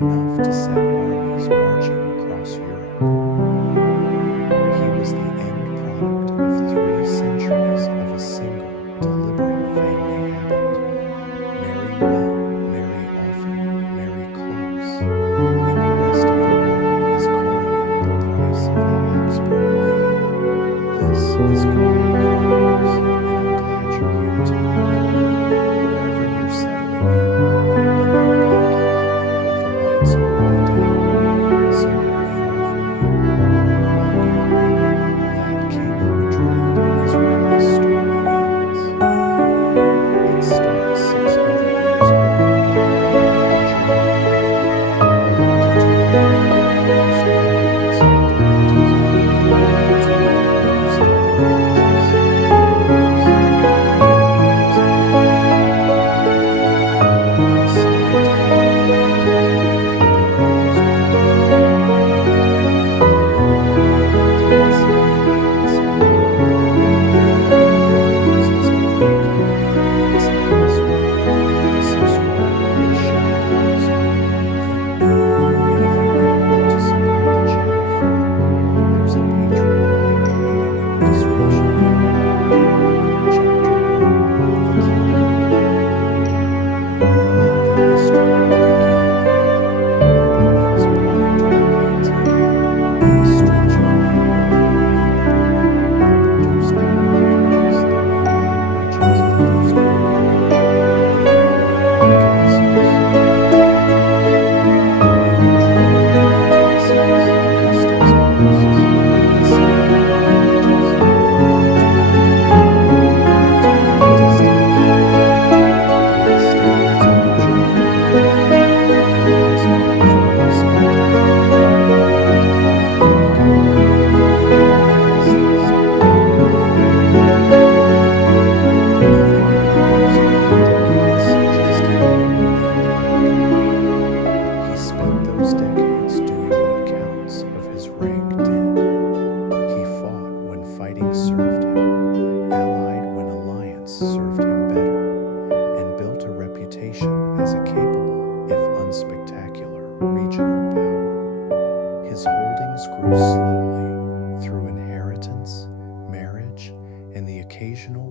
enough to set armies marching across Europe. He was the end product of 3 centuries of a single, deliberate family habit. Marry well, marry often, marry close, and the rest of the world is calling it the price of the Habsburg name. This is Chronicles, and I'm glad you're here tonight. Wherever you're settling in your blanket, with the lights already down, somewhere far from here, welcome. That King of Madrid is where the story ends. It starts 600 years ago when a German elected to a throne almost nobody expected him to keep, to moves through the villages, wars, empires, and a small town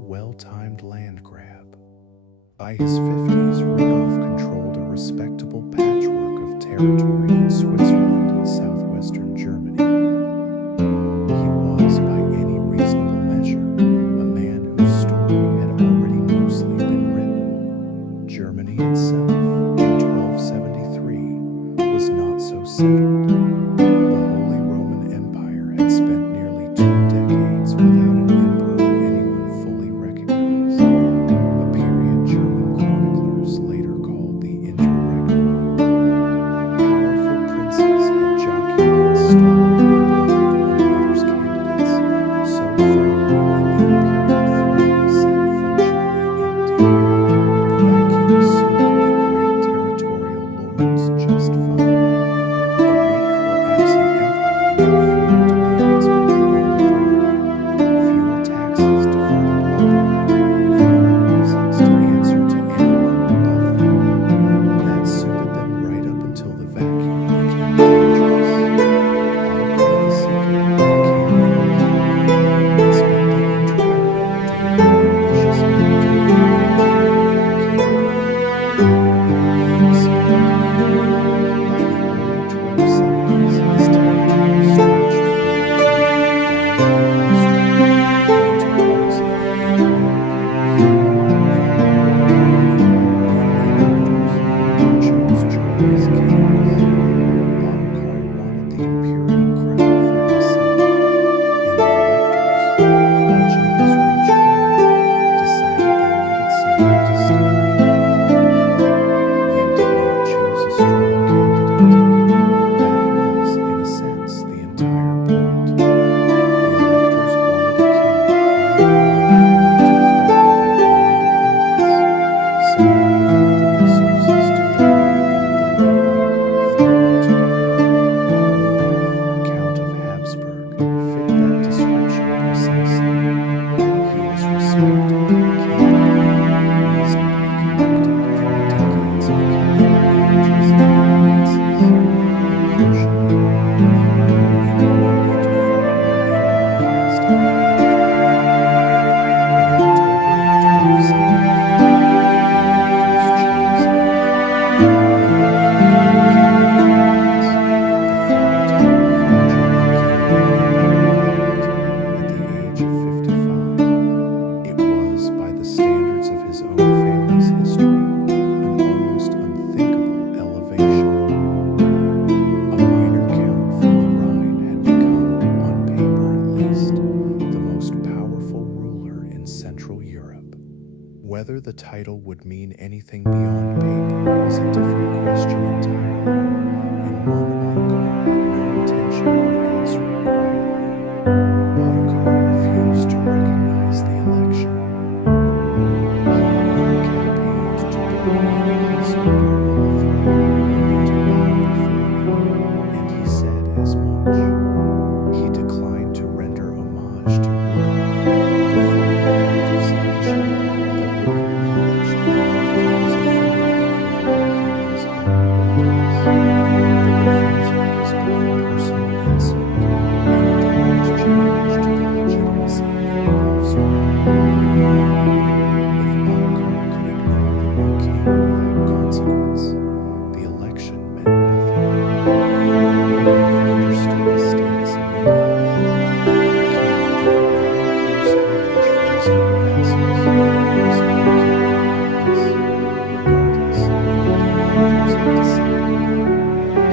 well-timed land grab. By his 50s, Rudolf controlled a respectable patchwork of territory in Switzerland and southwestern Germany. He was, by any reasonable measure, a man whose story had already mostly been written. Germany itself, in 1273, was not so settled. The Holy Roman Empire had spent nearly 2 decades without an emperor anyone fully recognized, a period German chroniclers later called the Interregnum. Powerful princes had jockeyed and stalled and blocked one another's candidates so thoroughly that the imperial throne sat functionally empty. The vacuum suited the great territorial lords just fine. A title would mean anything beyond paper was a different question entirely, and one Otto had no intention of answering quietly. Otto refused to recognize the election. He had not campaigned to put Nicholas Udall on the throne, only to bow before him, and he said as much. He declined to render homage to Rudolf, the former Count of Silesia, that would have acknowledged that he was authority over Bohemia's own holdings. The refusal was both a personal insult and a direct challenge to the legitimacy of Rudolf's crown. If Ottokar could ignore the new king without consequence, the election meant nothing at all. Rudolf understood the stakes immediately. The king could not enforce homage from his own vassals. There was no king in practice, regardless of what the electors had decided.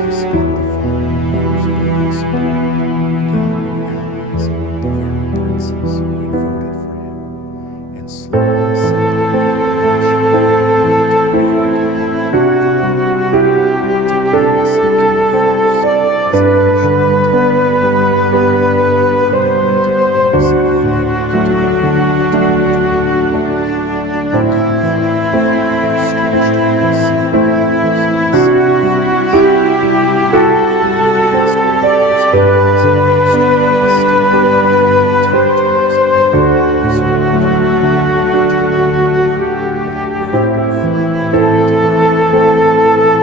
He spent the following years building support, gathering allies among the very princes who had voted for him, and slowly assembling a coalition to confront Ottocar Diplomacy came first, as it usually did. Diplomacy failed to the Rudolf territory. The conflict stretched across several years and several fronts. Rudolf against all those empires in Austria and Spain, territories of Hungary and Austria, but had never been formally granted by Bohemia.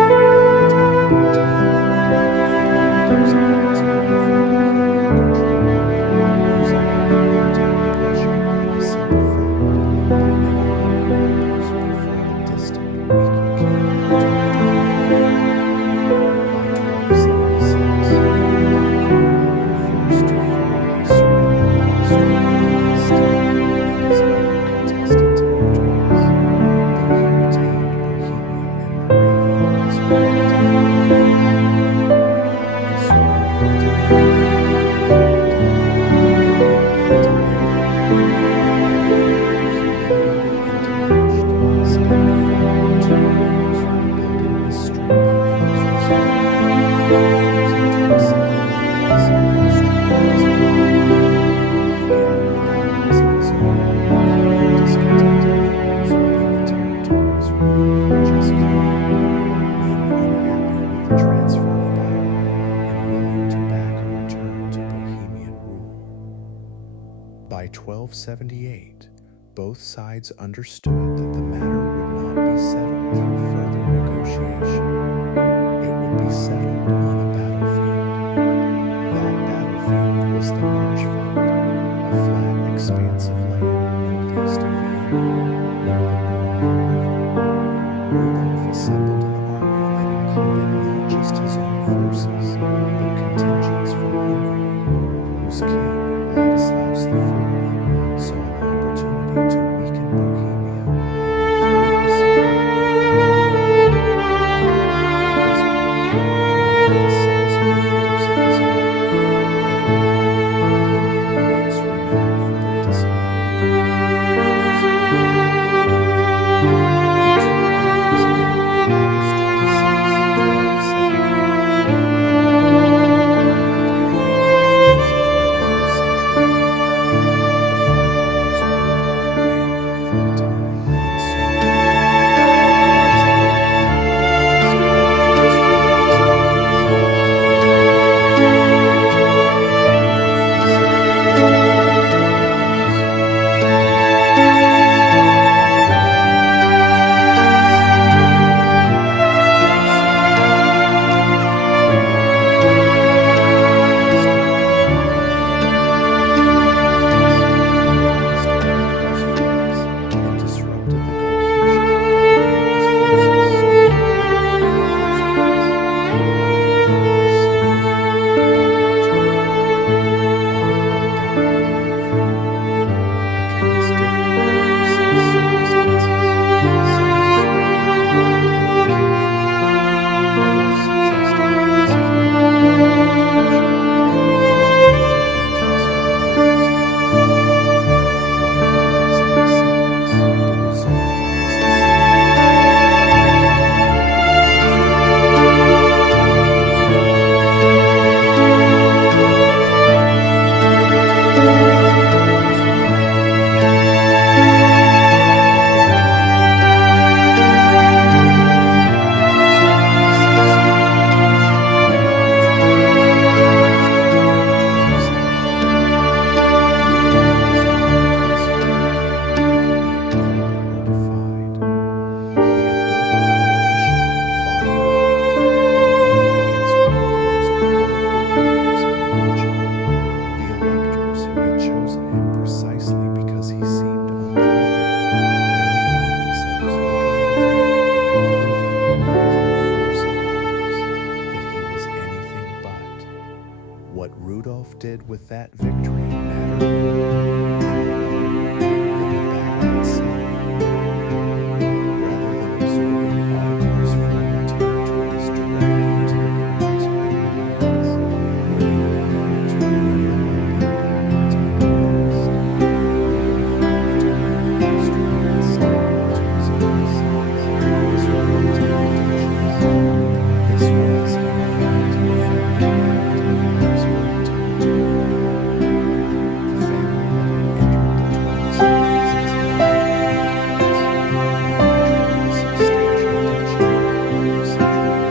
Town by town, Rudolf pulled those lands away from Bohemian control, losing both military pleasure and the simple fact that many Hungry nobles preferred a distant, weaker king to a dominant. By 1276, Ottokar had been forced to formally surrender Austria, still and his other contested territories, though he retained Bohemia and Moravia as well. The surrender did not end the conflict. It only delayed it. Humiliated and diminished, spent the following 2 years rebuilding his strength and his resolve, refusing to accept the release of Austria as Bohemia. He gathered allies of his own, including discontented nobles within the territories Rudolf had just claimed, men unhappy with the transfer of power and willing to back a return to Bohemian rule. By 1278, both sides understood that the matter would not be settled through further negotiation. It would be settled on a battlefield. That battlefield was the Marchfeld, a flat expanse of land northeast of Vienna, near the Morava River. Rudolf assembled an army that included not just his own forces, but contingents from Hungary, whose king, Ladislaus IV, saw an opportunity to weaken Bohemia and throw the support of Bohemia. Otto of Habsburg commanded a sizable force of his own, leveling all the Bohemian knights renowned for their discipline and those of the He turned out his men on August 26, 1278, on the eve of the defining battles of the 12th century. The fight was brutal and with that victory mattered more than the battle itself. Rather than absorbing Ottokar's former territories directly into the crown's own lands, where they were able to never hold their power title next, Rudolf left Austria and stayed to his own sons, his hereditary duchies. This was, in fact, the founding act of Habsburg territory. The family that had entered the 12th centuries as Bohemians and enjoyed a substantial duchy of central Italy,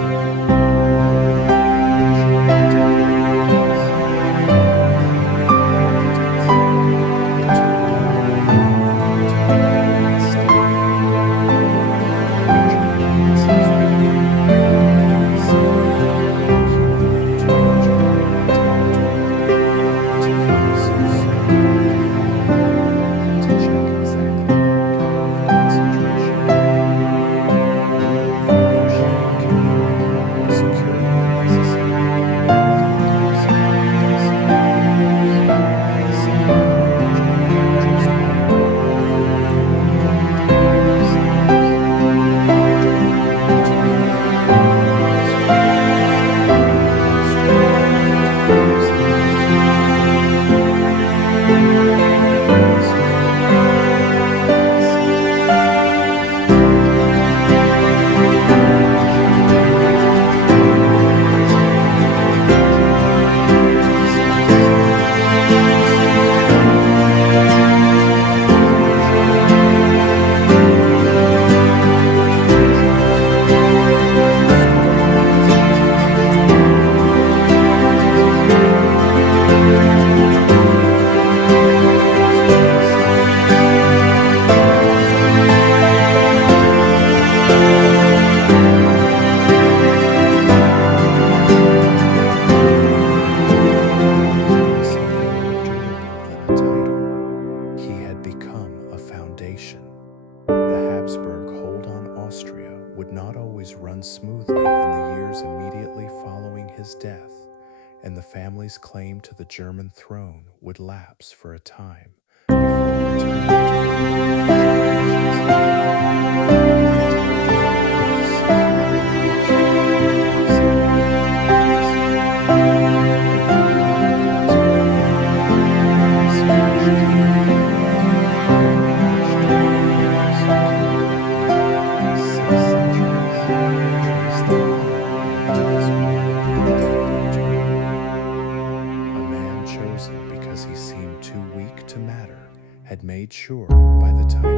Austria would not always run smoothly in the years immediately following his death, and the family's claim to the German throne would lapse for a time before returning had made sure by the time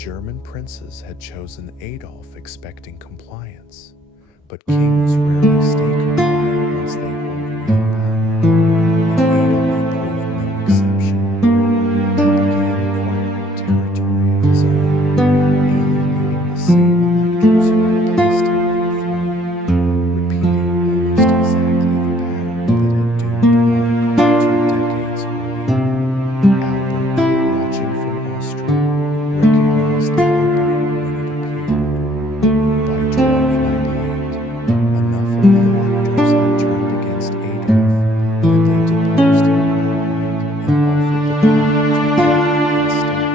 German princes had chosen Adolf expecting compliance, but kings rarely stay compliant once they hold real power, and Adolf proved no exception. He began acquiring territory of his own, alienating the same electors who had placed him on the throne, repeating almost exactly the pattern that had doomed Ottocar 2 decades earlier. Albert, watching from Austria, recognized the opening when it appeared. By 1298, enough of the electors had turned against Adolf that they deposed him outright and offered the crown to Albert instead.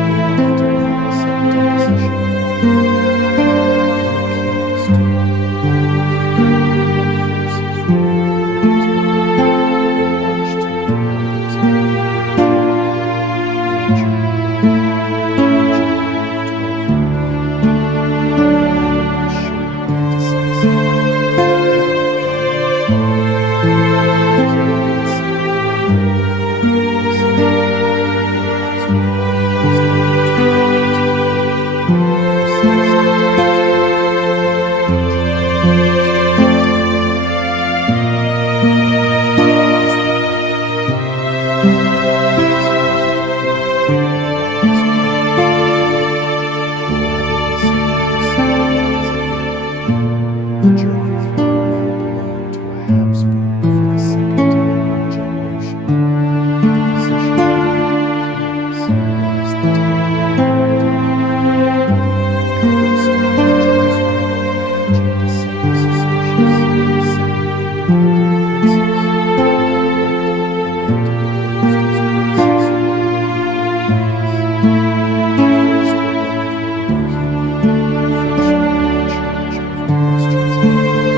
Adolf did not accept deposition quietly. Few kings do. He gathered what forces remained loyal to him and marched to meet Albert's army at Gaulle in the German line in July of 1298. The battle was short and decisive. Adolf died in the field, but he killed in single combat without himself, though as with Rudolf's death 2 decades before, precise details failed to compare the original plans to the detailed battle. What remained was the outcome. Albert and his father defeated, and all was quiet and dignified, relentlessly receiving as a gift. The German throne now belonged to a Habsburg for the second time in a generation, but the position remained precarious in ways the title alone did not. Albert spent much of his reign managing to settle suspicious, semi-independent princes who had elected and then deposed his predecessor on unequal lines. He first rebellion in Bohemia, friction with the Church over questions of faith,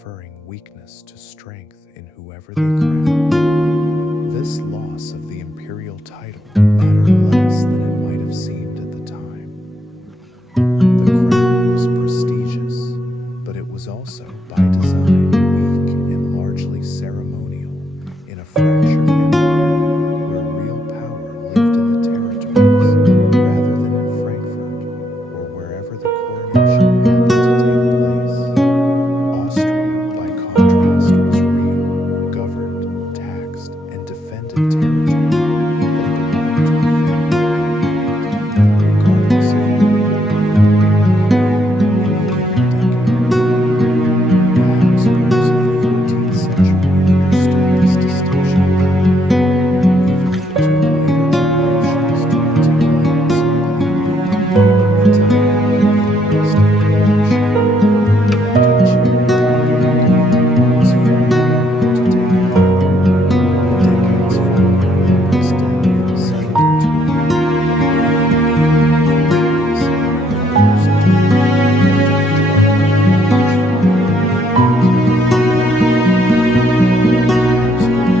preferring weakness to strength in whoever they crowned. This loss of the imperial title mattered less than it might have seemed at the time. The crown was prestigious, but it was also, by design, weak and largely ceremonial in a fractured empire where real power lived in the territories rather than in Frankfurt or wherever the coronation happened to take place. Austria, by contrast, was real, governed, taxed, and defended territory that belonged to the family outright, regardless of who held the imperial crown in any given decade. The Habsburgs of the 14th century understood this distinction clearly, even if it took later generations to articulate it so plainly. A title could be lost in an election. A duchy, properly governed, was far harder to take again.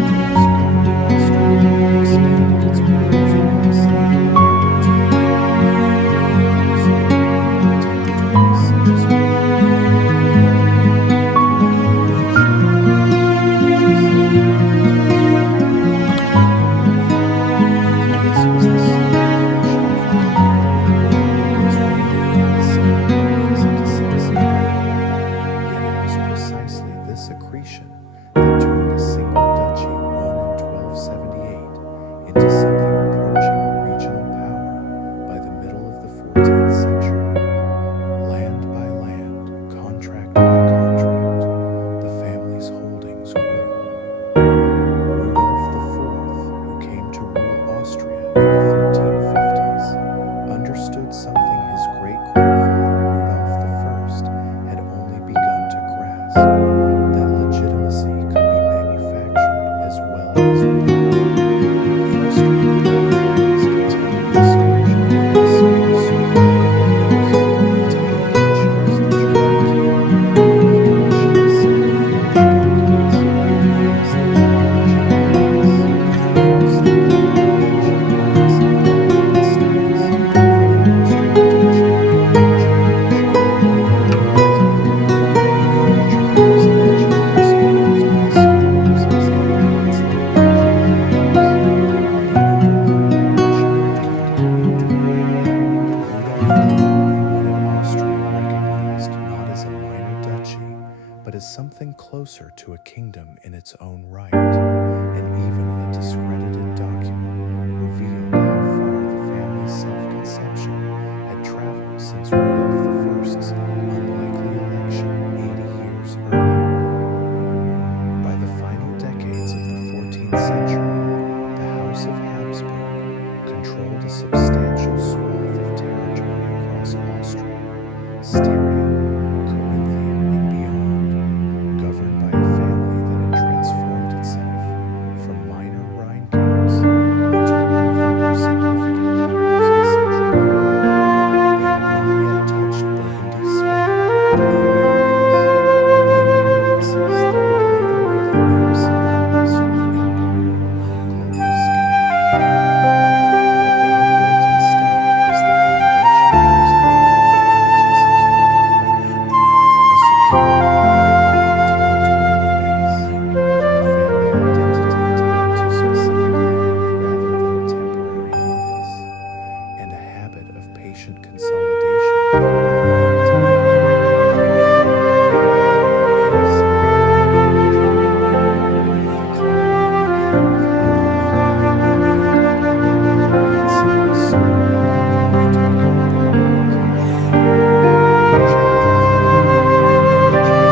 The decades following Albert's death settled into a rule that even the downside of almost doubling the territory expanded its borders wisely and opportunely. It also opened territories such as this was the slow accretion of power that could really be seen as a decisive battle. Yet it was precisely this accretion that turned a single duchy won in 1278 into something approaching a regional power by the middle of the 14th century. Land by land, contract by contract, the family's holdings grew. Rudolf IV, who came to rule Austria in the 1350s, understood something his great-grandfather Rudolf I had only begun to grasp, that legitimacy could be manufactured as well as won. Frustrated by the family's continued discouragement from the small circle of holders, the title chose the German king. He commissioned a set of forged documents known as the German falsely claiming the Germanics and Bohemian status for the Austrian duchy in the generation before the title. The forgery was eventually exposed by scholars examining its language and claims, but the underlying ambition behind it endured. Rudolf IV wanted Austria recognized not as a minor duchy, but as something closer to a kingdom in its own right, and even a discredited document revealed how far the family's self-conception had traveled since Rudolf I's unlikely election 80 years earlier. By the final decades of the 14th century, the House of Habsburg controlled a substantial swath of territory across Austria, Styria, Carinthia, and beyond, governed by a family that had transformed itself from minor Rhine counts into one of the more significant powers in Central Europe. They had not yet touched Burgundy, Spain, or the Americas, the inheritances that would later make the name synonymous with empire on a global scale. What they had built instead was the foundation those later inheritances would require: a secure, well-governed territorial base, a family identity tied to specific land rather than a temporary office, and a habit of patient consolidation over a long time. Far more valuable than any single powerful German name, the climb that began with Rudolf having no ending, and had simply slowed long enough to become permanent. Chapter 3: The Legend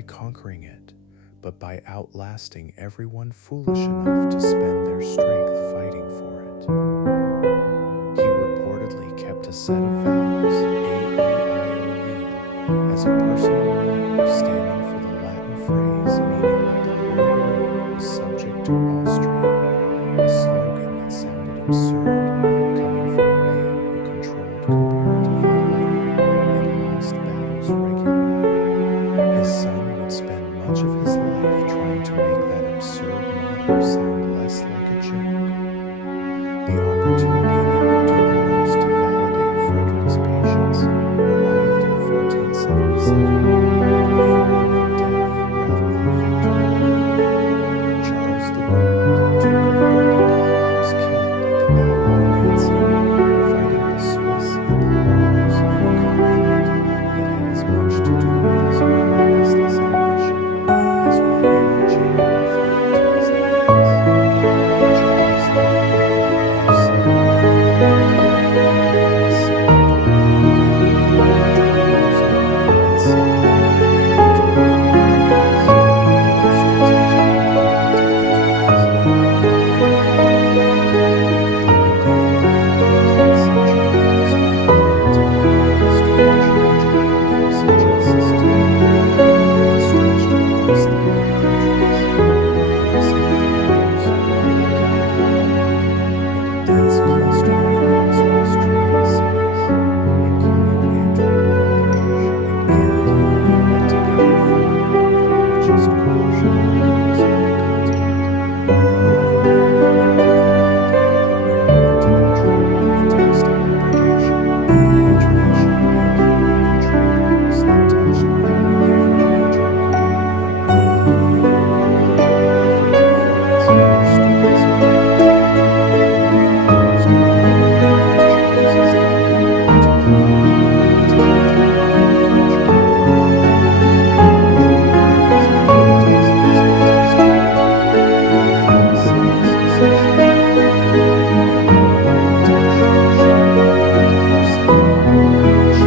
by conquering it, but by outlasting everyone foolish enough to spend their strength fighting for it. He reportedly kept a set of vows, A-E-I-O-U, as a personal motto standing for the Latin phrase meaning that the whole world was subject to Austria, a slogan that sounded absurd coming from a man who controlled comparatively little and lost battles regularly. His son would spend much of his life trying to make that absurd motto sound less like a joke. The opportunity that would do the most to validate Frederick's patience arrived in 1477 in the form of a death rather than a victory. Charles the Bold, Duke of Burgundy, was killed at the Battle of Nancy, fighting the Swiss and the Lombards in a conflict that had as much to do with his own restless ambition as with any genuine threat to his lands. Charles left behind no son. He left behind a single daughter, Mary, to rule and son, heir to one of the wealthiest and most strategically important territories in all of Europe. Burgundy in the late 15th century was not the relatively modest fortune general name suggests today. It stretched across the Low Countries, encompassing Flanders, Holland, and a dense cluster of prosperous trading cities, including Antwerp, Bruges, and Ghent, that together formed one of the richest commercial networks on the continent. Whoever married Mary of Burgundy would marry into control of textile production, international banking, and trade routes that touched nearly every major economy in Europe. Louis XI of France understood this perfectly. One of the most important of Charles's death to claim Burgundian territory from the French crown by force, treating his inhabitants as contested property rather than a civil succession. Knowing what protection she could not render herself, and she knew it quickly, she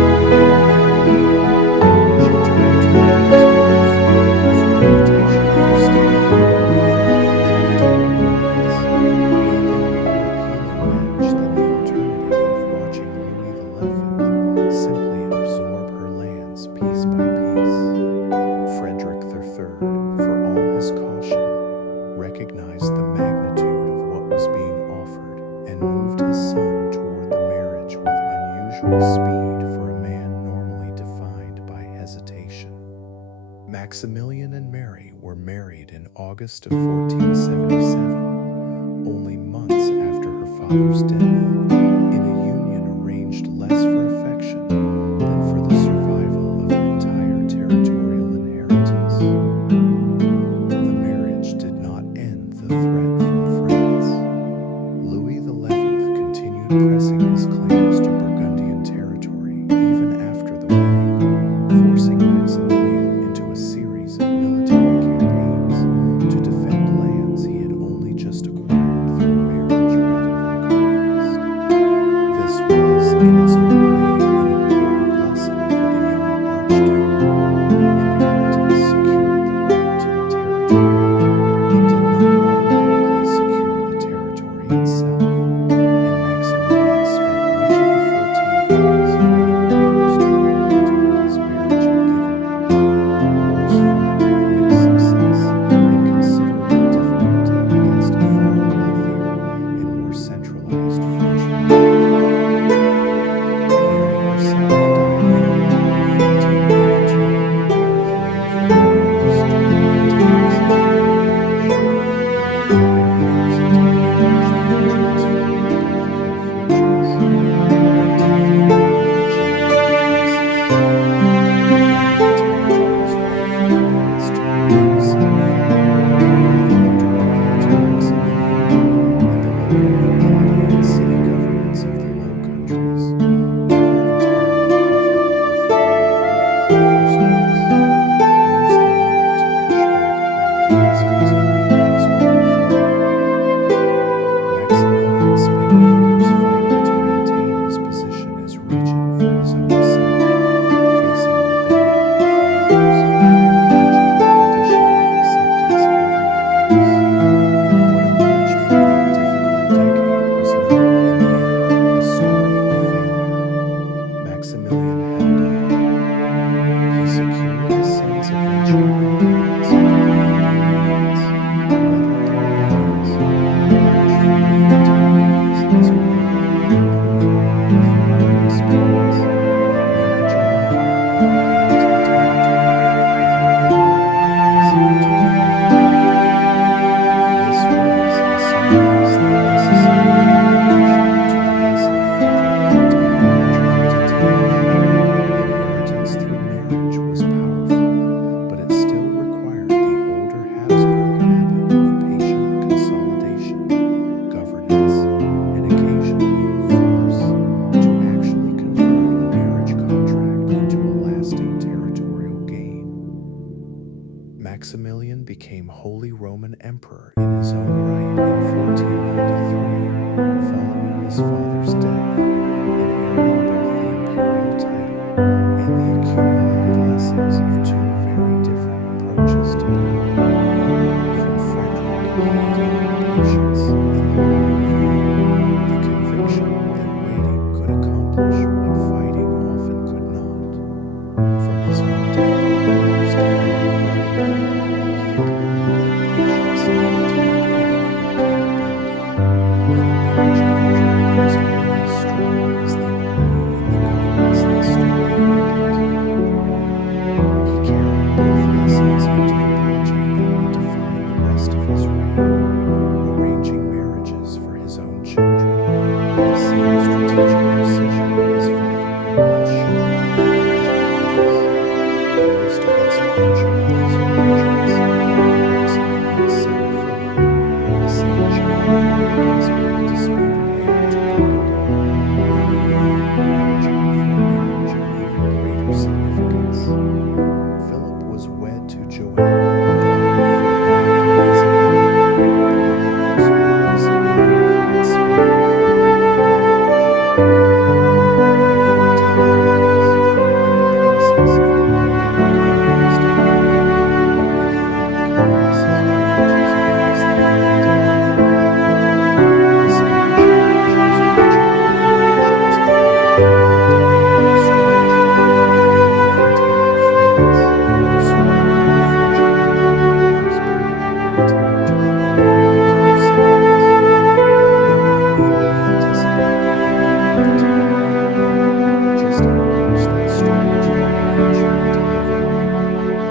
turned to the Habsburgs, whose reputation for stability, if not for military brilliance, made them a more appealing match than the alternative of watching Louis XI simply absorb her lands piece by piece. Frederick III, for all his caution, recognized the magnitude of what was being offered and moved his son toward the marriage with unusual speed for a man normally defined by hesitation. Maximilian and Mary were married in August of 1477, only months after her father's death, in a union arranged less for affection than for the survival of an entire territorial inheritance. The marriage did not end the threat from France. Louis XI continued pressing his claims to Burgundian territory even after the wedding, forcing Maximilian into a series of military campaigns to defend lands he had only just acquired through marriage rather than conquest. This was, in its own way, an important lesson for the young Archduke. Inheritance secured the right to the territory. It did not automatically secure the territory itself, and Maximilian spent much of the 1480s fighting wars to hold on to what his marriage had given him. Wars fought with mixed success and considerable difficulty against a far wealthier and more centralized French monarch. Mary herself died young in 1482, flying from Paris directly to exile in Bruges, only 5 years into a marriage that had transformed both of their fortunes. Her death created a chain of crises. Burgundian territories rightfully passed to her young son Philip, rather than directly to Maximilian, and the local nobility and city governments of the Low Countries, never entirely comfortable with foreign rule in the first place, used the moment to push back hard against continued Habsburg authority. Maximilian spent years fighting to maintain his position as regent for his own son, facing rebellion in Flanders and pledging Holy Roman Emperor in his own right in 1493, following his father's death, inheriting both the imperial title and the accumulated lessons of two very different approaches to power. From Frederick, he had learned patience and the long view, the conviction that waiting could accomplish what fighting often could not. From his own difficult years defending Burgundy, he had learned that patience needed to be paired with capability, that a marriage contract was only as strong as the army and the governments that stood behind it. He carried both lessons into the project that would define the rest of his reign, arranging marriages for his own children with the same strategic precision his father had once shown in his. The most consequential of these arrangements involved Maximilian's son Philip, the same child who had once been the disputed heir to Burgundy, now young and eligible for a marriage of even greater significance. Philip was wed to Joanna, daughter of Ferdinand and Isabella, the monarchs who had recently unified Spain through their marriage, and in the 1490s, in the process of completing the conquest of Gaul and Philip colonises villages across the Atlantic. The Spanish villages originally emerged as part of a broad diplomatic strategy and containing France, surrounding the French colony of Habsburg Allied territory on multiple sides. Though he had fully anticipated, at the time of the wedding, just how much that strategy would eventually deliver,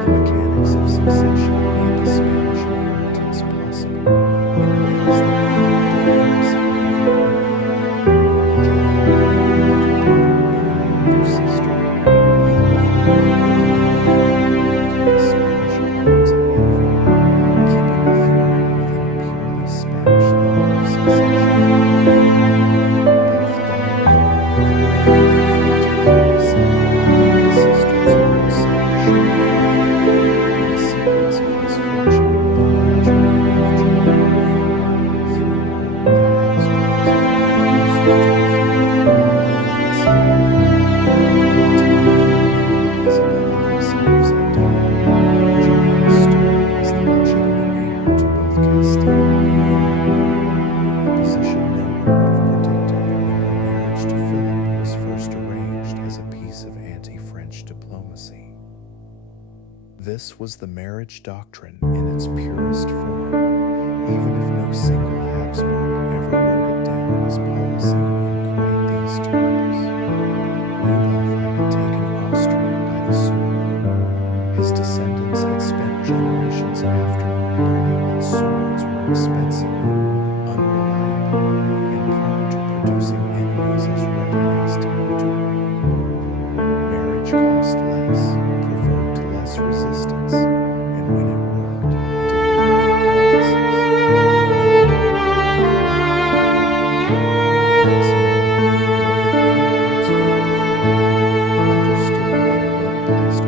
the mechanics of succession made the Spanish inheritance possible in ways that pure diplomacy never could have. Joanna married her daughter and an older sister, either of whom had already inherited the Spanish crones ahead of her, keeping the throne within a purely Spanish line of succession. Both died young, the brother in 1497, the sisters alongside shortly after, in a sequence of misfortune that gradually moved Joanna away through whom the Habsburgs eventually sought to defeat and unify Spain. By the time Ferdinand and Isabella themselves had died, Joanna stood as the legitimate heir to both Castile and Aragon, a position no one would have predicted when her marriage to Philip was first arranged as a piece of anti-French diplomacy. This was the marriage doctrine in its purest form, even if no single Habsburg ever wrote it down as policy in quite these terms. Rudolf I had taken Austria by the sword. His descendants had spent generations afterward learning that swords were expensive, unreliable, and prone to producing enemies as readily as territory. Marriage cost less, provoked less resistance, and when it worked, delivered alliances. No one could ever Maximilian, more than any Habsburg before him, understood that a well-placed wedding could accomplish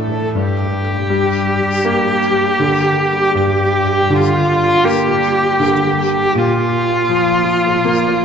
in a single generation what others had taken centuries to achieve. The phrase that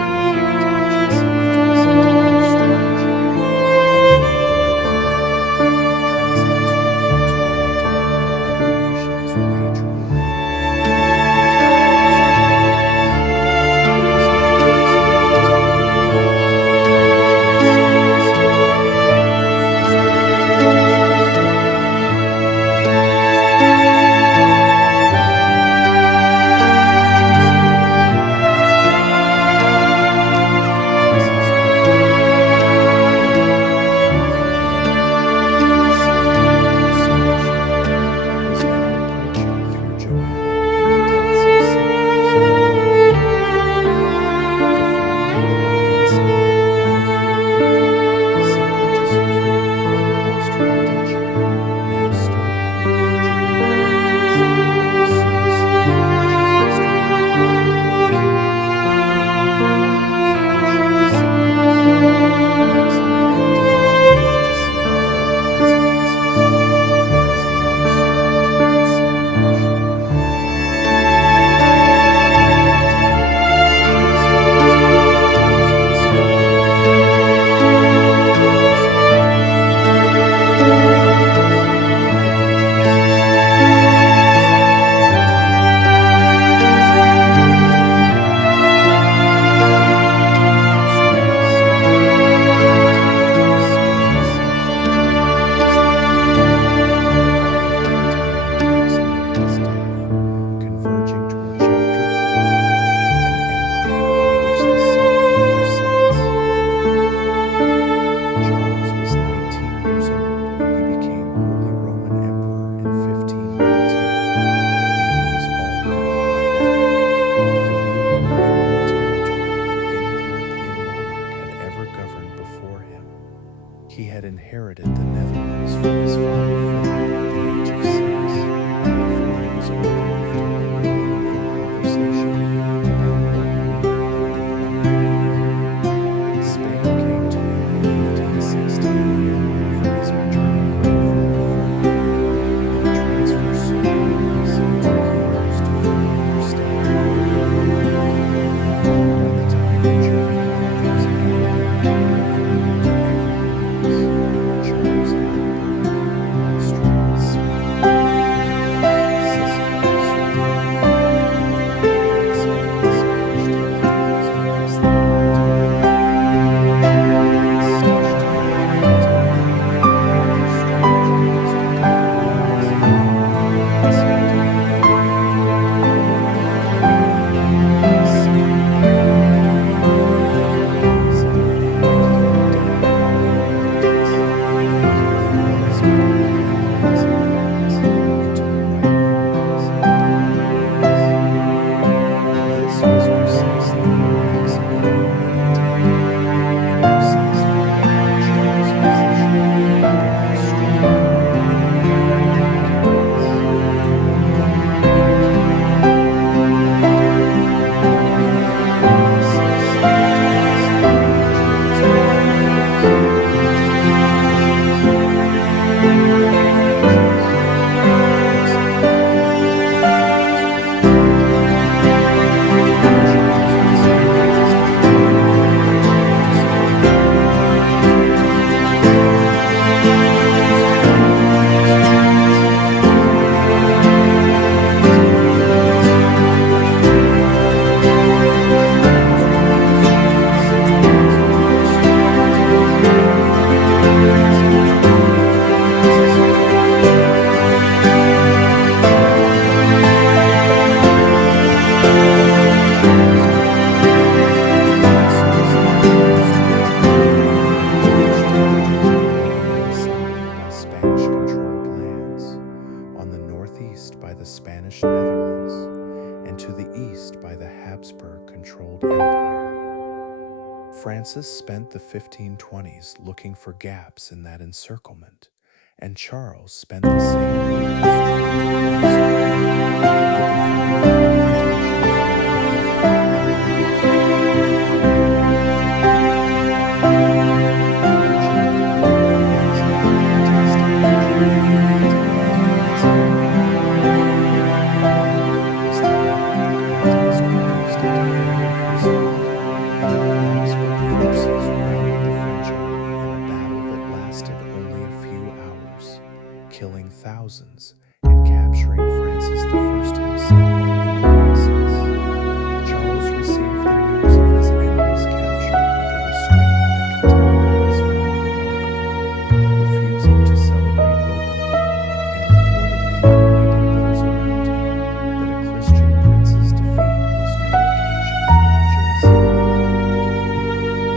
to the east by the Habsburg-controlled empire. Francis spent the 1520s looking for gaps in that encirclement, and Charles spent the same years trying killing thousands and capturing Francis I himself in the process. Charles received the news of his enemy's capture with a restraint that contemporaries found remarkable, refusing to celebrate openly and reportedly reminding those around him that a Christian prince's defeat was no occasion for rejoicing.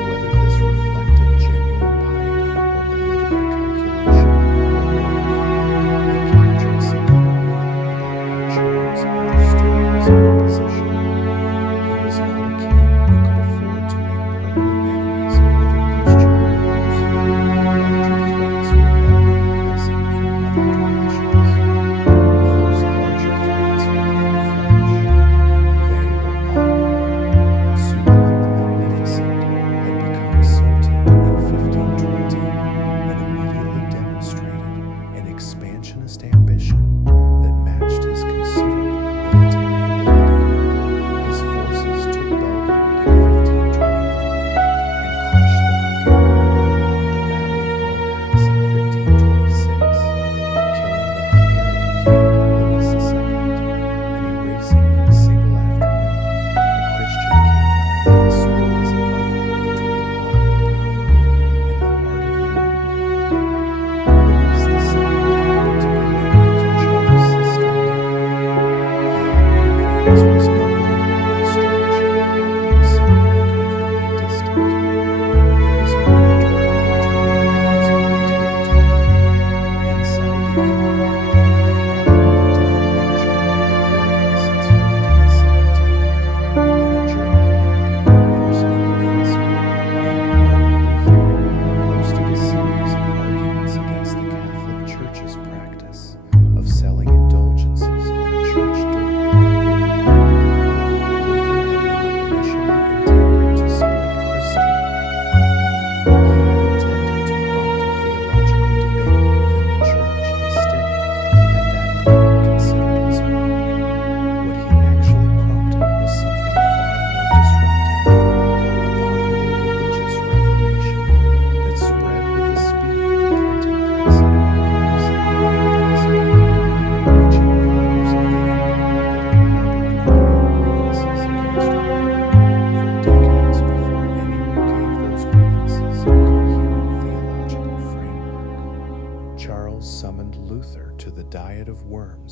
Whether this reflected genuine piety or political calculation,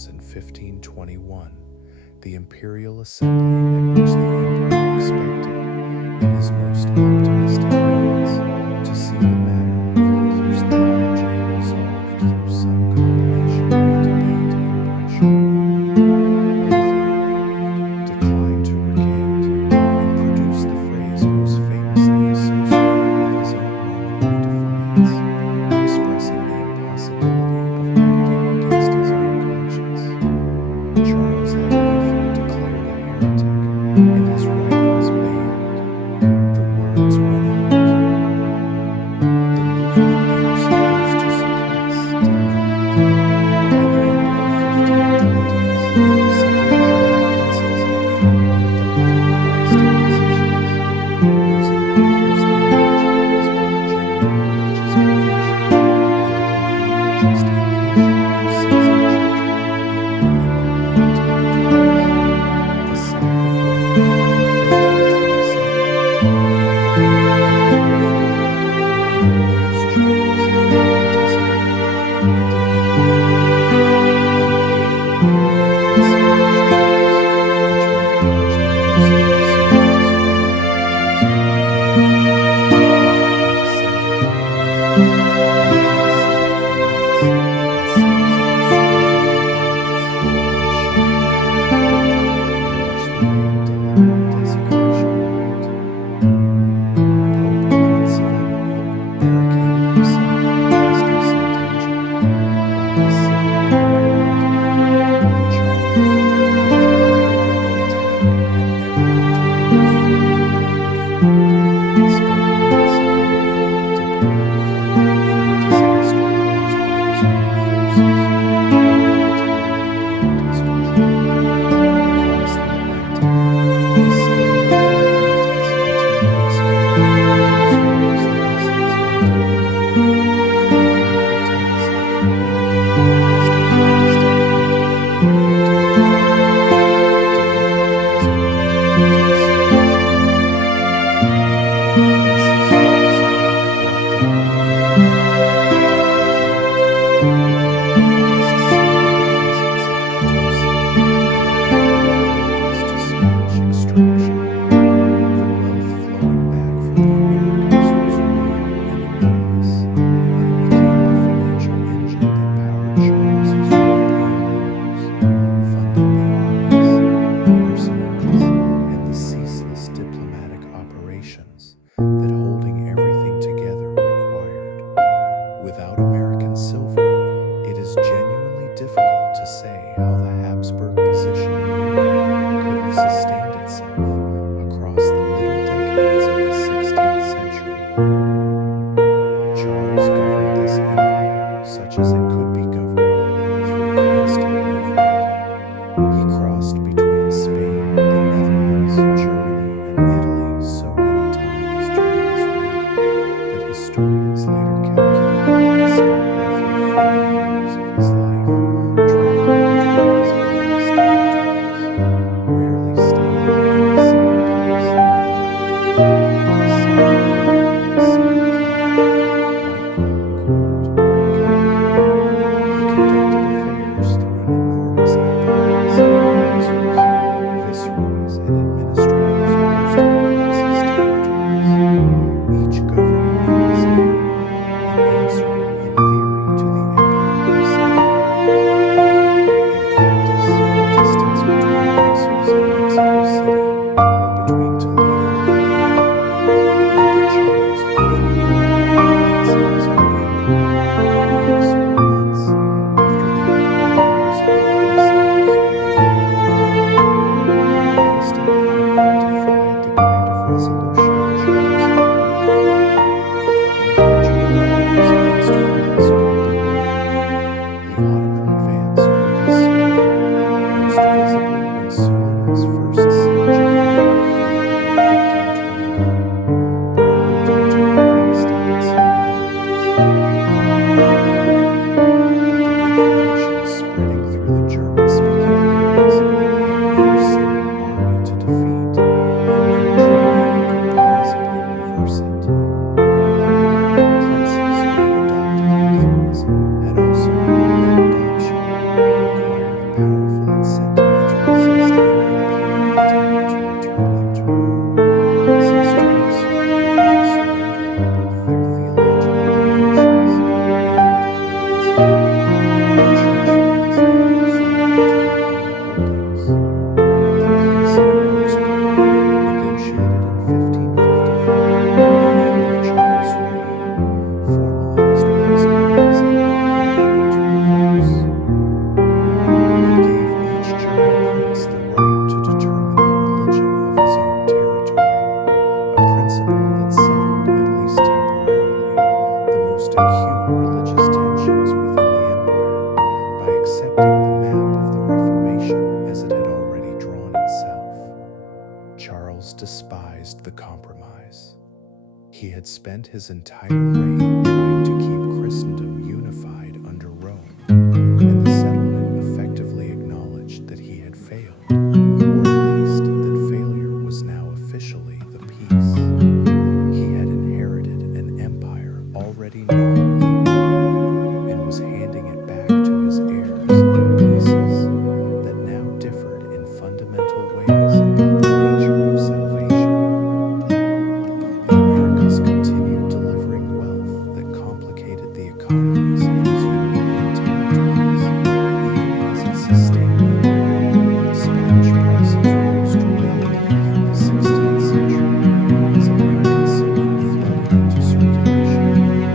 in 1521, the imperial assembly at which the emperor expected, in his most optimistic moments, to see the matter of Luther's theology resolved through some combination of debate and pressure. Luther declined to recant and produced the phrase most famously associated with his own moment of defiance, expressing the impossibility of acting against his own conscience. Charles had Luther declared a heretic, and his writings banned. and administrators posted across his territories, each governing in his name and answering in theory to the Emperor of Saturday. In practice, the distance between Brussels and Mexico City, or between Toledo and Vienna, meant that Charles often learned of events in his own empire weeks or months after they had already resolved themselves one way or another. The Protestant party defied the kind of resolution Charles had hoped for. Individual battles against France could be won. The Ottoman advance could be slowed, most visibly when Suleiman's first siege of Vienna failed in 1529, partly due to overextended supplies. But the Reformation spreading through the German-speaking lands had no single army to defeat, and no treaty that could plausibly reverse it. Princes who had adopted Lutheranism had also, by that adoption, acquired a powerful incentive to resist any imperial attempt to return them to Rome, since doing so would mean surrendering both their theological convictions and, incidentally, the church lands they had absorbed into their own holdings. The Peace of Augsburg, negotiated in 1555 near the end of Charles' reign, formalized what his armies had not been able to reverse. It gave each German prince the right to determine the religion of his own territory, a principle that settled, at least temporarily, the most acute religious tensions within the empire by accepting the map of the Reformation as it had already drawn itself. Charles despised the compromise. He had spent his entire reign trying to keep Christendom unified under Rome, and the settlement effectively acknowledged that he had failed, or at least that failure was now officially the peace. He had inherited an empire already nominally, and was handing it back to his heirs in pieces that now differed in fundamental ways about the nature of salvation. The Americas continued delivering wealth that complicated the economies of his European territories, even as it sustained them. Spanish prices rose dramatically through the 16th century as American silver flooded into circulation,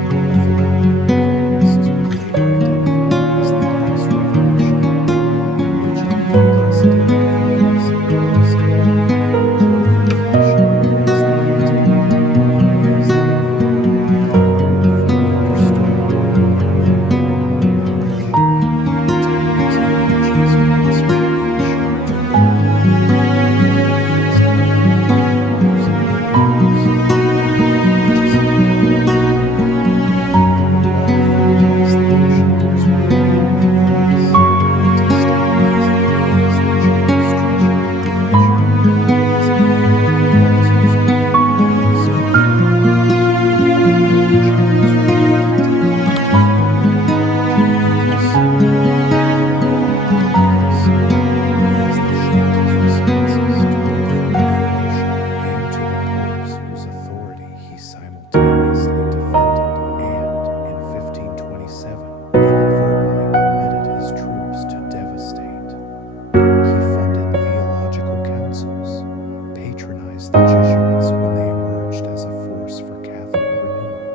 a phenomenon economists would later identify as the price revolution, in which an unprecedented increase in money supply drove inflation across the continent in ways that no one rather had fully understood and none more are managed. Towns and regions prospered in the short term, but faced economic barriers and horrors from the religious empire. The wealth that crossed the ocean was rarely enormous, and to stabilize the ways that Charles treasured the provision, his economic advisors could no longer explain why Charles reluctantly and so, politically so, ways that shaped his responses to both the Reformation and to the popes whose authority he simultaneously defended and, in 1527, inadvertently permitted his troops to devastate. He funded theological councils, patronized the Jesuits when they emerged as a force for Catholic renewal,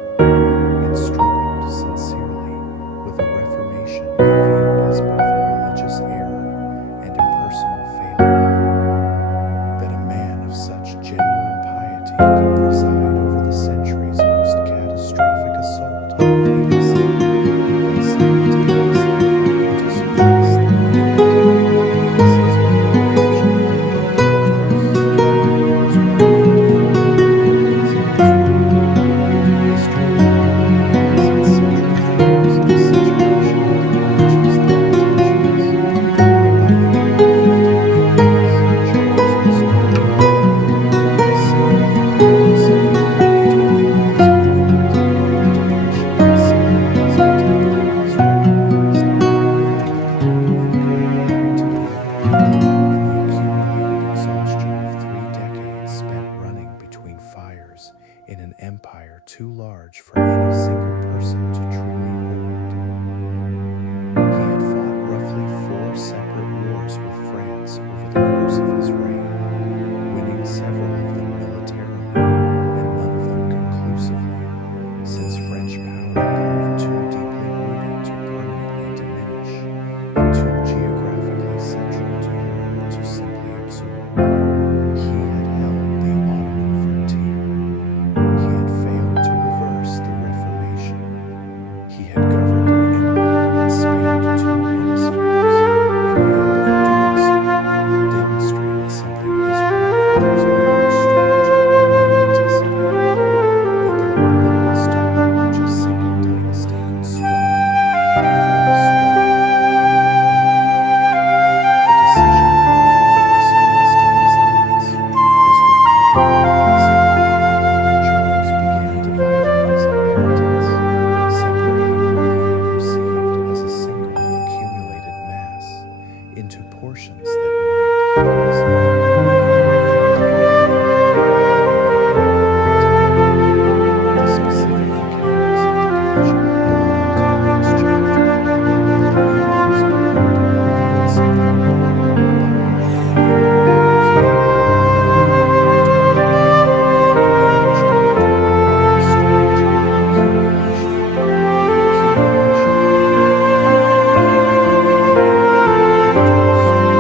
and struggled sincerely with a Reformation he viewed as both a religious error and a personal failure. That a man of such genuine piety could preside over the century's most catastrophic assault on the papacy, and simultaneously fighting to suppress the movement the papacy's own adoption had brought to produce, was one of the empire too large for any single person to truly hold. He had fought roughly 4 separate wars with France over the course of his reign, winning several of them militarily and none of them conclusively, since French power proved too deeply rooted to permanently diminish and too geographically central to Europe to simply absorb. He had held the Ottoman frontier. He had failed to reverse the Reformation. He had governed an empire that spanned 2 hemispheres, and had, in doing so, demonstrated something his grandfather's marriage strategy already anticipated, that there were limits to how much a single dynasty could swallow before the swallow became enough. The decision made in response to these limits was without any precedent. Charles began dividing his inheritance, separating what he had received as a single accumulated mass into portions that might, he reasoned, be more effectively governed than they had ever been together. The specific mechanics of the division belong to the next chapter, but the impulse behind it revealed something more about what 35 years of war never could do. It hinged upon a new strategy for accumulation, an accumulation that the empire it introduced was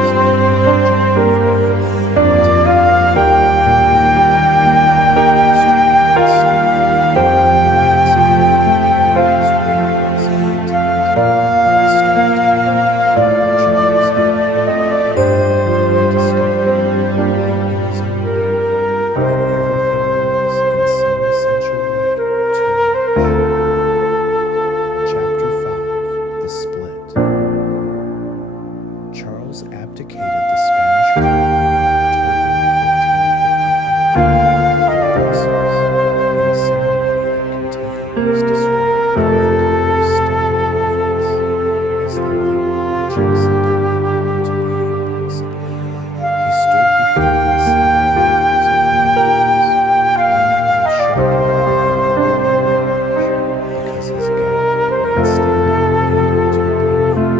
unmanageable in the form it had taken. Austria had snuffed the empire Maximilian I was ruling as a continent, and started to think Charles had inherited and discovered, late in his own life, that everything was, in some essential way, too much. Chapter 5: The Split. Charles abdicated the Spanish crown in October 1555 in Brussels, in a ceremony that contemporaries described with a kind of stone reverence, as though they were watching something that ought to be impossible. He stood before the assembling nobles of the Netherlands, gleaming with sharper revenue than on the march, because his gout had made standing in the meeting too painful,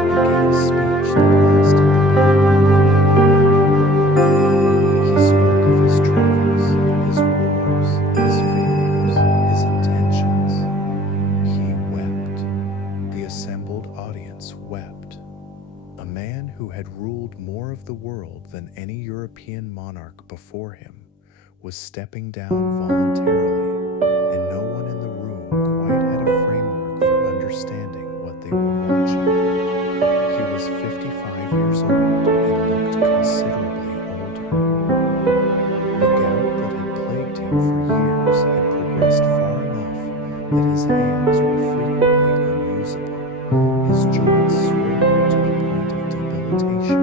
and gave a speech that lasted the better part of an hour. He spoke of his travels, his wars, his failures, his intentions. He wept. The assembled audience wept. A man who had ruled more of the world than any European monarch before him was stepping down voluntarily, and no one in the room quite had a framework for understanding what they were watching. He was 55 years old and looked considerably older. The gout that had plagued him for years had progressed far enough that his hands were frequently unusable, his joints swollen to the point of debilitation,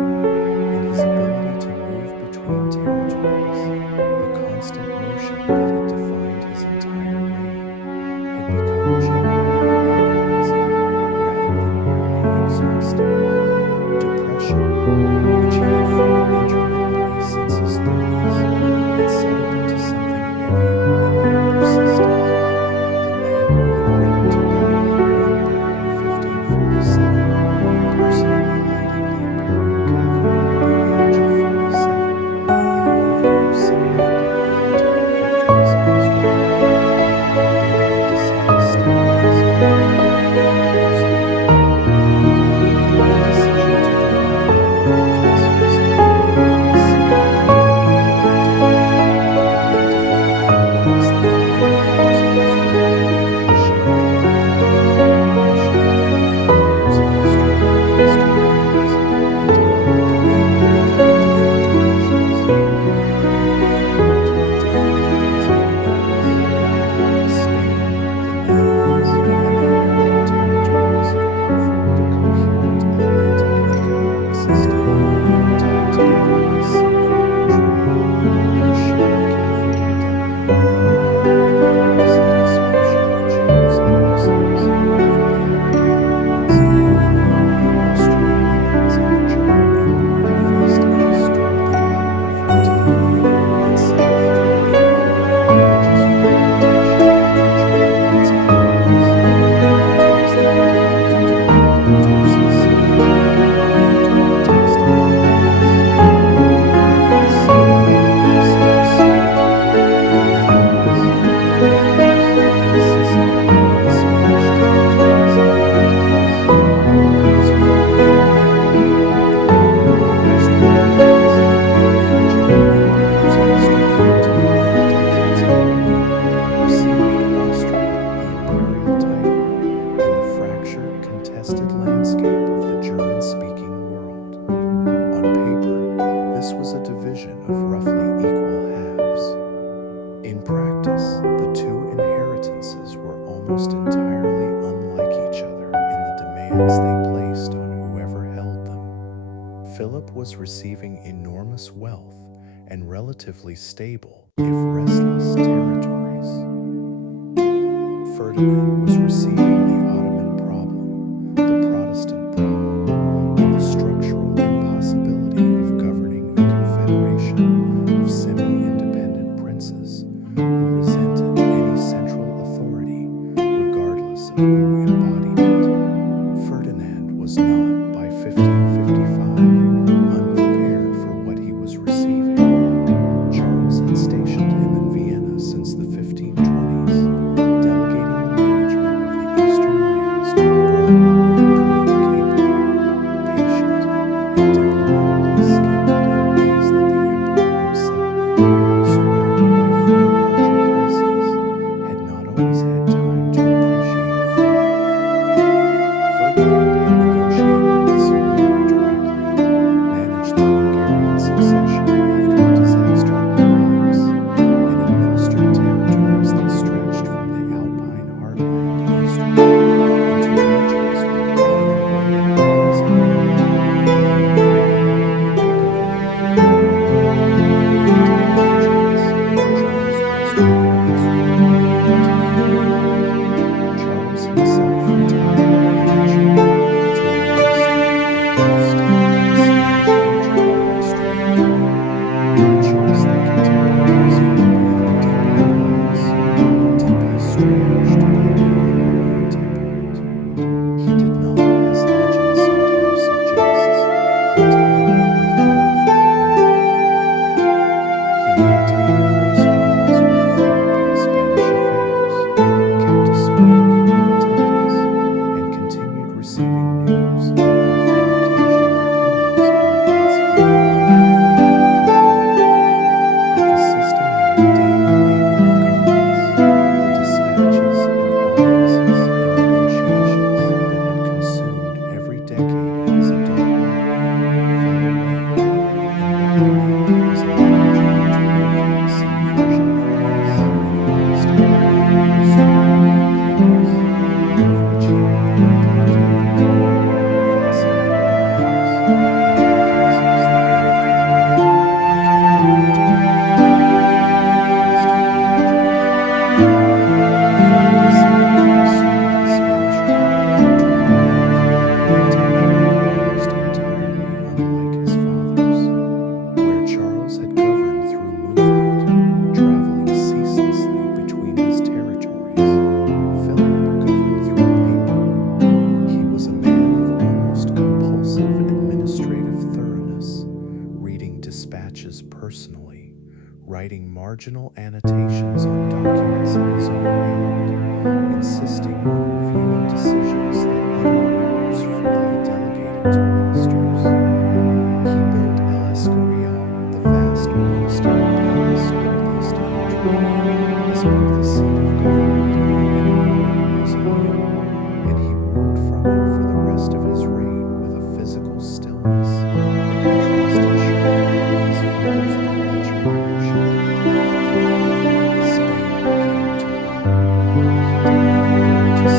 and his ability to move between territories, the constant motion that had defined his roughly equal halves. In practice, the two inheritances were almost entirely unlike each other in the demands they placed on whoever held them. Philip was receiving enormous wealth and relatively stable, if restless, territories. Ferdinand was receiving the Ottoman problem, the Protestant problem, and the structural impossibility of governing a confederation of semi-independent princes who resented any central authority, regardless of who embodied it. Ferdinand was not, by 1555, unprepared for what he was receiving. Charles had stationed him in Vienna since the 1520s, delegating the management of the eastern lands to a brother who had proven capable, patient, and diplomatically skilled in ways that the emperor himself, surrounded by far larger crises, had not always had time to appreciate fully. Ferdinand had negotiated with Suleiman directly, managed the Hungarian succession after the disaster of the Rocks, and administered territories that stretched from the Alpine heartland eastward into regions where Ottoman armies had ruled, with enough regularity that governing them required Charles' western goals were important to him. Charles himself retired eventually to a monastery at Ust in the Spanish region of extreme power, a choice that contemporaries found either deeply pious or deeply strange, depending on their own temperament. He did not, as legend sometimes suggests, entirely withdraw from the world. He maintained correspondence with Philip on Spanish affairs, kept a small crew of attendants, and continued receiving news and offering occasional opinions on events he had not before controlled. But the systematic daily labor of governance, the dispatches and audiences and negotiations that had consumed every decade of his adult life fell away, and what remained was a management to work out some version of peace in a monastery garden surrounded by clubs, of which he reportedly kept many, fascinated perhaps by mechanisms that moved with men and kept them where Charles had governed through movement, traveling ceaselessly between his territories, Philip governed through paper. He was a man of almost compulsive administrative thoroughness, reading dispatches personally, writing marginal annotations on documents in his own hand, insisting on reviewing decisions that other rulers freely delegated to ministers. He built El Escorial, the vast monastery palace northeast of Madrid, as both a seat of government and a royal mausoleum, and he ruled from it for the rest of his reign with a physical stillness that contrasted sharply with his father's perpetual motion. Spain came to him. He did not go to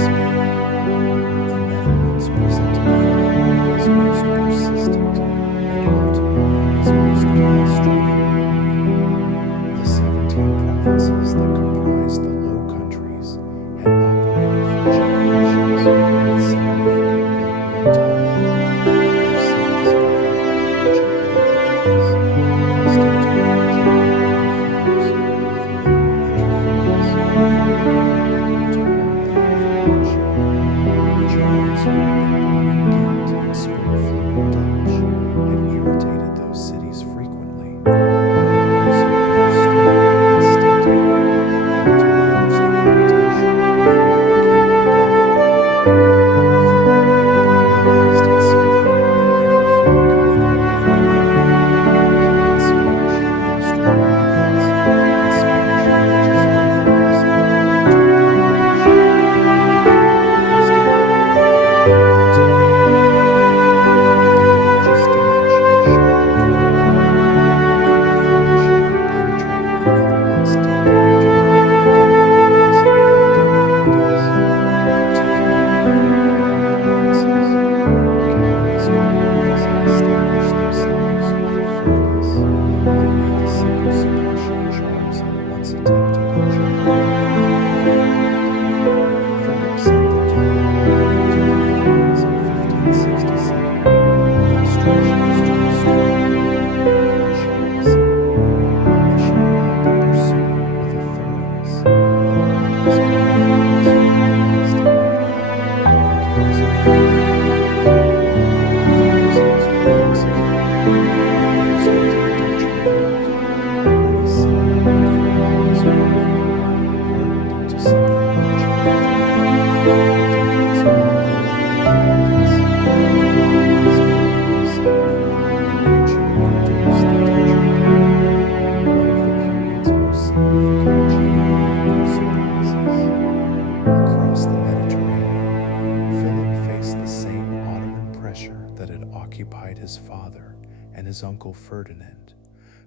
uncle Ferdinand,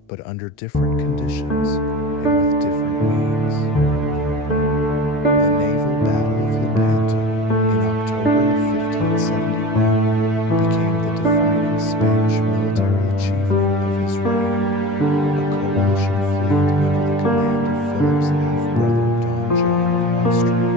but under different conditions and with different means. The naval battle of Lepanto in October of 1571 became the defining Spanish military achievement of his reign. A coalition fleet under the command of Philip's half-brother Don John of Austria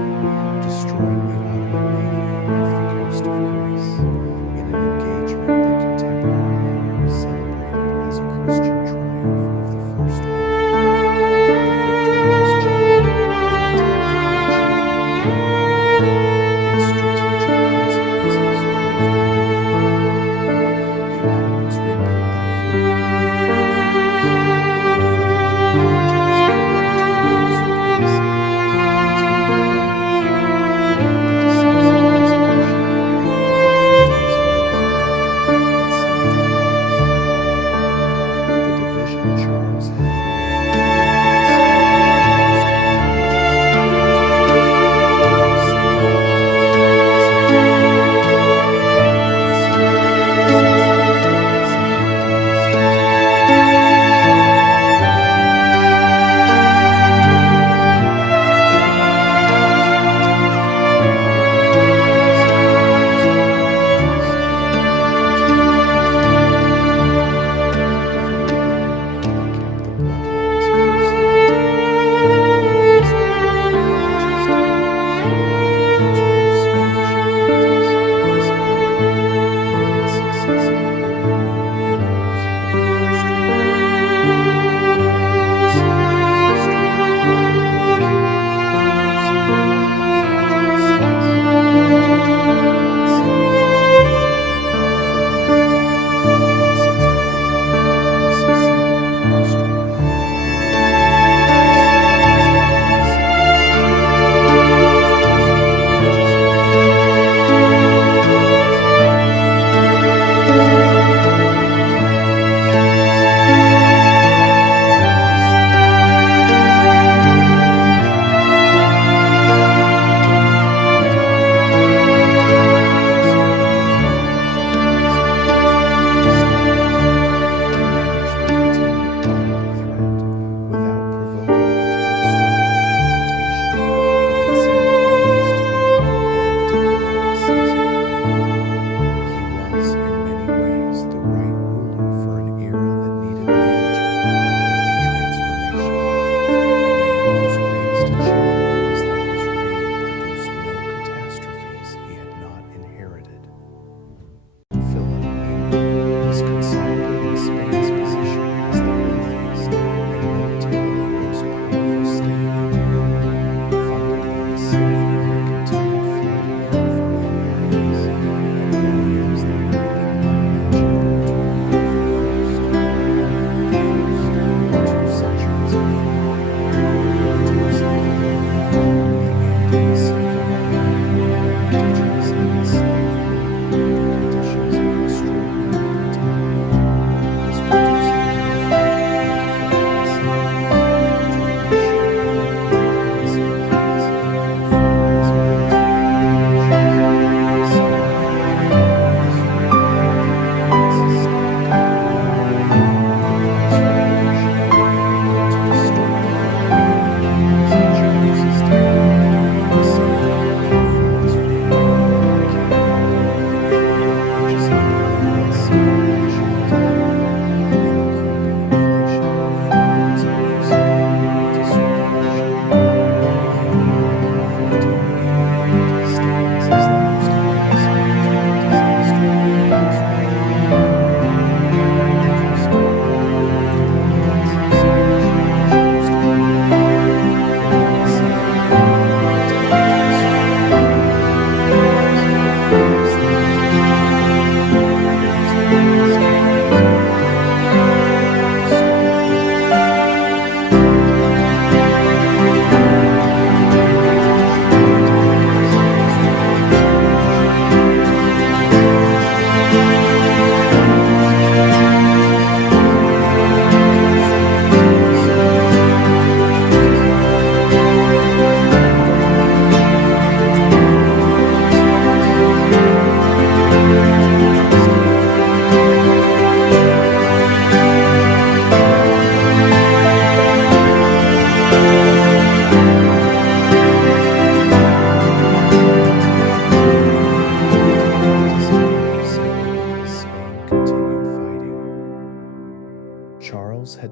destroyed the Ottoman navy off the coast of Greece in an engagement that contemporary Europe celebrated as a Christian triumph of the First World War.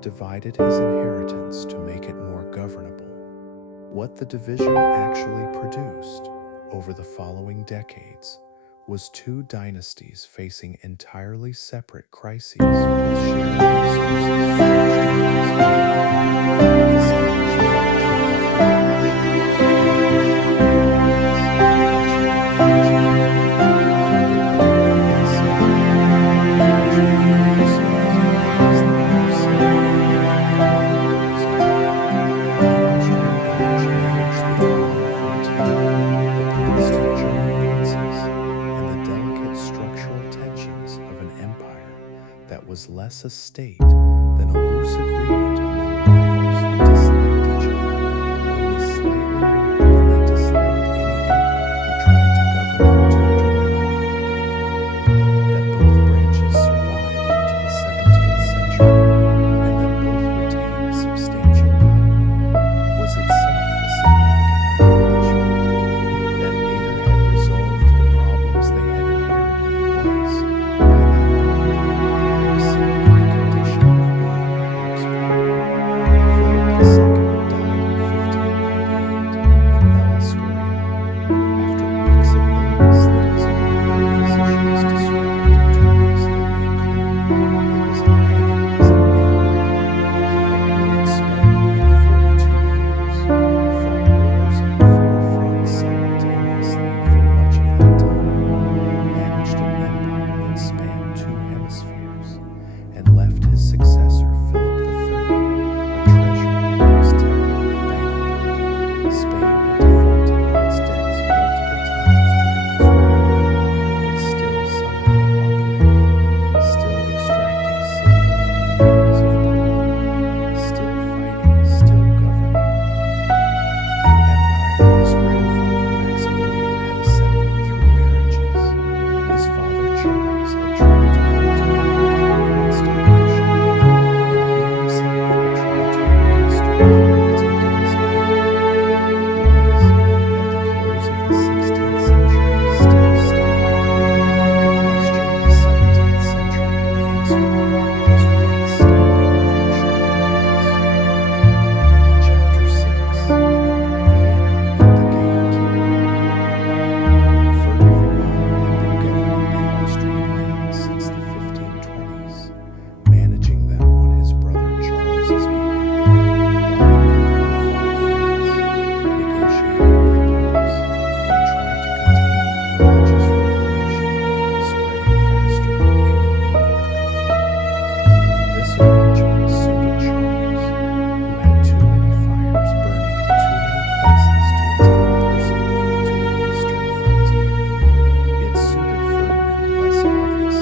divided his inheritance to make it more governable. What the division actually produced over the following decades was two dynasties facing entirely separate crises with shared resources stretched across the was less a state than a loose agreement among rivals who disliked each other only slightly more than they disliked any emperor who tried to govern them too directly. That both branches survived into the 17th century and that both retained substantial power was itself a significant accomplishment. That neither had resolved the problems they had inherited was, by that point, simply the condition of being a Habsburg. Philip II died in 1598 in Escorial after weeks of illness that his own physicians described in terms that made clear it was an agonizing end. He had ruled Spain for 42 years, fought wars on 4 fronts simultaneously for much of that time, managed an empire that spanned 2 hemispheres, and left his successor Philip III a treasury that was technically bankrupt. Spain had defaulted on its debts multiple times during his reign, but still somehow operating, still extracting silver from the mines of Peru, still fighting, still governing. The empire his grandfather Maximilian had assembled through marriages, his father Charles had tried to hold together through constitution, and he himself had tried to administer through meticulous paperwork, was, at the close of the 16th century, still standing. The question the 17th century would answer was what standing actually cost. Chapter 6: Vienna at the Gate. Ferdinand I had been governing the Austrian lands since the 1520s, managing them on his brother Charles's behalf, while the emperor fought France, negotiated with popes, and tried to contain the religious revolution spreading faster than any edict could fall. This arrangement suited Charles, who had too many fires burning in too many places to attend personally to the eastern frontier. It suited Ferdinand less obviously,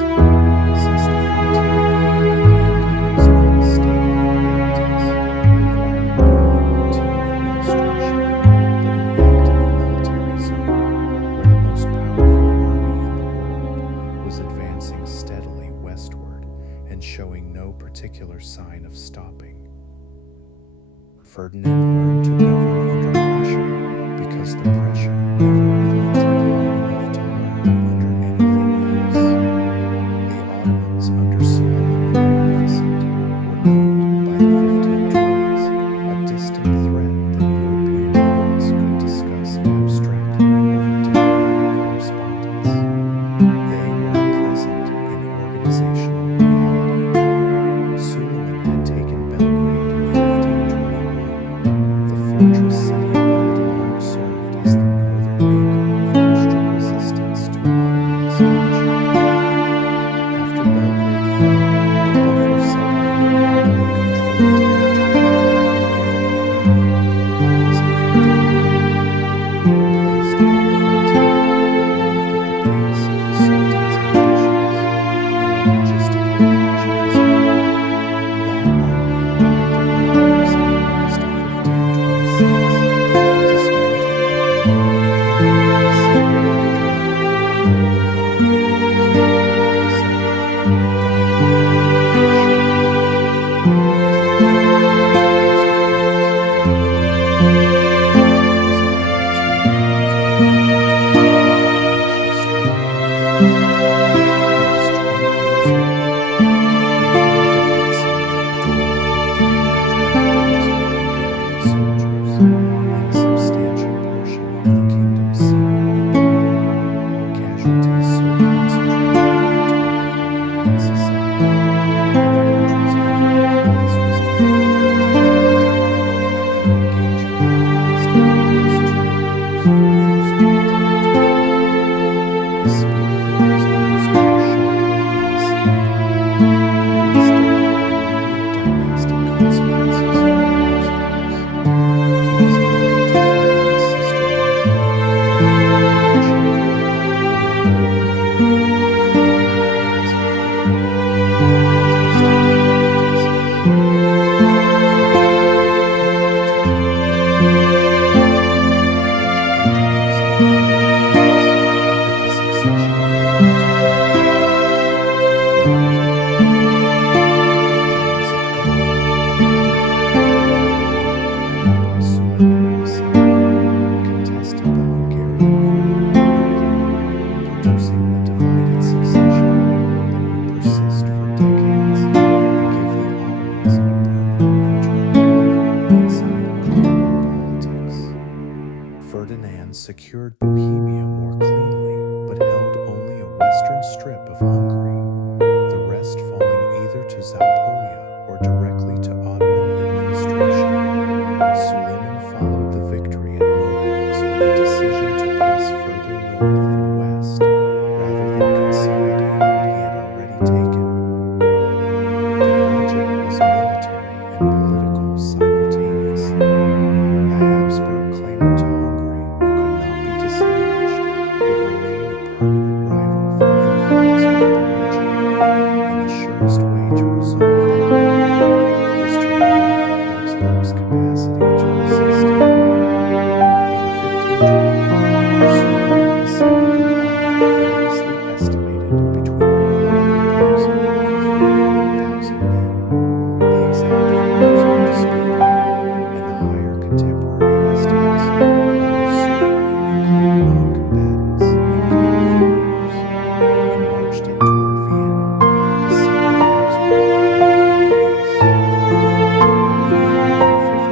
since the frontier he had been handed was not a stable inheritance, requiring only routine administration, but an active military zone where the most powerful army in the world was advancing steadily westward and showing no particular sign of stopping. Ferdinand learned to govern under pressure because the pressure never relented long enough to learn under anything else. The Ottomans under Suleiman the Magnificent were known by the 1520s a distant threat that European courts could discuss abstractly over diplomatic correspondence. They were present in organizational reality. Suleiman had taken Belgrade in 1521, the fortress secured Bohemia more cleanly, but held only a western strip of Hungary, the rest falling either to Zapolia or directly to Ottoman administration. Suleiman followed the victory at Mohacs with a decision to press further north and west, rather than consolidate what he had already taken. The logic was military and political simultaneously. A Habsburg claimant to Hungary, who could not be dislodged, would remain a permanent rival for influence over the region, and the surest way to resolve that rivalry was to remove the Habsburgs' capacity to resist it. In 1529, Suleiman assembled an army variously estimated between 100,000 and 300,000 men. The exact figures are disputed, and the higher contemporary estimates almost certainly include non-combatants and camp followers, and marched it toward Vienna, the seat of Habsburg power in the east. Vienna in 1529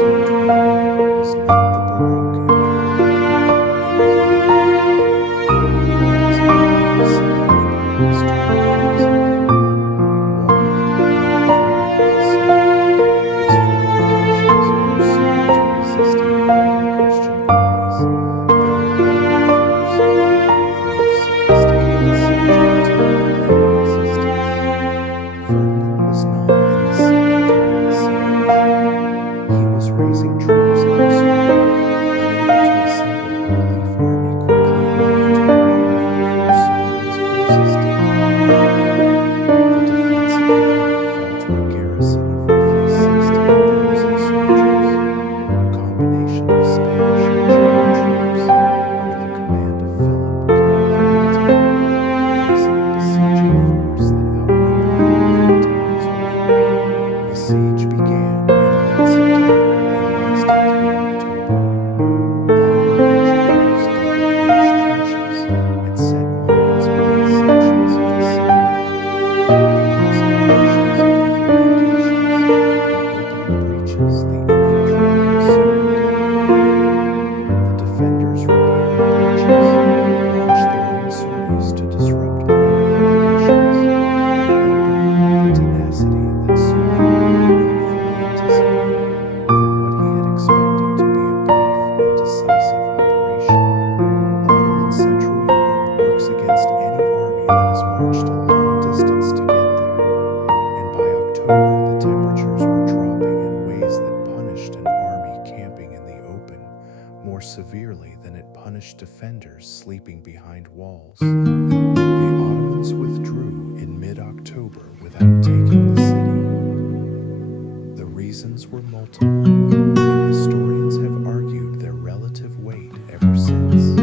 was not the Baroque imperial capital it was later become. It was a naval city of perhaps 20,000 people, walled but not formidably so. Its fortifications were suited to resisting rival Christian armies than the modern force equipped with the most sophisticated siege artillery then in existence. Ferdinand was not in the city during the siege. He was raising troops elsewhere, unable to assemble a relief army quickly enough to arrive before Suleiman's forces did. The defense of Vienna fell to a garrison of roughly 16,000 soldiers, a combination of Spanish and German troops under the command of Philip, Count Palatine, facing a besieging force that outnumbered them many times over. The siege began in late September and lasted through October. Ottoman engineers dug approach trenches and set mines beneath sections of the city, collapsing portions of the fortifications and opening breaches the infantry could assault. The defenders repaired breaches, launched their own sorties to disrupt mining operations, and held on with a tenacity that Suleiman had not fully anticipated from what he had expected to be a brief and decisive operation. Ottoman Central Europe works against any army that has marched a long distance to get there, and by October the temperatures were dropping in ways that punished an army camping in the open more severely than it punished defenders sleeping behind walls. The Ottomans withdrew in mid-October without taking the city. The reasons were multiple, and historians have argued their relative weight ever since.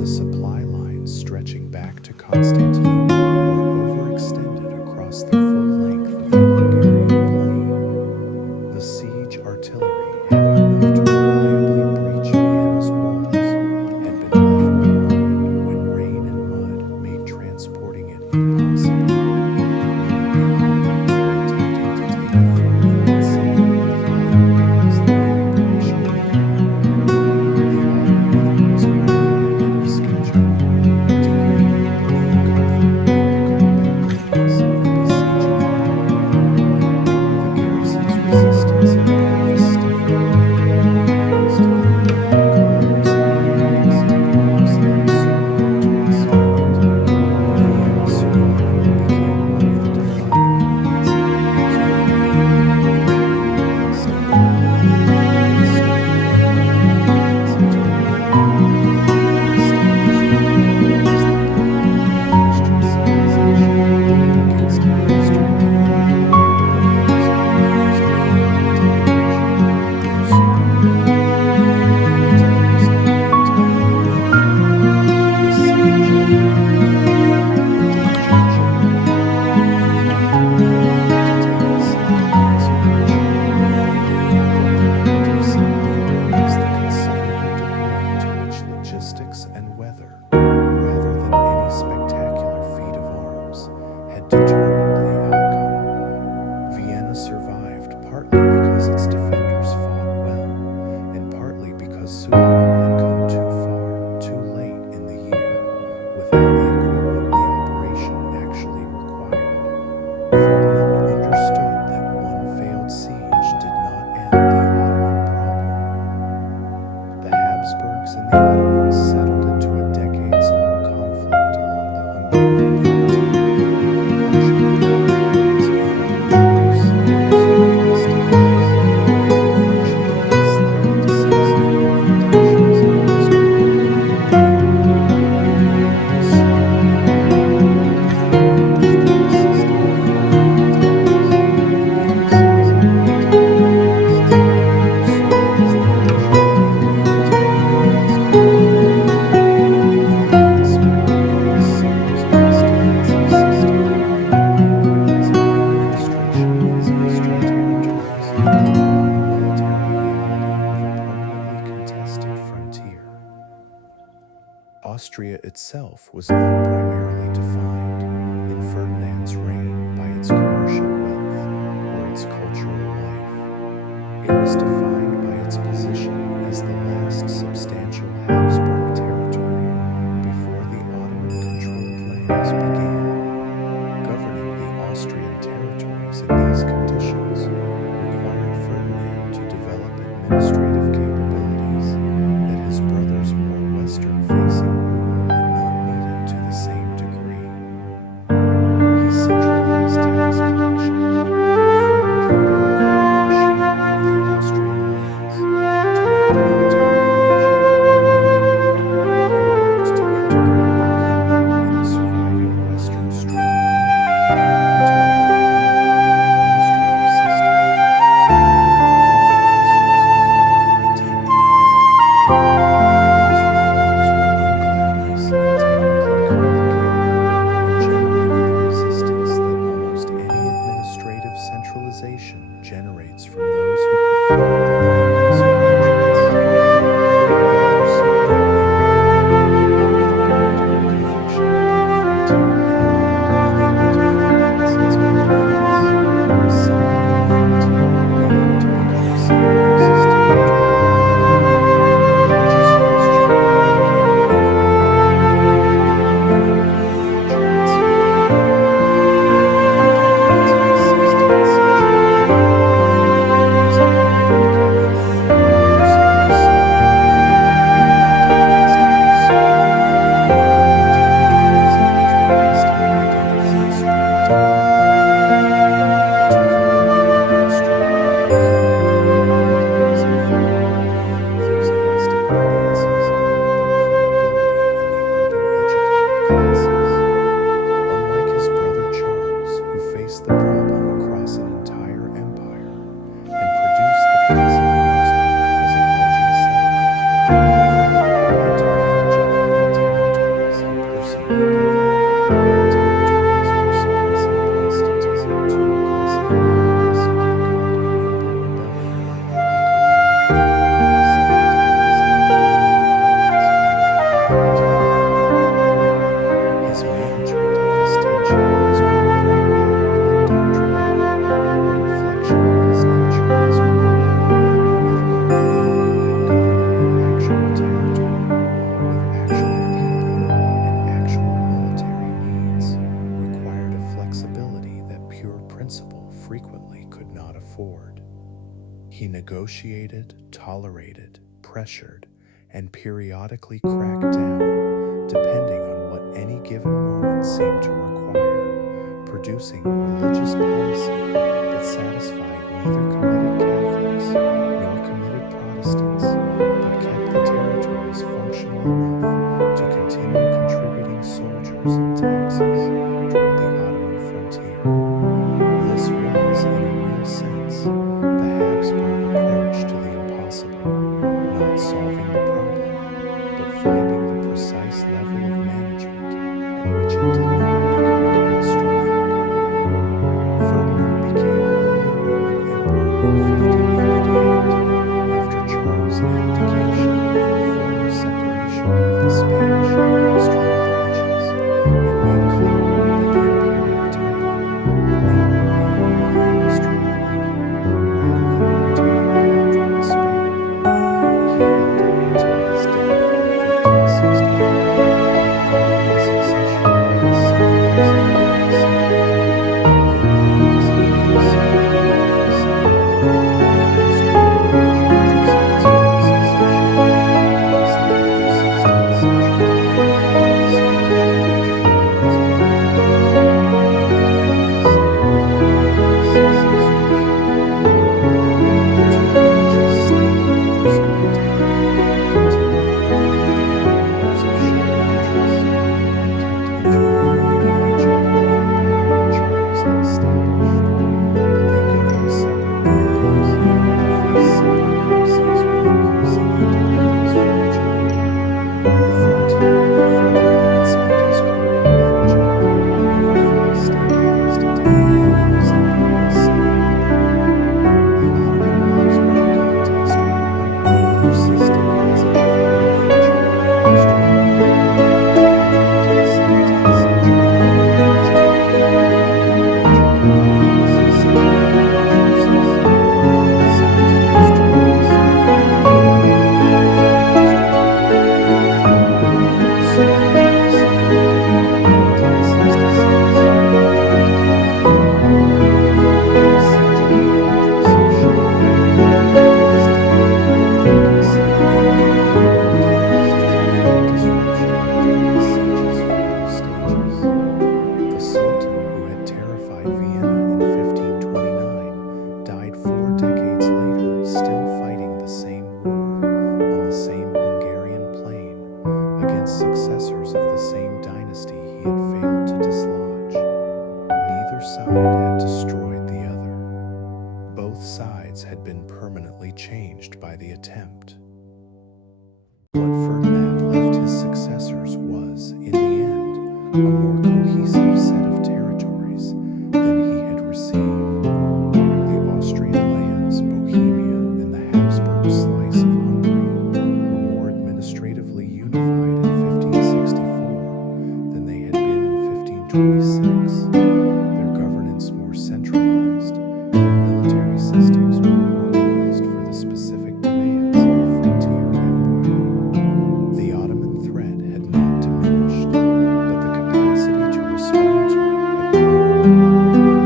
The supply lines stretching back to Constantinople were overextended across the full length of the Hungarian plain. The siege artillery, heavy enough to reliably breach Vienna's walls, had been left behind when rain and mud made transporting it impossible. The Ottomans were attempting to take a fortified city with lighter guns than the operation required. The autumn weather was arriving ahead of schedule and degrading both the comfort and the combat readiness of the besieging army. The garrison's resistance had proved stifling and itself was not primarily defined in Ferdinand's reign by its commercial wealth or its cultural life. It was defined by its position as the last substantial Habsburg territory before the Ottoman-controlled lands began. Governing the Austrian territories in these conditions required Ferdinand to develop administrative capabilities that his brother's more western-facing rule had not needed to the same degree. He centralized tax collection, reformed the bureaucratic machinery of the Austrian lands to make military provision more important, and worked to integrate Bohemia and the surviving western stronghold into a more unified administrative system, keeping all the resources from the frontier to him. These reforms were unglamorous and technically complicated, and generated the resistance that almost any administrative centralization generates from those who prefer the blameless arrangements. Ferdinand pursued them anyway, out of the practical conviction that a frontier empire unable to finance its own defense was simply a frontier waiting to become someone else's territory. The legislation complicated everything in the German-speaking world. By the decades of the 16th century, Ferdinand was a converted Catholic, personally sorry for the dynastic usurper, and governed territories in which Protestant ideas had spread deeply. Particularly in Austria and Bohemia, Lutheranism found early and enthusiastic audiences among both the nobility and the urban educated classes. Unlike his brother Charles, who faced the problem across an entire empire and produced the peasant horsepower as a pledge himself, Ferdinand had to manage 11 territories and personally govern. Territories where suppressing Protestantism too aggressively risked the kind of noble rebellion he could not afford simultaneously furthering his frontier. His management of this tension was more pragmatic and doctrinal, a reflection of his nature as a ruler who had learned early that governing an actual territory with actual people and actual military needs required a flexibility that pure principle frequently could not afford. He negotiated, tolerated, pressured, and periodically cracked down, depending on what any given moment seemed to require, producing a religious policy that satisfied neither committed Catholics nor committed Protestants, but kept the territories functional enough to continue contributing soldiers and taxes toward the Ottoman frontier. This was, in a real sense, the Habsburg approach to the impossible, not solving the problem, but finding the precise level of management at which it did not become catastrophic. Ferdinand became Holy Roman Emperor in ultimately changed by the attempt. What Ferdinand left his successors was, in the end, a more cohesive set of territories than he had received. The Austrian lands, Bohemia, and the Habsburg slice of Hungary were more administratively unified in 1564 than they had been in 1526, their governance more centralized, their military systems more organized for the specific demands of a frontier empire. The Ottoman threat had not diminished, but the capacity to respond to it had grown.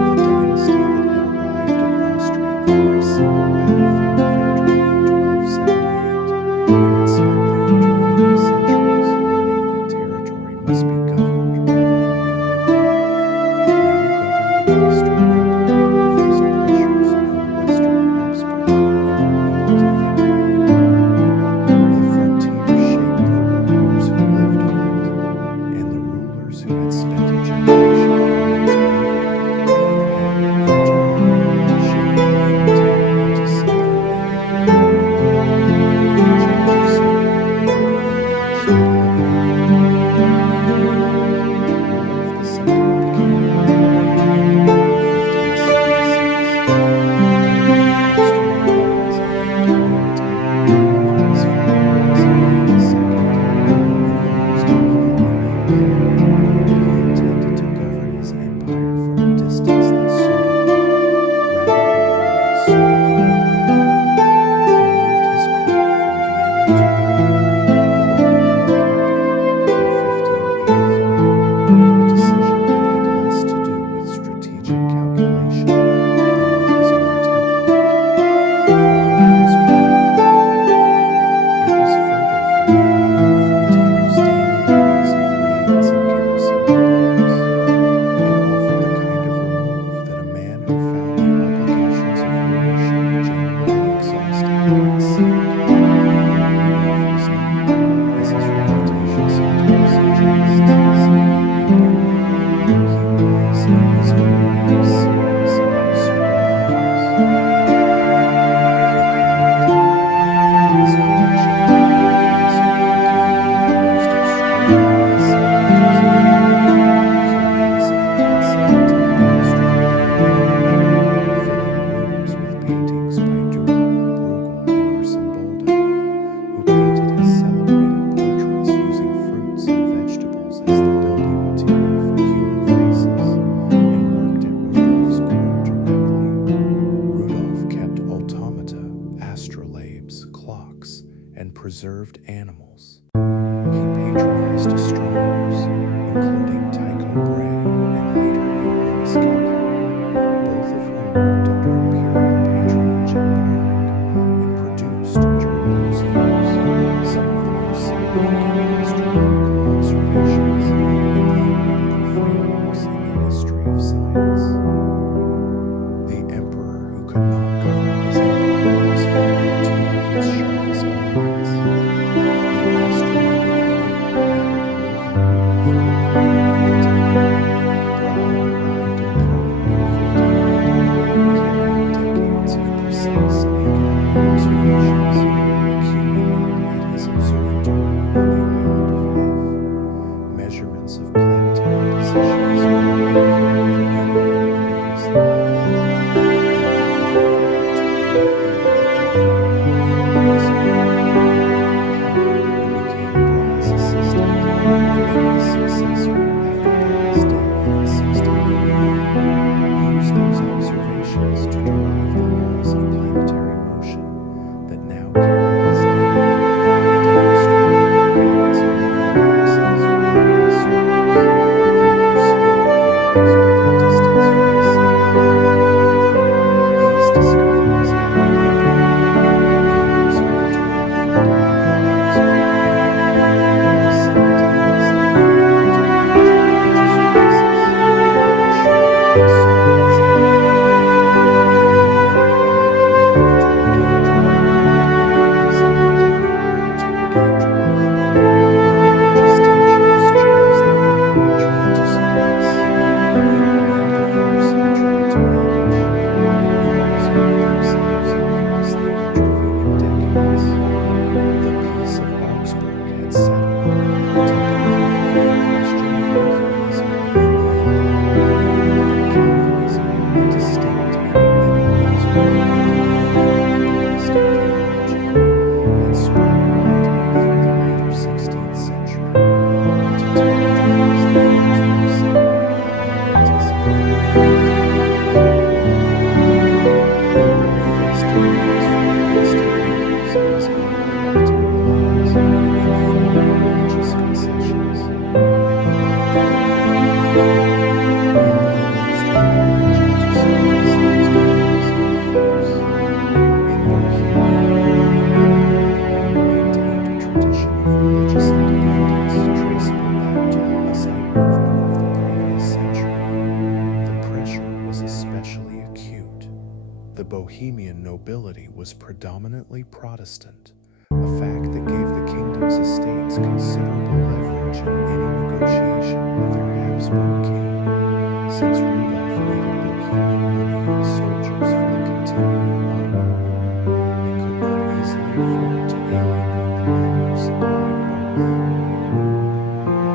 The dynasty that had arrived in Austria for a single battlefield victory in 1278 and had spent the intervening centuries learning that territory must be governed rather than now governed an Eastern empire that faced pressures no Western Habsburg had ever needed to think about. The frontier shaped the rulers who lived on it, and the rulers who had spent a generation learning to live on it had, in turn, shaped the frontier into something they could hold. Chapter 7: The Match That Rudolf II became Austrian Emperor in 1576. Austrian ties had been tied from his father Maximilian II, and almost immediately made clear that he intended to govern his empire from a distance that suited him, rather than one that suited the empire. He moved his court from Vienna to Prague, the Bohemian capital, in 1583, a decision that had less to do with strategic calculation than with his own temperament. Prague was beautiful. It was further from the Ottoman frontiers daily days of raids and garrison depots. It offered the kind of remove that a man who found the obligations of rulership genuinely exhausting might seek. Though Rudolf was not, as his reputation sometimes suggests, simply ready. He was, in his own way, serious about certain things. He collected. His collection at the castle became one of the most extraordinary assemblies of curiosity and scientific instruments, filling rooms with paintings by Dürer, Bruegel, and Arcimboldo, who painted his celebrated portraits using fruits and vegetables as the building material for human faces, and worked at Rudolf's court directly. Rudolf kept automata, astrolabes, clocks, and preserved animals. He patronized astronomers, including Tycho Brahe and later Johannes Kepler, both of whom worked under imperial patronage in Prague, and produced, during those years, some of the most significant astronomical observations and theoretical frameworks in the history of science. The emperor who could not govern his empire was finding two of its sharpest minds. The astronomical work mattered more than Rudolf could have known nobility was predominantly Protestant, a fact that gave the kingdom's estates considerable leverage in any negotiation with their Habsburg king, since Rudolf needed Bohemian money and soldiers for the continuing Ottoman war, and could not easily afford to alienate the men who supplied both.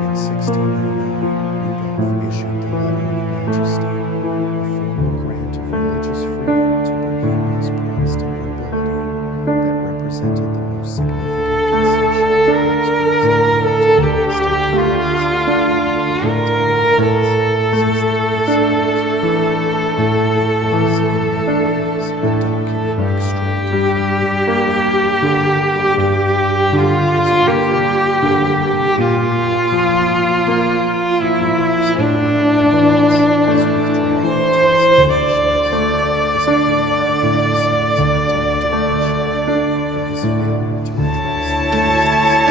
In 1609, Rudolf issued the Letter of Majesty, a formal grant of religious freedom to Bohemia's Protestant nobility that represented the most significant concession the Habsburgs had made to the Protestant kings. Built on evidence since the Peace of Habsburg, it was in many ways a document extracted from the failure to address the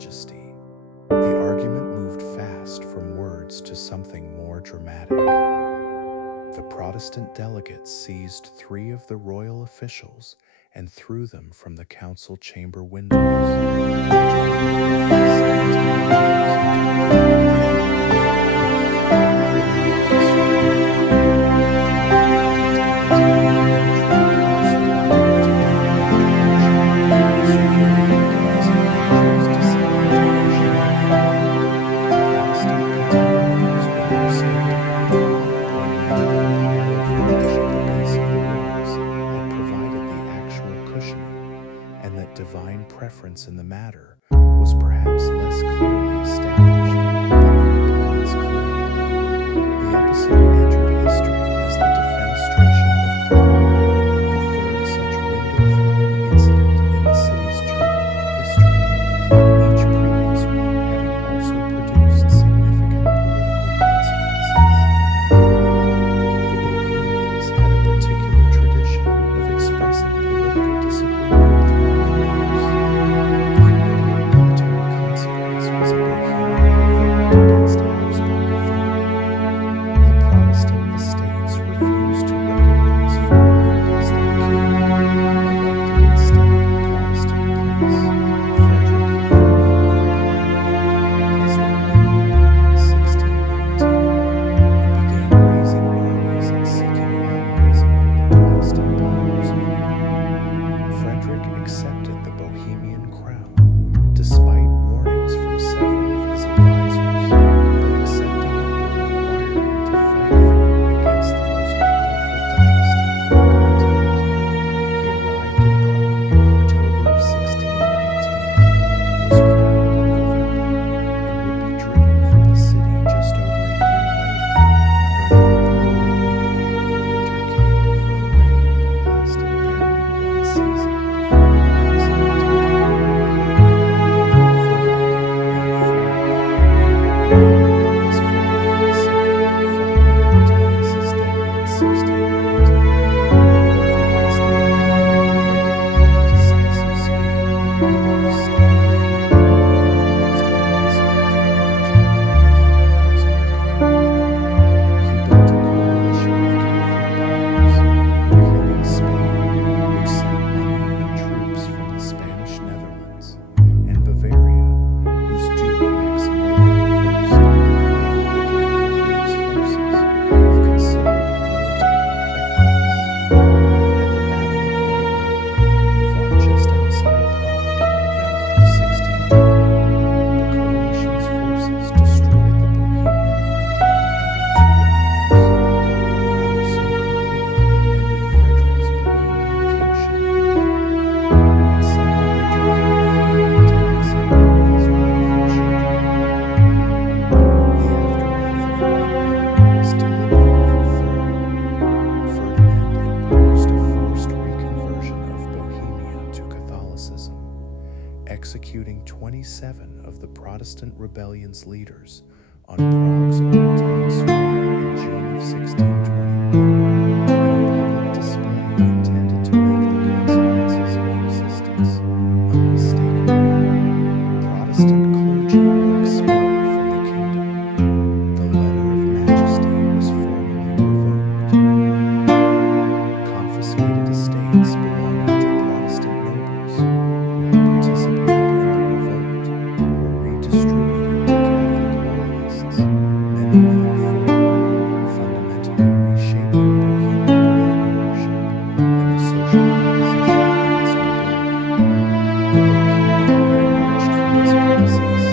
majesty. The argument moved fast from words to something more dramatic. The Protestant delegates seized 3 of the royal officials and threw them from the council chamber divine preference in the matter was perhaps less clearly established than the opponent's claim. The episode entered history as the defenestration of Prague, the third such window-throwing incident in the city's turbulent history, each previous one having also produced significant political consequences. The Bohemians had a particular tradition of expressing political disagreement. Was a Bohemian revolt against Habsburg authority. The Protestant estates refused to recognize Ferdinand as their king, elected instead a Protestant prince, Frederick I of the Palatinate, as their new ruler in 1619, and began raising armies and seeking allies among the Protestant powers of Europe. Frederick accepted the Bohemian crown, despite warnings from several of his advisors that accepting it would require him to fight for it against the most powerful dynasty on the continent. He arrived in Prague in October of 1619, was crowned in November, and would be driven from the city just over a year later, earning the permanent nickname the Winter King for a reign that lasted barely one season before collapsing entirely. Spanish Netherlands, and Bavaria, whose Duke Maximilian I commanded the Catholic League's forces with considerable military effectiveness. At the Battle of White Mountain, fought just outside Prague in November of 1620, the coalition's forces destroyed the Bohemian army in under 2 hours, a battle so complete it ended Frederick's Bohemian kingship immediately. Executing 27 of the Protestant rebellion's leaders on Prague's Old Town Square in June of 1621, in a public display intended to make the consequences of resistance unmistakable. Protestant clergy were expelled from the kingdom. The letter of majesty was formally revoked. Confiscated estates belonging to Protestant nobles who had participated in the revolt were redistributed to Catholic loyalists, many of them foreign, fundamentally reshaping Bohemian land ownership and the social composition of its nobility. The Bohemia had emerged from this process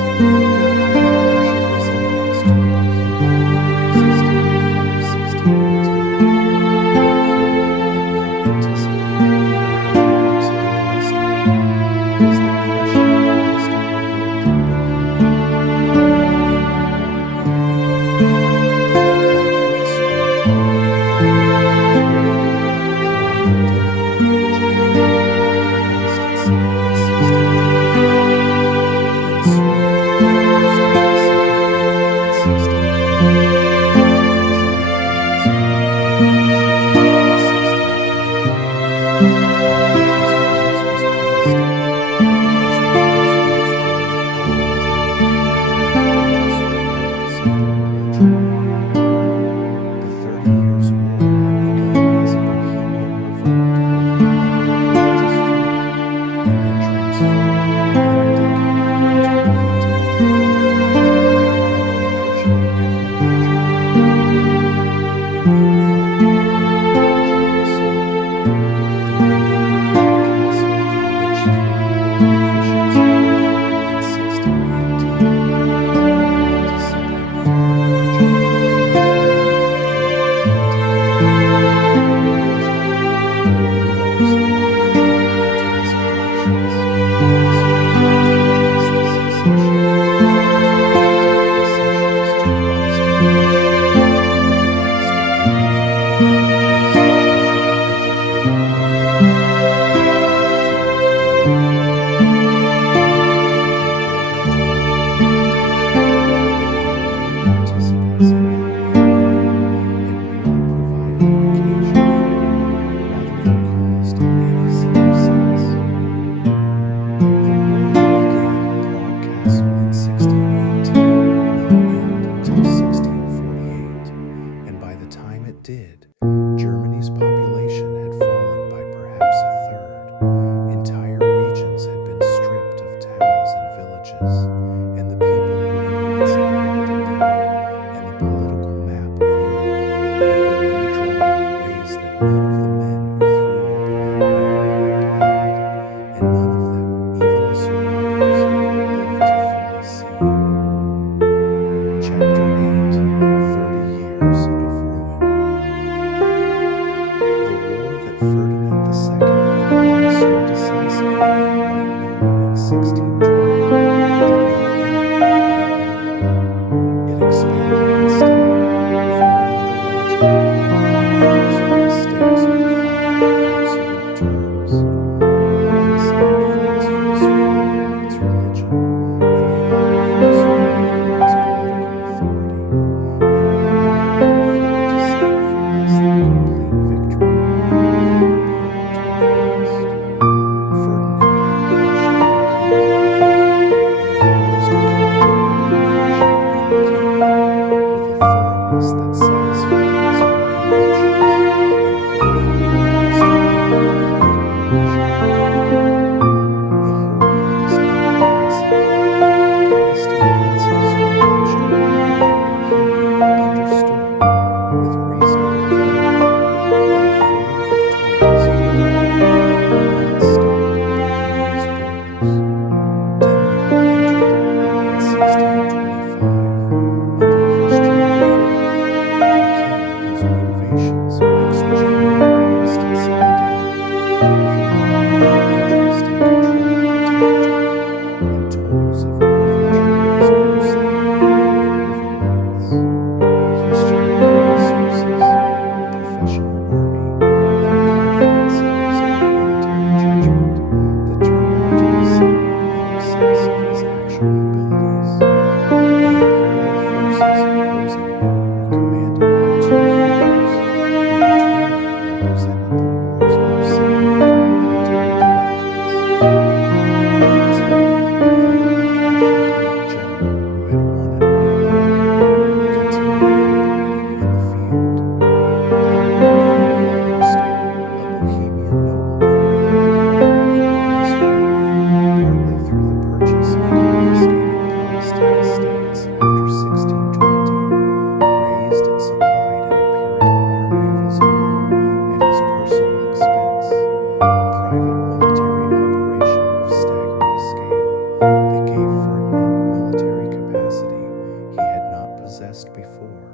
military capacity he had not possessed before,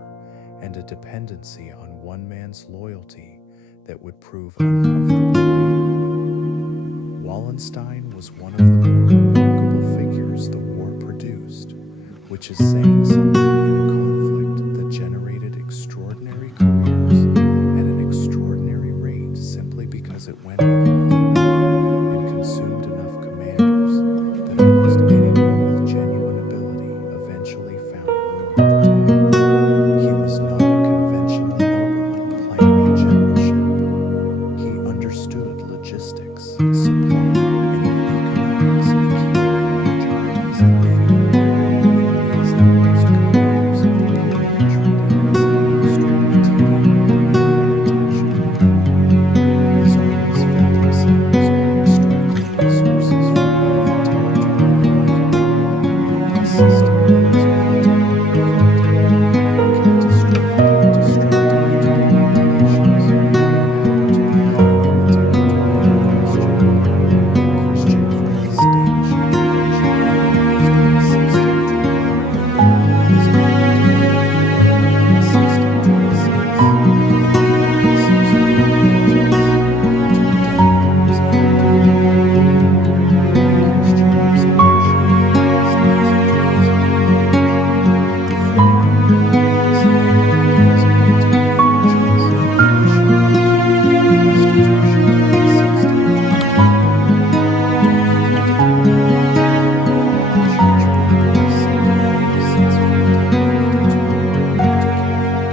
and a dependency on one man's loyalty that would prove uncomfortable later. Wallenstein was one of the more remarkable figures the war produced, which is saying something in a conflict that generated extraordinary careers at an extraordinary rate simply because it went on and consumed enough commanders that almost anyone with genuine ability eventually found room at the top. He was not a conventional nobleman playing in generalship. He understood logistics, supply, and the economics of keeping large armies in the field in ways that most commanders of the period treated as administrative tedium beneath their attention. His armies fed themselves by extracting resources from whatever territory they occupied, a system that was militarily effective and catastrophically destructive to the populations who happened to be living in the territory in question. Christian France's Danish intervention in 1621 was only defeated in 1626, and the subsequent invasions until Denmark was effectively defeated, and Christian was negotiating peace deals in terms of Ferdinand, by this outpouring of his military fortunes, issued a decree of restitution in 1629, decreeing the abandonment of all church property settlement since 1542 to Catholic control.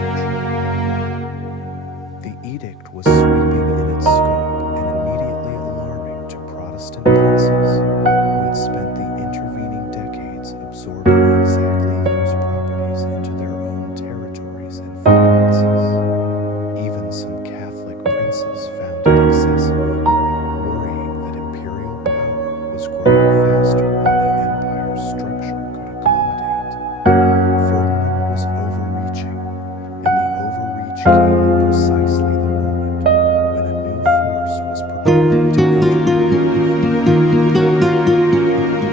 The edict was sweeping in its scope and immediately alarming to Protestant princes who had spent the intervening decades absorbing exactly those properties into their own territories and finances. Even some Catholic princes found it excessive, worrying that imperial power was growing faster than the empire's structure could accommodate. Ferdinand was overreaching, and the overreach came at precisely the moment when a new force was preparing to enter the battlefield.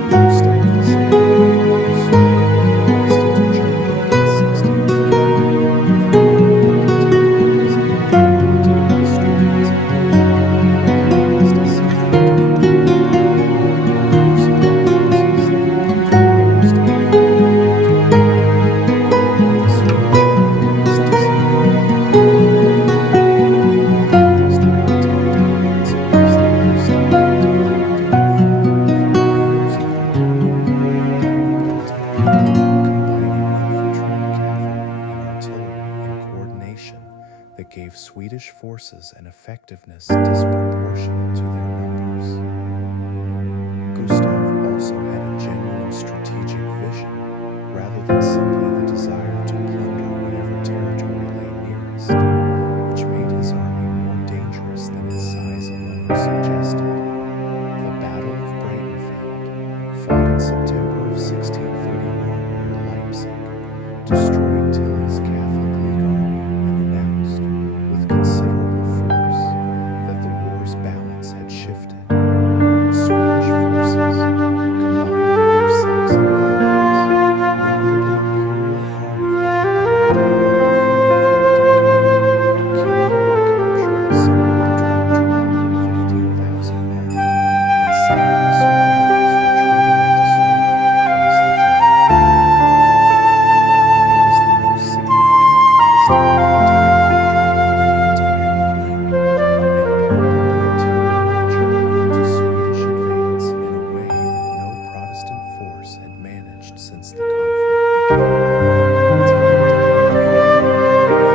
Gustav II of Austria crossed into Germany in 1620 with an army that contemporaries and later military historians of Europe recognized as something different and better than new supply forces that had been doing most of the fighting up to that point. The Swedish army was disciplined, organized around tactical principles that Gustav had developed and refined through years of Hungarian and German military, combining infantry, cavalry, and artillery in coordination that gave Swedish forces an effectiveness disproportionate to their numbers. Gustav also had a genuine strategic vision, rather than simply the desire to plunder whatever territory lay nearest, which made his army more dangerous than its size alone suggested. The Battle of Breitenfeld, fought in September of 1631 near Leipzig, destroyed Tilly's Catholic League army and announced, with considerable force, that the war's balance had shifted. Swedish forces, combined with their Saxon allies, routed an imperial army that had been undefeated for a decade, killing or capturing somewhere between 12 and 15,000 men, and sending the survivors retreating into Sweden across the German Border. It was the most significant Protestant military victory of the entire war, and it opened the interior of Germany to Swedish advance in a way that no Protestant force had managed since the conflict began. Tilly died defeated,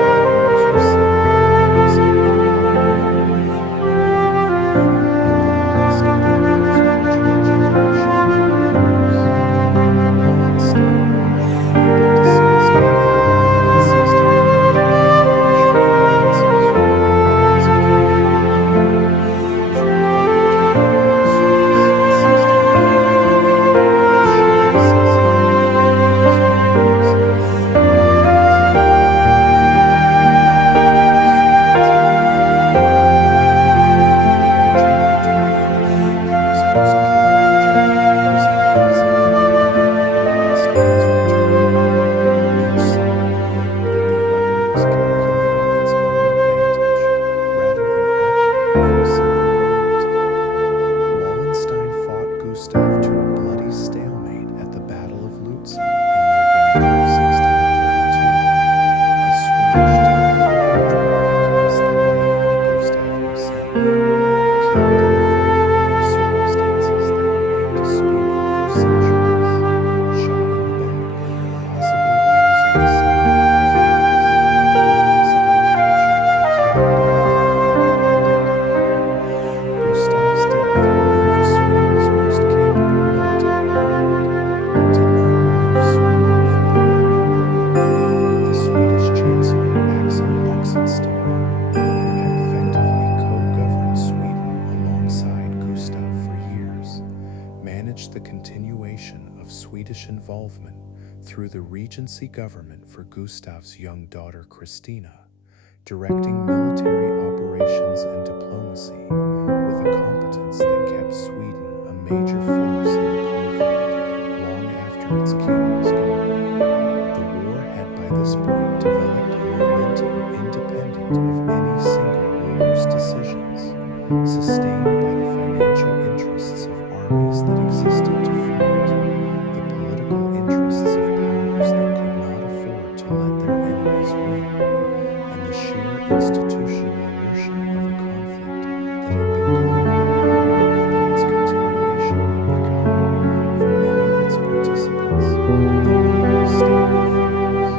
and followers received the cross of the Black River, removing from the field the last of the war's original generation of commanders. Wallenstein, who had been dismissed by Ferdinand in 1630 with pressure from princes who were already executed in Empire, was recalled to the royal service in 1641 with short necessity, through the regency government for Gustav's young daughter Christina, directing military operations and diplomacy with a competence that kept Sweden a major force in the conflict long after its king was gone. The war had by this point developed a momentum independent of any single ruler's decisions, sustained by the financial interests of armies that existed to fight, the political interests of powers that could not afford to let their enemies win, and the sheer institutional inertia of a conflict that had been going on long enough that its continuation had become, for many of its participants, the normal state of affairs.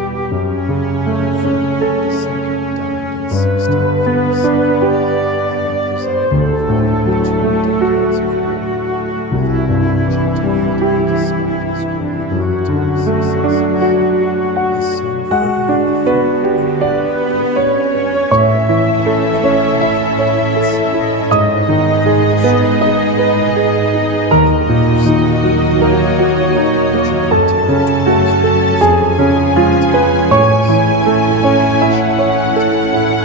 Ferdinand II died in 1637, having presided over more than 2 decades of war, without managing to end it despite his early military successes. His son Ferdinand III inherited both the imperial title and the conflict had itself undergone a destructive movement. On either side of the war, the German territories were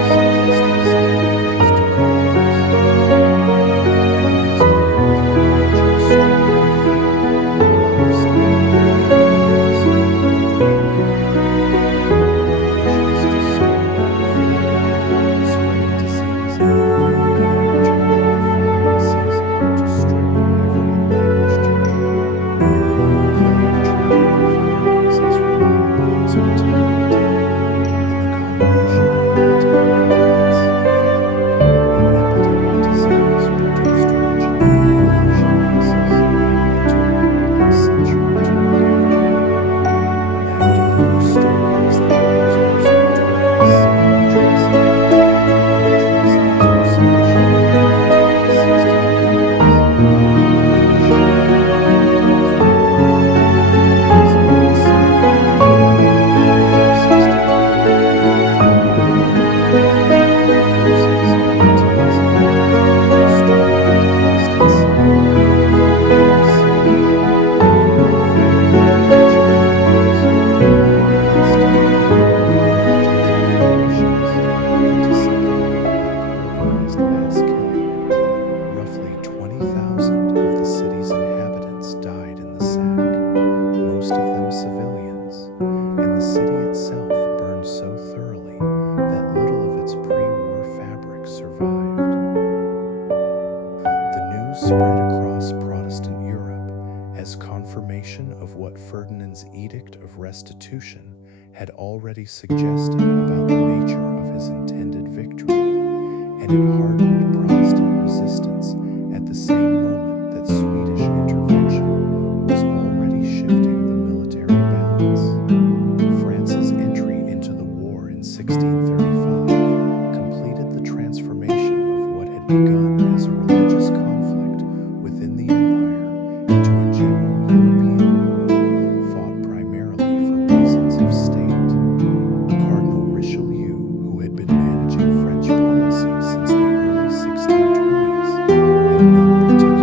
most of them already taken place, and the condition that contemporaries describe in terms suggesting something close to collapse. Armies moving through a major destructive field, livestock and conveyance of people fell, leaving populations to starve and flee, spreading disease in their wake and returning the following season to strip whatever had managed to remain. Plague traveling with armies as reliably as artillery did, and the combination of military violence, famine, and epidemic disease produced regional population masses that took more than a century to recover. Magdeburg stood as the war's most notorious single atrocity, but atrocities were sufficiently common in the 1630s, and the division of Franconia as well. As a considerable of 1630, Napoleon had gathered forces on the Theresa stormed the Dynasty city after a prolonged siege, and by falling the Belgian armies, mobilized a category of military operations into something more like organized mass killing. Roughly 20,000 of the city's inhabitants died in the sack, most of them civilians, and the city itself burned so thoroughly that little of its pre-war fabric survived. The news spread across Protestant Europe as confirmation of what Ferdinand's edict of restitution had already suggested about the nature of his intended victory, and it hardened Protestant resistance at the same moment that Swedish intervention was already shifting the military balance. France's entry into the war in 1635 completed the transformation of what had begun as a religious conflict within the empire into a general European war fought primarily for reasons of state. Cardinal Richelieu, who had been managing French policy since the early 1620s, had no particular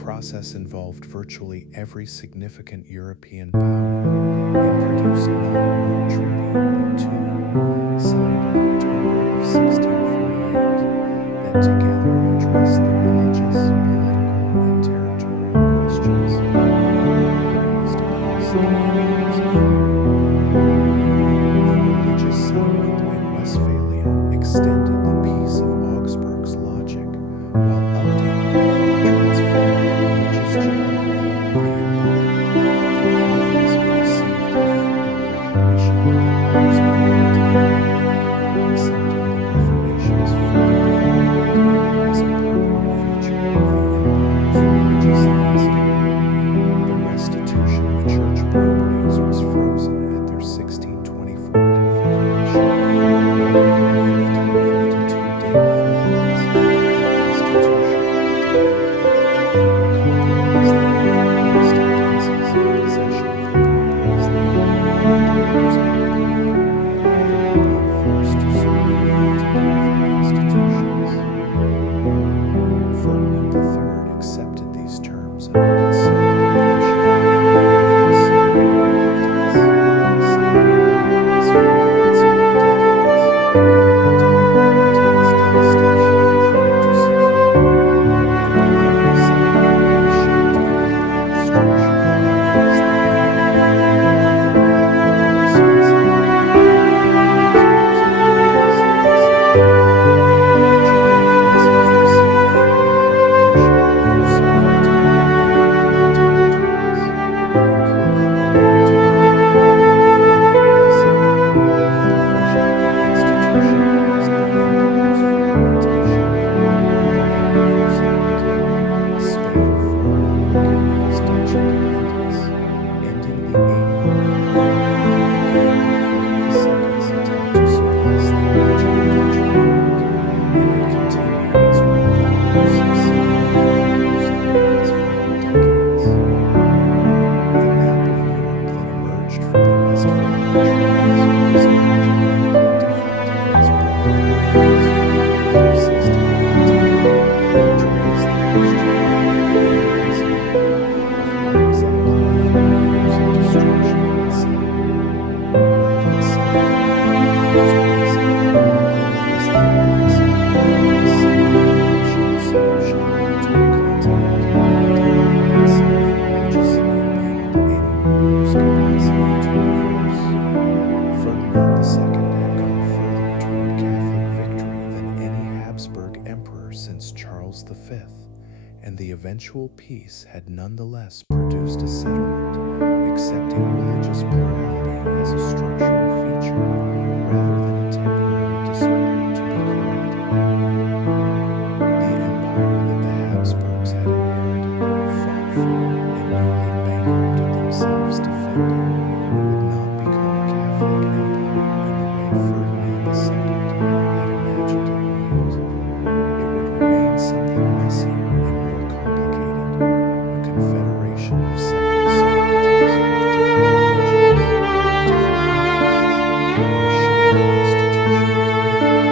process involved virtually every significant European power and produced not one treaty but two, signed in October of 1648, that together addressed the religious, political, and territorial questions that were raised across the years of fighting. The religious settlement in Westphalia extended the Peace of Augsburg's logic while updating it for the transformed religious geography of the empire. Calvinism received a firmer recognition than Habsburg had demanded, accepting the Reformation's further development as a permanent feature of the empire's religious landscape. The restitution of church properties was frozen at their 1624 configuration, rather than the 1552 date formalized the restitution of the compromise that gave the Protestant princes in possession of the properties they owned in Wars outbreak, rather than being forced to surrender them to Catholic institutions. Ferdinand III accepted these terms under considerable pressure, with considerable reluctance, signing away his father had spent decades in an entire continent's devastation trying to secure. The political settlement reshaped the empire's structure in ways that made it more responsible and Habsburgs had to embrace the legacy. The German princes received formal recognition of their sovereignty over the European territories, including a right to completely unfettered policy, a provision that institutionalized the empire's fragmentation rather than reversing it. Spain formally recognized Dutch independence, ending the 80-year conflict that began with Philip II's attempt to suppress the original Dutch revolt, and had continued as one of the most succeeding empires throughout its final decades. The map of Europe that emerged from the Westphalian treaties was not dramatically different in its broad outlines from the map of 1619, which raised the question, and is now, of what exactly 30 years of destruction would settle. What it would settle, at the most basic level, was the impossibility of a single confessional solution to a continent that had divided itself religiously beyond any ruler's capacity to reverse. Ferdinand II had gone further toward Catholic victory than any Habsburg emperor since Charles V, and the eventual peace had nonetheless produced a settlement accepting religious plurality as a structural feature rather than a temporary disorder to be corrected. The empire that the Habsburgs had inherited, fought for, and nearly bankrupted themselves defending would not become a Catholic empire in the way Ferdinand II had imagined it might. It would remain something messier and more complicated, a confederation of separate sovereignties with different religions, different interests, and a shared institutional framework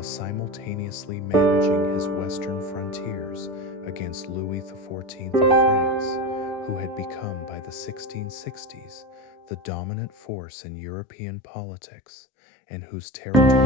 while simultaneously managing his western frontiers against Louis XIV of France, who had become by the 1660s the dominant force in European politics and whose territorial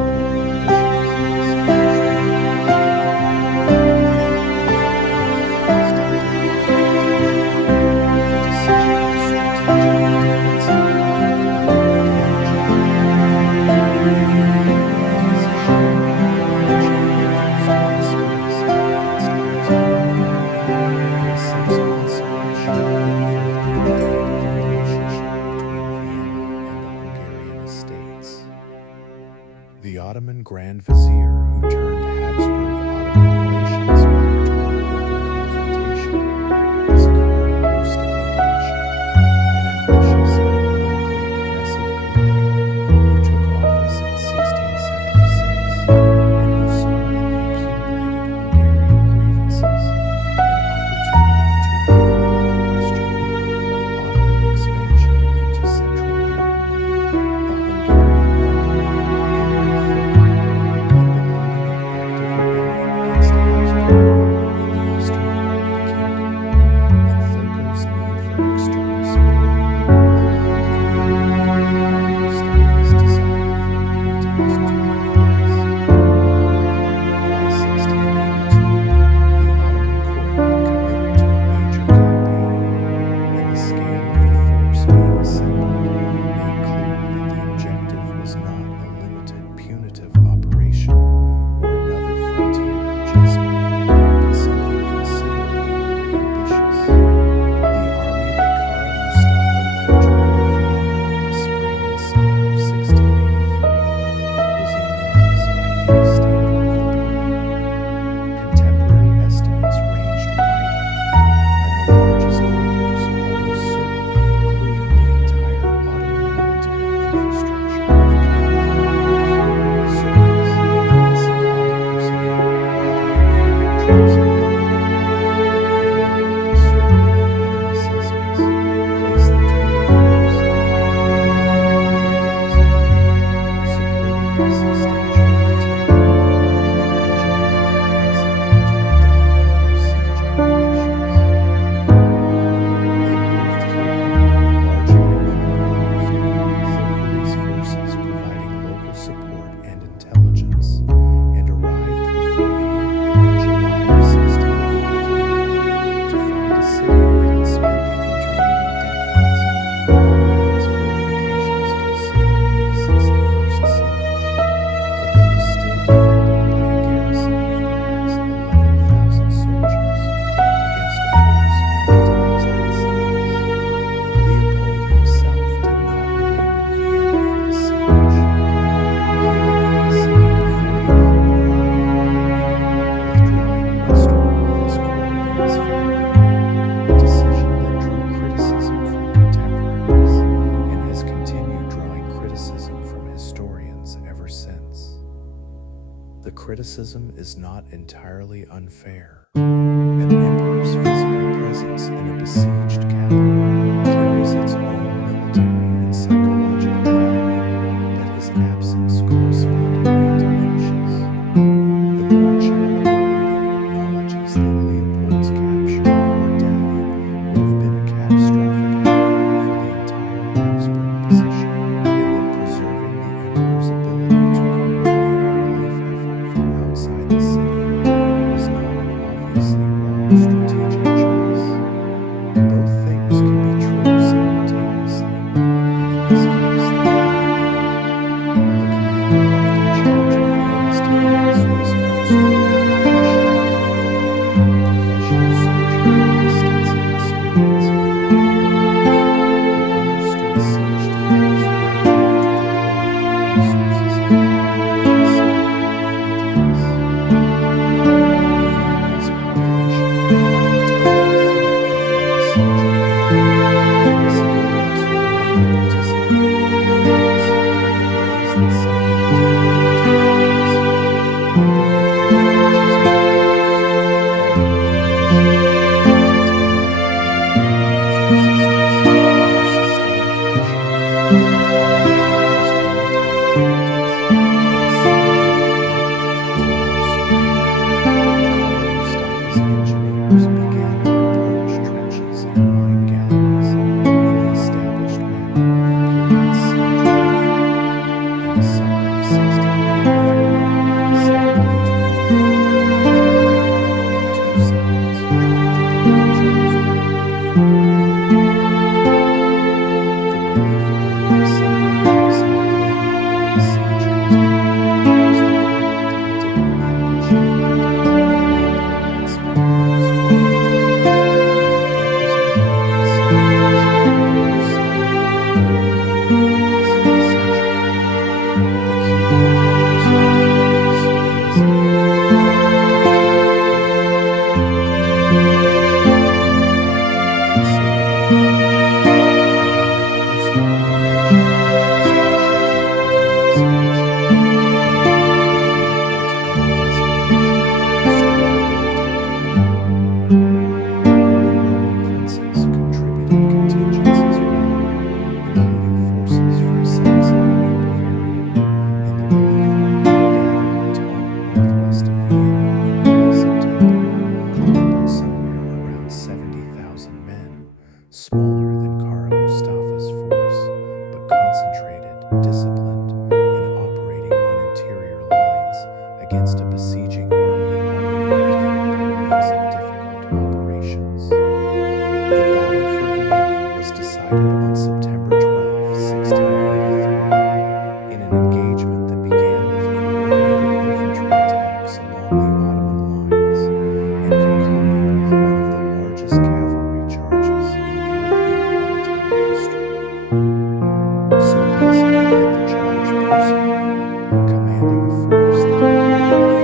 the Ottoman Grand Vizier, who turned Habsburg-Ottoman relations back toward open confrontation, was Kara Mustafa Pasha, an ambitious and politically aggressive commander who took office in 1676 and who saw in the accumulated Hungarian grievances an opportunity to reopen the question of Ottoman expansion into Central Europe. The criticism is not entirely unfair. An emperor's physical presence in a besieged capital carries its own military and psychological value that his absence correspondingly diminishes. The more charitable reading acknowledges that Leopold's capture or death would have been a catastrophic outcome for the entire Habsburg position, and that preserving the emperor's ability to coordinate a relief effort from outside the city was not an obviously wrong strategic choice. Both against a besieging army already weakened by weeks of difficult operations. The battle for Vienna was decided on September 12, 1683, in an engagement that began with coordinated infantry attacks along the Ottoman lines and concluded with one of the largest cavalry charges in European military history. Sobieski led the charge personally, commanding a force that included the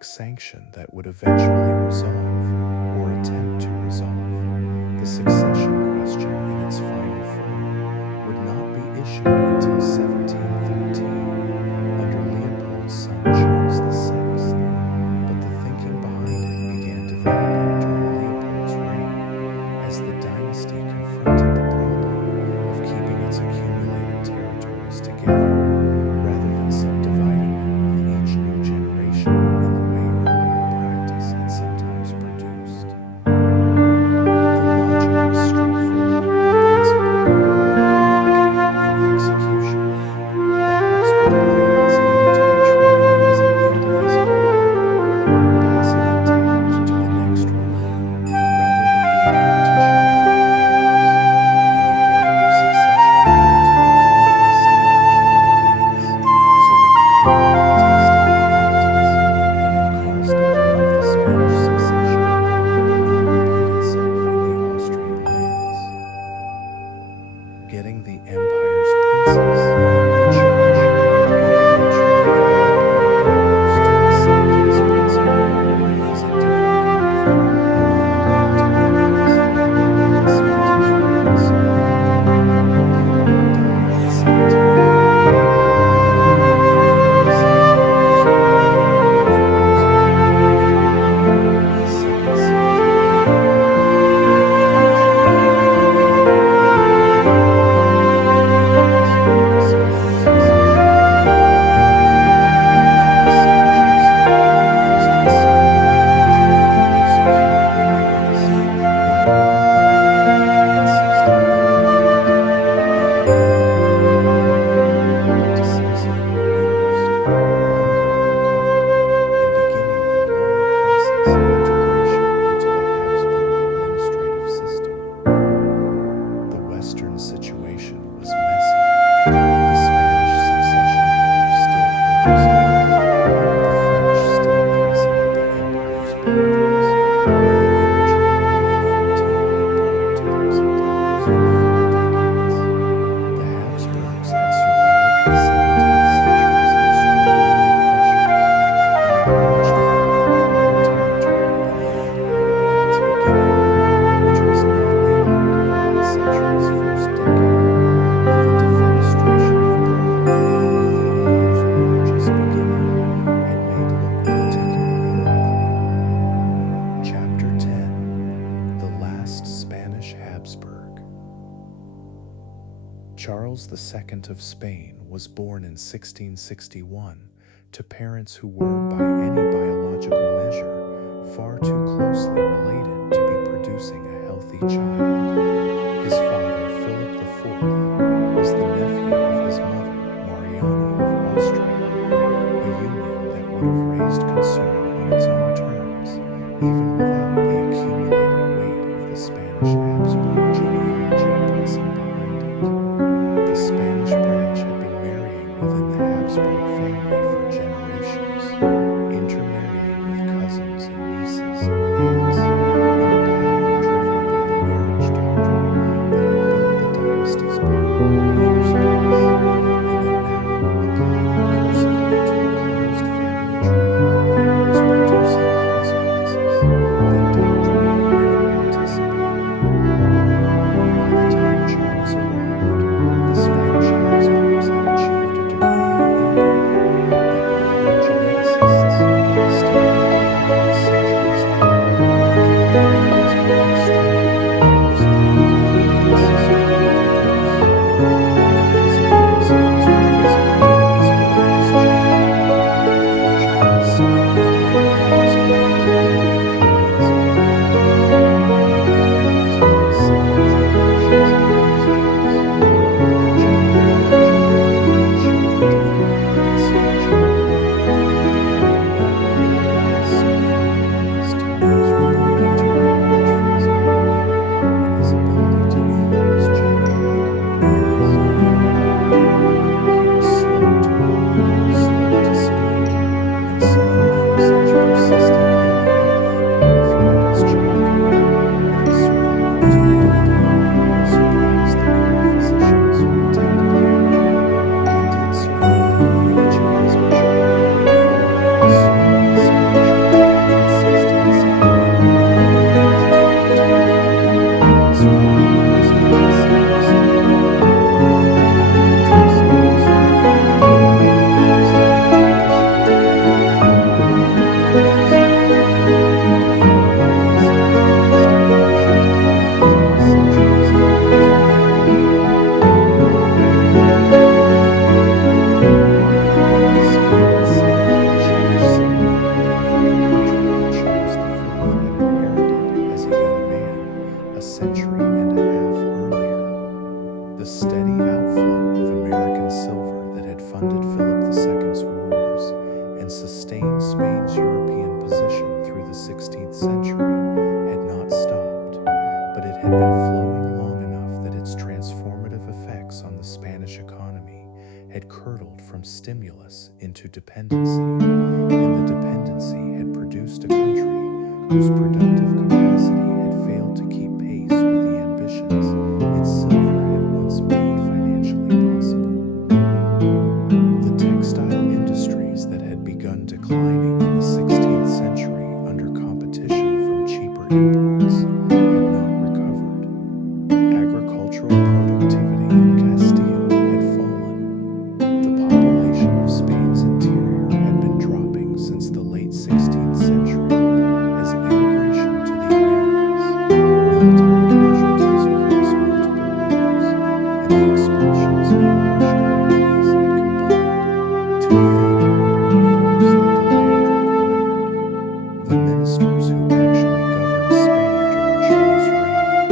democratic sanction that would eventually resolve, or attempt to resolve, the succession question in its final form would not be issued until 1713 under Leopold's son Charles VI, but the thinking behind it began developing during Leopold's reign as the dynasty confronted the problem of keeping its accumulated territories together rather than subdividing them with each new generation in the way earlier practice had sometimes produced. The logic was straightforward in principle, but complicated in execution. The Habsburg lands needed to be treated as an indivisible whole, passing intact to the next ruler, rather than being partitioned by heirs, and the order of succession needed to be clearly established in advance, so that the clearly contested inheritance that had caused the whole of the Spanish succession would not repeat itself in the Austrian lands. Getting the empire's princes, the church, and eventually the European powers to accept this principle was a different kind of problem than the military capacity that spent his reign solving. Leopold died in 1704, having reigned for 47 years through all of those wars after the Second Siege of Vienna, the Purge, and the Napoleonic War, in France under the Spanish succession. After the Saint Joseph was considered a major and secure conquest in Bohemia in 1658, the Empire fell, but decisively reversed. Hungary recovered, and beginning the long process of integration into the Habsburg administrative system. The Western situation was messy. The Spanish succession issue still unresolved, the French still pressing at the empire's boundaries with the energy Louis XIV had brought to those endeavors for 4 decades. The Habsburgs had survived the 17th century's extraordinary pressures and emerged from it with more territory than they had held at its beginning, which was not the outcome that century's first decade, with the defenestration of Prague and the 30 Years' War just beginning, had made look particularly likely. Chapter 10: The Last Spanish Habsburg. Charles II of Spain was born in 1661 to parents who were, by any biological measure, far too closely related to be producing a healthy child. His father, Philip IV, was the nephew of his mother, Mariana of Austria, a union that would have raised concern on its own terms, even without the accumulated weight of the Spanish Habsburg genealogy pressing behind it. The Spanish branch had been marrying within the Habsburg family for generations, intermarrying with cousins and nieces and aunts in a pattern driven by the marriage doctrine that had built had curdled from stimulus into dependency, and the dependency had produced a country whose productive capacity had failed to keep pace with the ambitions its silver had once made financially possible. The textile industries that had begun declining in the 16th century under competition from cheaper imports had not recovered. Agricultural productivity in Castile had fallen. The population of Spain's interior had been dropping since the late 16th century as emigration to the Americas, military casualties across multiple wars, and the expulsions of large colonies had combined to thin the workforce that the land required. The ministers who actually governed Spain during Charles' reign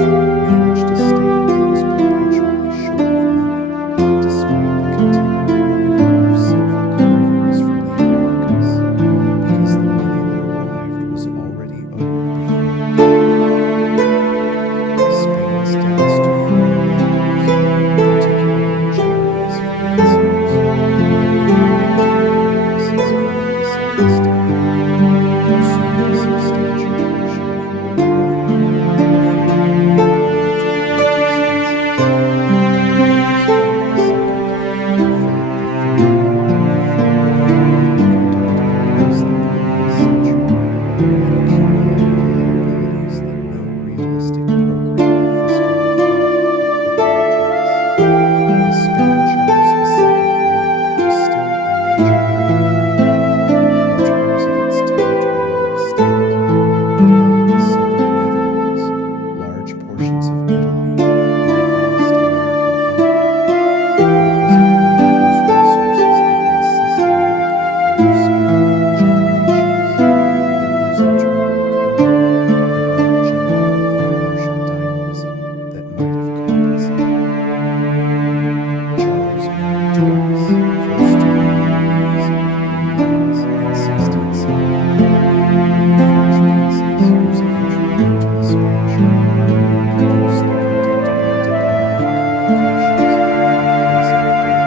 managed a state that was perpetually short of money, despite the continual arrival of silver convoys from the Americas, because the money that arrived was already owed before it came. Spain's debts to foreign bankers, particularly Genoese financiers, since Philip II's time, consumed a substantial portion of royal revenue before it could be applied to public expenses. Philip II, and Philip III, and Philip IV had conducted across the previous century had accumulated liabilities that no realistic program of fiscal reform could quickly address. The Spain Charles II ruled was still a major liability in terms of its territorial extent. It held the southern Netherlands, large portions of Italy, and a vast American empire, but it was a country whose resources had been systematically overspent for generations, and whose internal economy had not generated the commercial dynamism that might have compensated. Charles married twice, first to Marie Louise of Orleans in 1679, a French princess whose entry into the Spanish court produced the predictable diplomatic complications of placing a Bourbon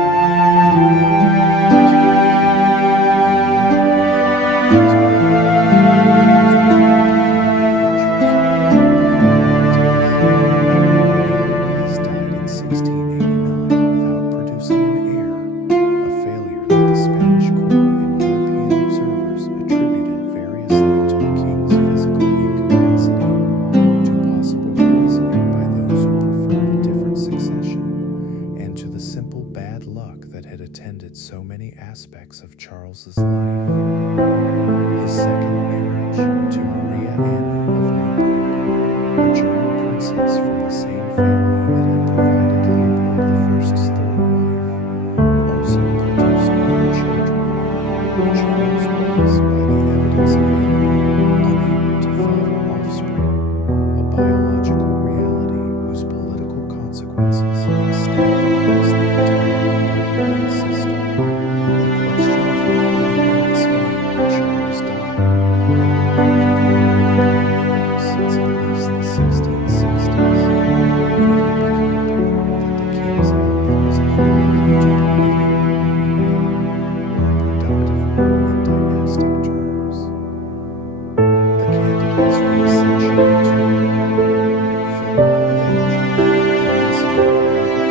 relative in the Bourbon Habsburg kingdom, and one of the Bourbon Habsburg was one of the defining features of the Bourbon politics. Marie Louise died in 1689 without producing an heir, a failure that the Spanish court and European observers attributed variously to the king's physical incapacity, to possible poisoning by those who preferred a different succession, and to the simple bad luck that had attended so many aspects of Charles's life. His second marriage to Maria Anna of Neuburg, a German princess from the same family that had provided Leopold I's third wife, also produced no children. Charles was, by the evidence available, unable to father offspring, a biological reality whose political consequences extend across the entire European system. The question of who would remain in Spain when Charles died had been occupying European courts since at least the 1660s, when it had become apparent that the king's health was unlikely to permit him a long reign or a productive one in dynastic terms. The candidates were essentially two: Philip of Anjou, grandson of Louis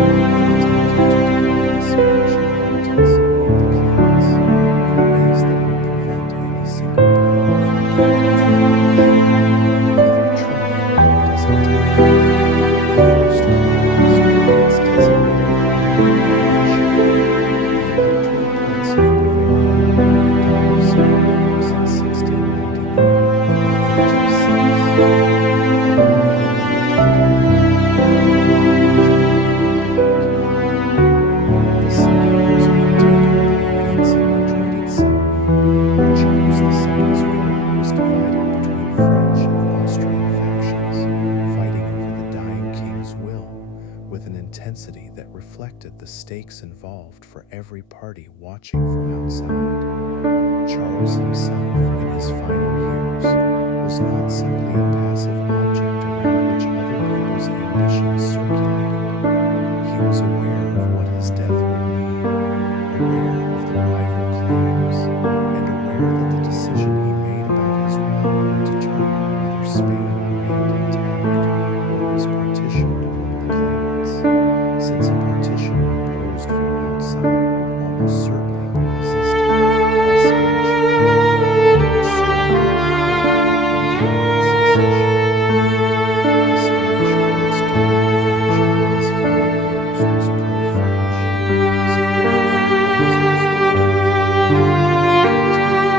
attempted to divide the Spanish inheritance among the claimants in ways that would prevent any single power from gaining too much. Neither treaty worked as intended. The first clause made its designated primary beneficiary, the Electoral Prince of Bavaria, died of smallpox in 1699 at the age of 6, eliminating the local The second was overtaken by events in Madrid itself, where Charles II's court was divided between French and Austrian factions, fighting over the dying king's will with an intensity that reflected the stakes involved for every party watching from outside. Charles himself, in his final years, was not simply a passive object around which other people's ambitions circulated. He was aware of what his death would mean, aware of the rival claims, and aware that the decision he made about his will would determine whether Spain remained intact or was partitioned among the claimants, since a partition imposed from outside would almost certainly be resisted by Spanish authority, which strongly preferred independent succession. The Spanish court's dominant faction in his final years was pro-French, supporting the advisors who argued that the military Spanish inheritance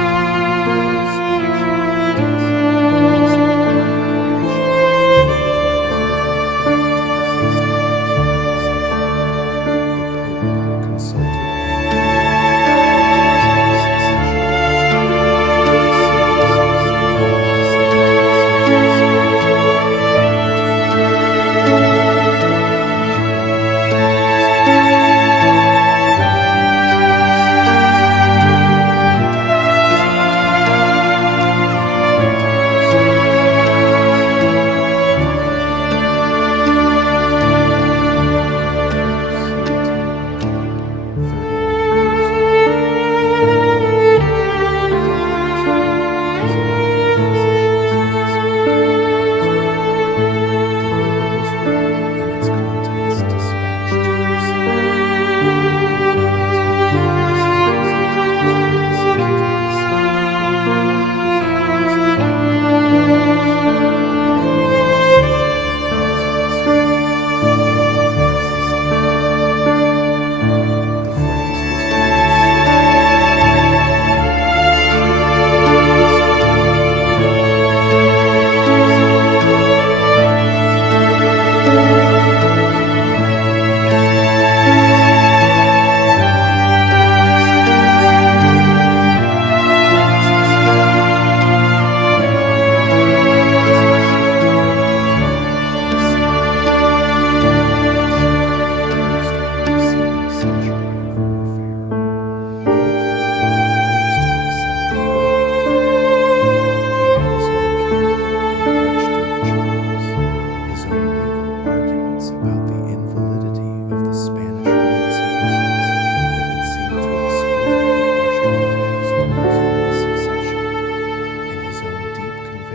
against the Catholic coalition would require every effort to resist Habsburg accession.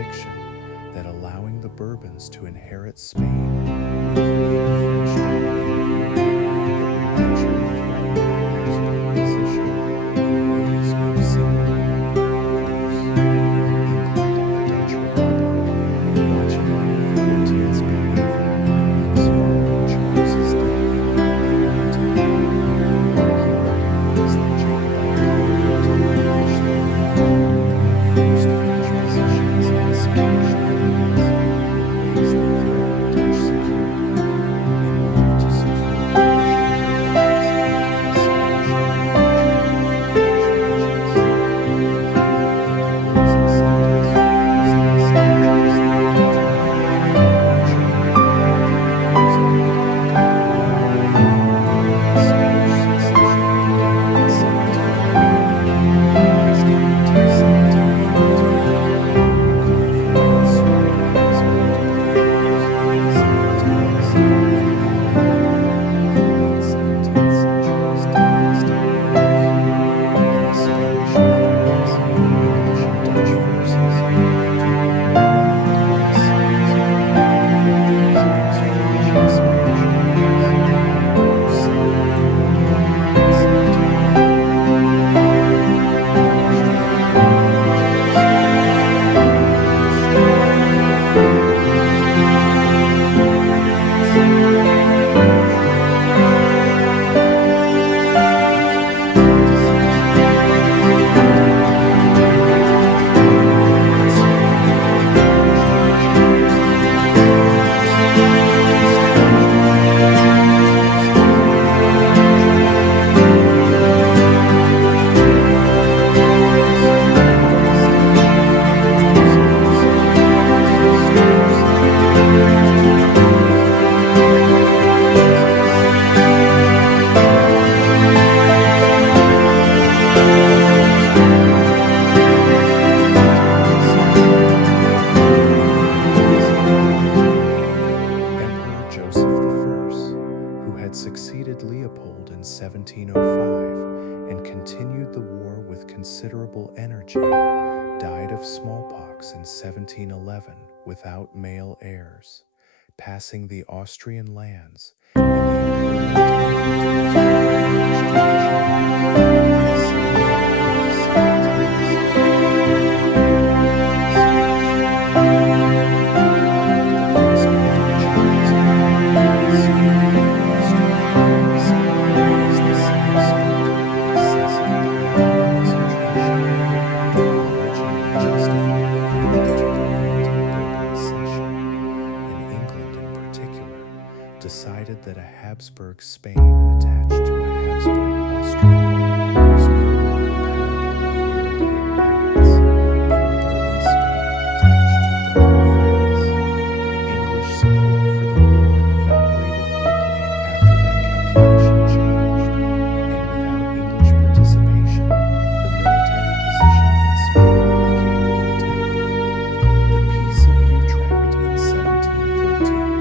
The Pope consulted on the Bourbons to inherit Spain would create a French-dominated Europe that would eventually threaten the Habsburg position in ways no single man could reverse. England and the Dutch Republic, watching Louis XIV's behavior in the weeks following Charles's death with mounting alarm, he recognized that Jacobite conduct pushed the limit and enforced French positions in the Spanish Netherlands in ways that threatened Dutch security. had succeeded Leopold in 1705 and continued the war with considerable energy, died of smallpox in 1711 without male heirs, passing the Austrian lands and the imperial decided that a Habsburg Spain attached to a Habsburg Austria was no more compatible with European balance than a Bourbon Spain attached to Bourbon France. English support for the war evaporated quickly after that calculation changed, and without English participation, the military position in Spain became untenable. The Peace of Utrecht in 1713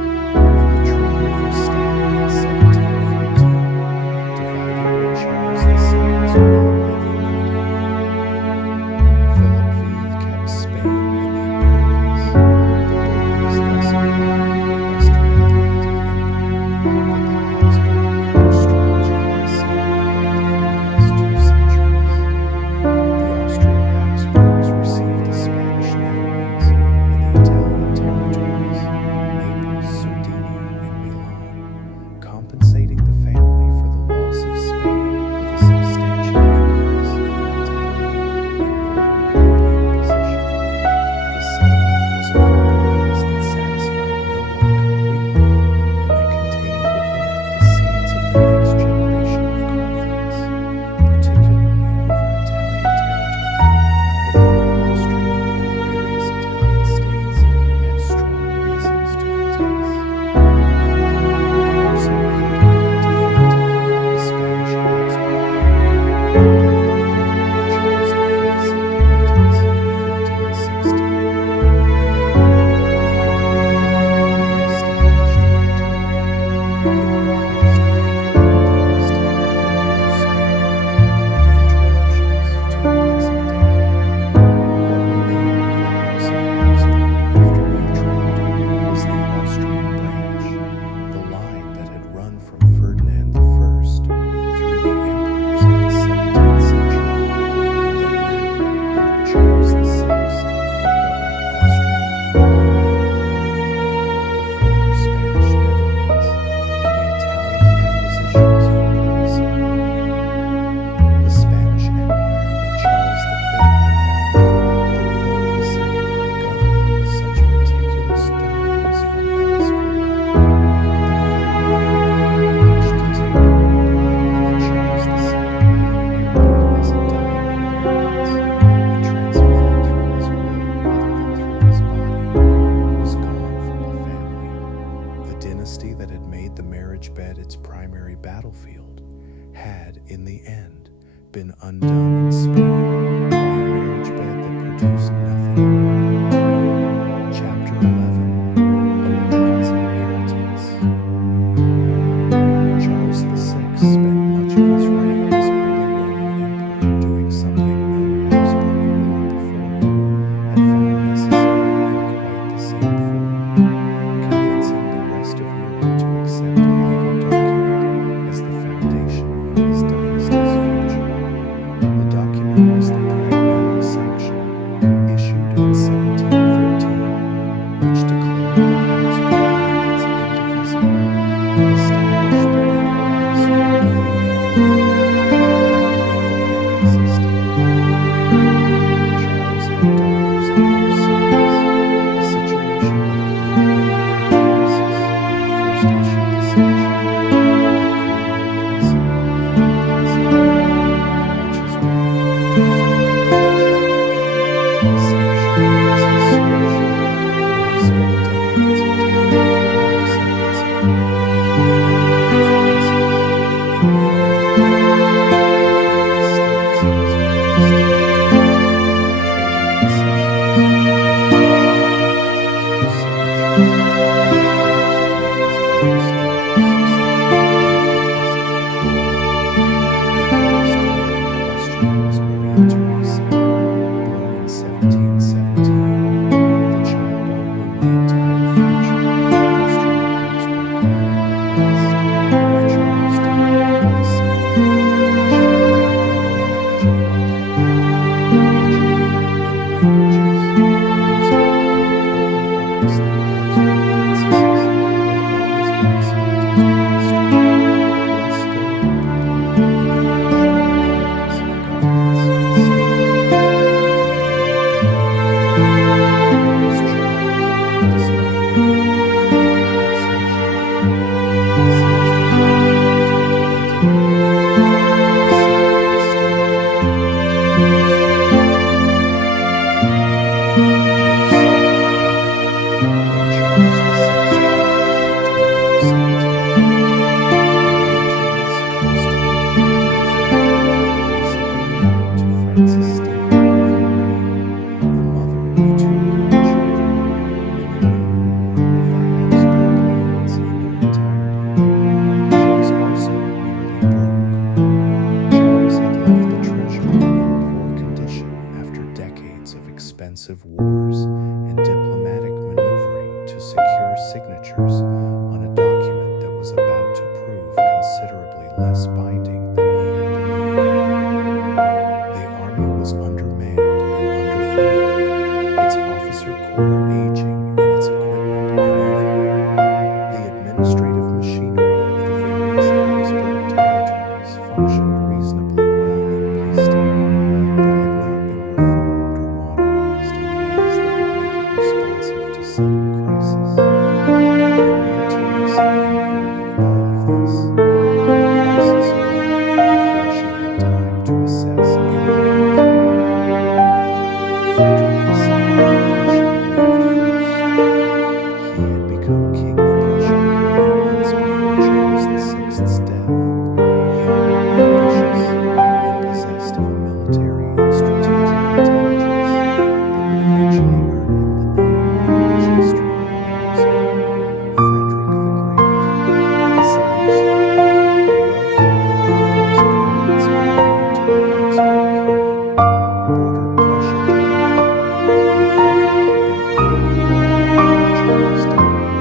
been undone in Spain by a marriage bed that produced nothing at all. Chapter 11. A Woman's Inheritance. Charles VI spent much of his reign as Holy Roman Emperor doing something no Habsburg ruler before him had found necessary in quite the same form, convincing the rest of Europe to accept a legal document as the foundation of his dynasty's future. The document was the Pragmatic Sanction, issued in 1713, which declared the Habsburg lands indivisible and established that they could pass from the female existed. Charles had daughters and no sons, a situation that had limited the crisis when he first issued the sanction, in which his wife produced If Charles died without a son, she had already knowledge of what that meant, educated in languages, music, and the courtly arts that Habsburg princesses had always been expected to master, but less thoroughly prepared in the actual mechanics of governance and statecraft than a mere because Charles, despite every diplomatic sanction, seems to have remained relatively a secret state imposed upon the empire. When Charles VI died in October of 1740, Theresa, was 23 years old, recently married to Francis Stephen of Lorraine, the mother of 2 young children, and the new ruler of the Habsburg lands in their entirety. She was also nearly broke. Charles had left the treasury in poor condition after decades of expensive wars and diplomatic maneuvering to secure signatures on a document that was about to prove considerably less binding than he had believed. The army was undermanned and underfunded, its officer corps aging and its equipment uneven. The administrative machinery of the various Habsburg territories functioned reasonably well in peacetime, but had not been reformed or modernized in ways that would make it responsive to sudden crisis. Maria Theresa inherited all of this, and the crisis arrived before she had time to assess anything clearly. Frederick II of Prussia lived first. He had become King of Prussia only months before Charles VI's death, young, ambitious, and possessed of a military and strategic intelligence that would eventually earn him the name by which history remembers him, Frederick the Great. Silesia, a wealthy and prosperous province belonging to the Habsburg crown, bordered Prussia directly, and Frederick had been eyeing it all before Charles died.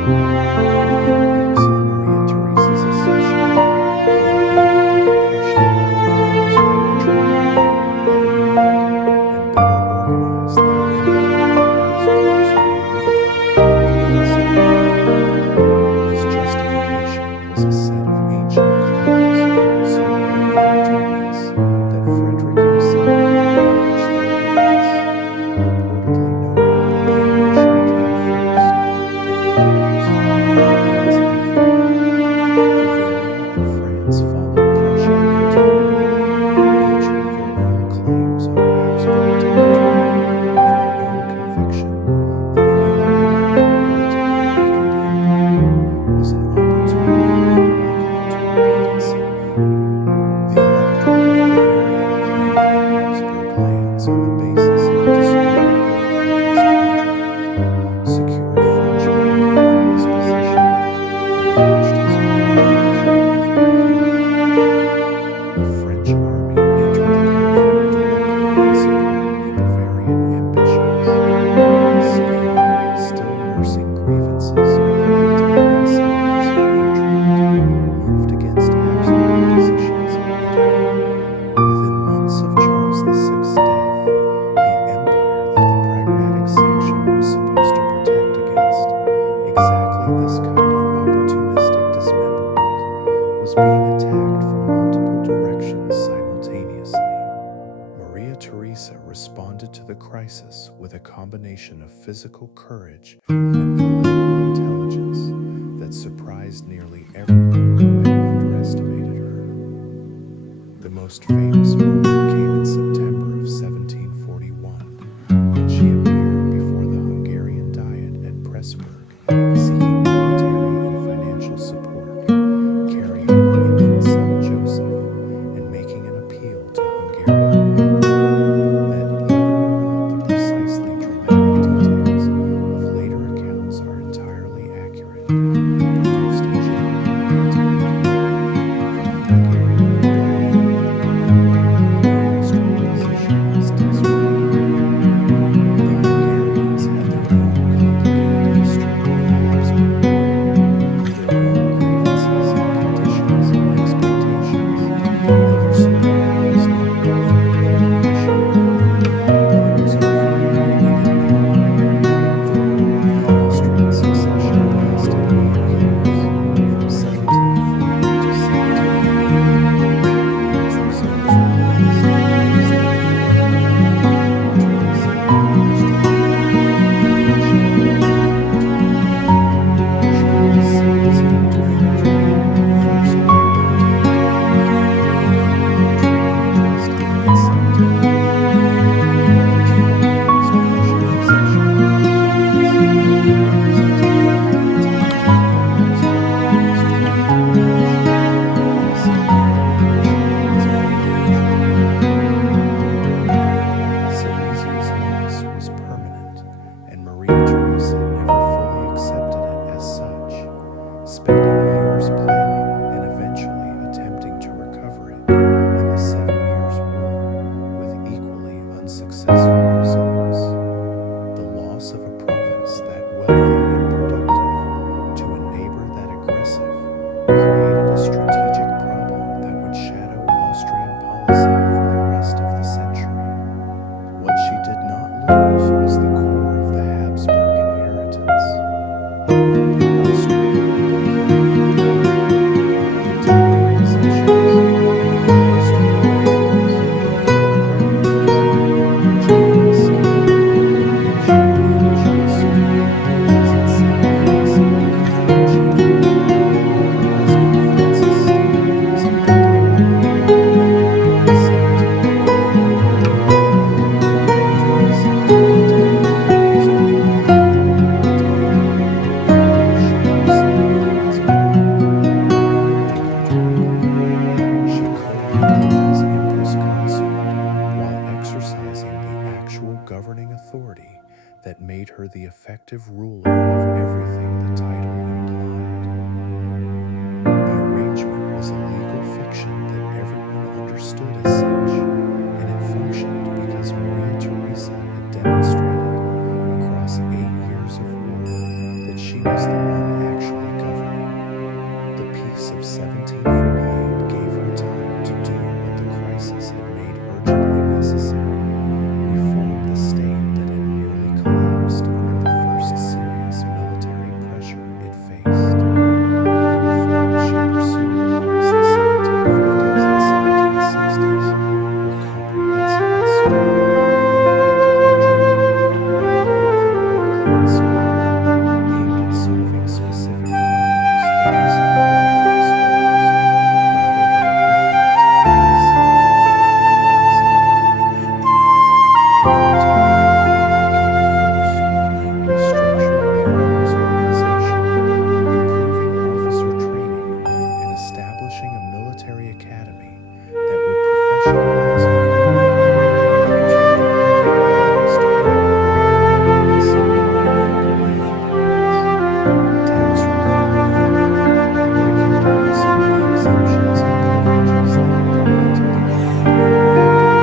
Within weeks of Maria Theresa's accession, he invaded with a Prussian army that was better trained, better made, and better organized than anything the Habsburgs could immediately feel against him. His justification was a set of ancient claims, so old and dubious that Frederick himself acknowledged their weakness, reportedly noting that the ambition came first, and warriors followed opponents after. Bavaria and France followed Prussia into the war, each with their own claims on Habsburg territory and their own conviction that a young woman inheriting a weakened empire was an opportunity unlikely to repeat itself. The Elector of Bavaria claimed the Habsburg lands on the basis of a disputed inheritance contract, secured French backing for his position, and launched his own invasion of Bohemia. The French army entered the conflict directly in support of Bavarian ambitions. Spain, still nursing grievances over the Italian settlements of Utrecht, moved against Habsburg positions in Italy. Within months of Charles VI's death, the empire that the Pragmatic Sanction was supposed to protect against, exactly this kind of opportunistic dismemberment, was being attacked from multiple directions simultaneously. Maria Theresa responded to the crisis with a combination of physical courage and political intelligence that surprised nearly everyone who had underestimated her. The most famous moment came in September of 1741, when she appeared before the Hungarian Diet at Pressburg, seeking military and financial support, carrying her infant son Joseph, and making an appeal to Hungarian parliament that, whether or not the precisely dramatic details of later accounts are entirely accurate, produced a general military commitment from the Hungarian nobility and a well-known created a strategic problem that would shadow Austrian policy for the rest of the century. What she did not lose was the core of the Habsburg inheritance. Austria, Bohemia, the Italian possessions, and the Austrian netherlands remained priorities, which gave a scale and coordination of the initial assault was itself a significant achievement. Her husband Francis was elected in 1724. Theresa took the famous role of heir apparent, even though she herself, as a woman, could not act directly. She co-ruled as Empress Consort while exercising the actual governing authority that made her the effective ruler of everything the title implied. The arrangement was a legal fiction that everyone understood as such, and it functioned because Maria Theresa had demonstrated, across 8 years of war, that she was the one actually governing. The Peace of 1748 gave her time to do what the crisis had made urgently necessary: reform the state that had nearly collapsed under the first serious military pressure it faced. The reforms she pursued across the 1750s and 1760s were comprehensive in scope and practically driven, rather than theoretically inspired, aimed at solving specific problems that recent war had exposed, rather than at implementing any single European policy. Military reform came first, restructuring the army's organization, improving officer training, and establishing a military academy that would professionalize a corps that would not too dependent on aristocratic birth and somewhat unequivocal independence. Tax reform followed, breaking down some of the exemptions and privileges that had prevented the crown from effectively taxing the independent population. The life and state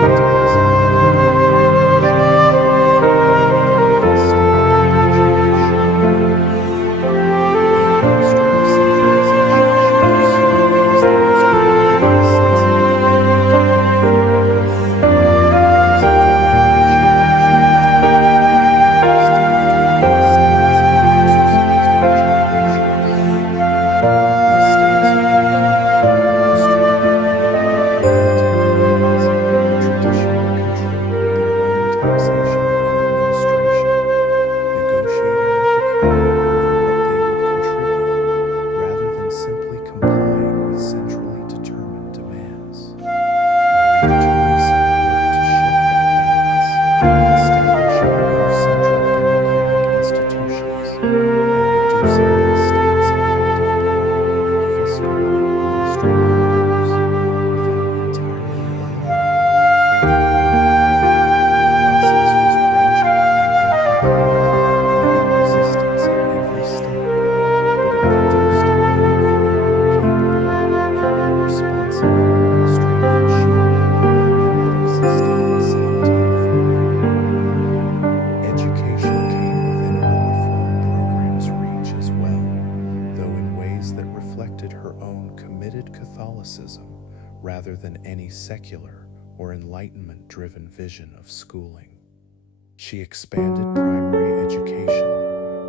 perpetuation of revenue. The industry of centralization she pursued was the most politically sensitive element of the reform plan, because it directly challenged the autonomy of the past 15 estates exercised for generations. The estates of Bohemia, Austria, and other hereditary lands had traditionally controlled their own taxation and administration, negotiating with the crown over what they would contribute, rather than simply complying with centrally determined demands. Maria Theresa worked to shift that balance, establishing new central bureaucratic institutions, and reducing the estate's effective power over fiscal and administrative matters, without entirely eliminating reform. The process was gradual and incomplete, meeting resistance in every step, but it produced an infinitely more capable and more responsive administrative machinery than had existed in 1740. Education came within her reform program's reach as well, though in ways that reflected her own committed Catholicism rather than any secular or Enlightenment-driven vision of schooling. She expanded primary education,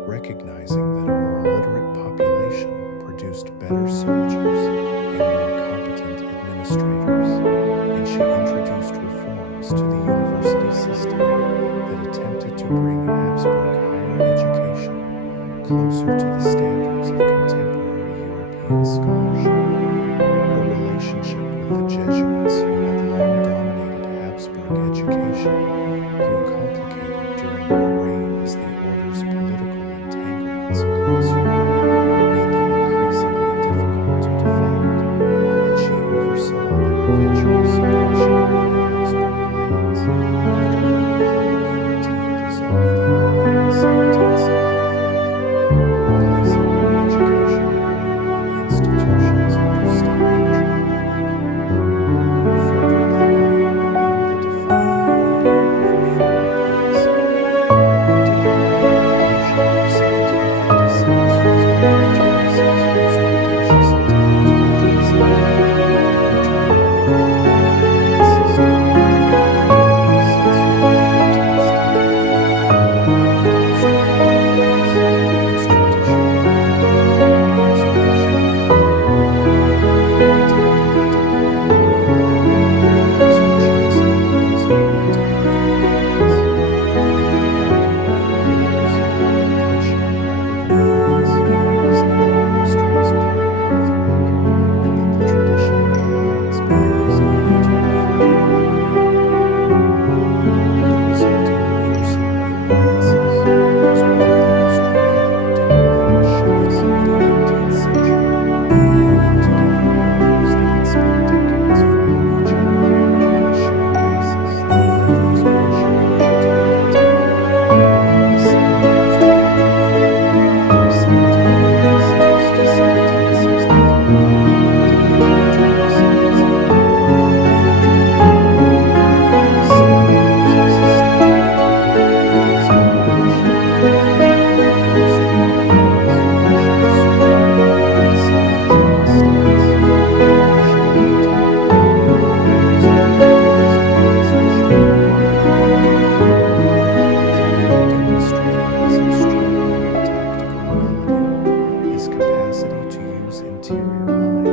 recognizing that a more literate population produced better soldiers and more competent administrators, and she introduced reforms to the university system that attempted to bring Habsburg higher education closer to the standards of contemporary European scholarship. Her relationship with the Jesuits, who had long dominated Habsburg education, grew complicated during her reign as the order's political entanglements across Europe made them increasingly difficult to defend, and she oversaw their eventual suppression in the Habsburg lands after Pope Clement XIV dissolved the order in 1773, replacing their educational role with institutions under state control. Frederick the Great remained the defining European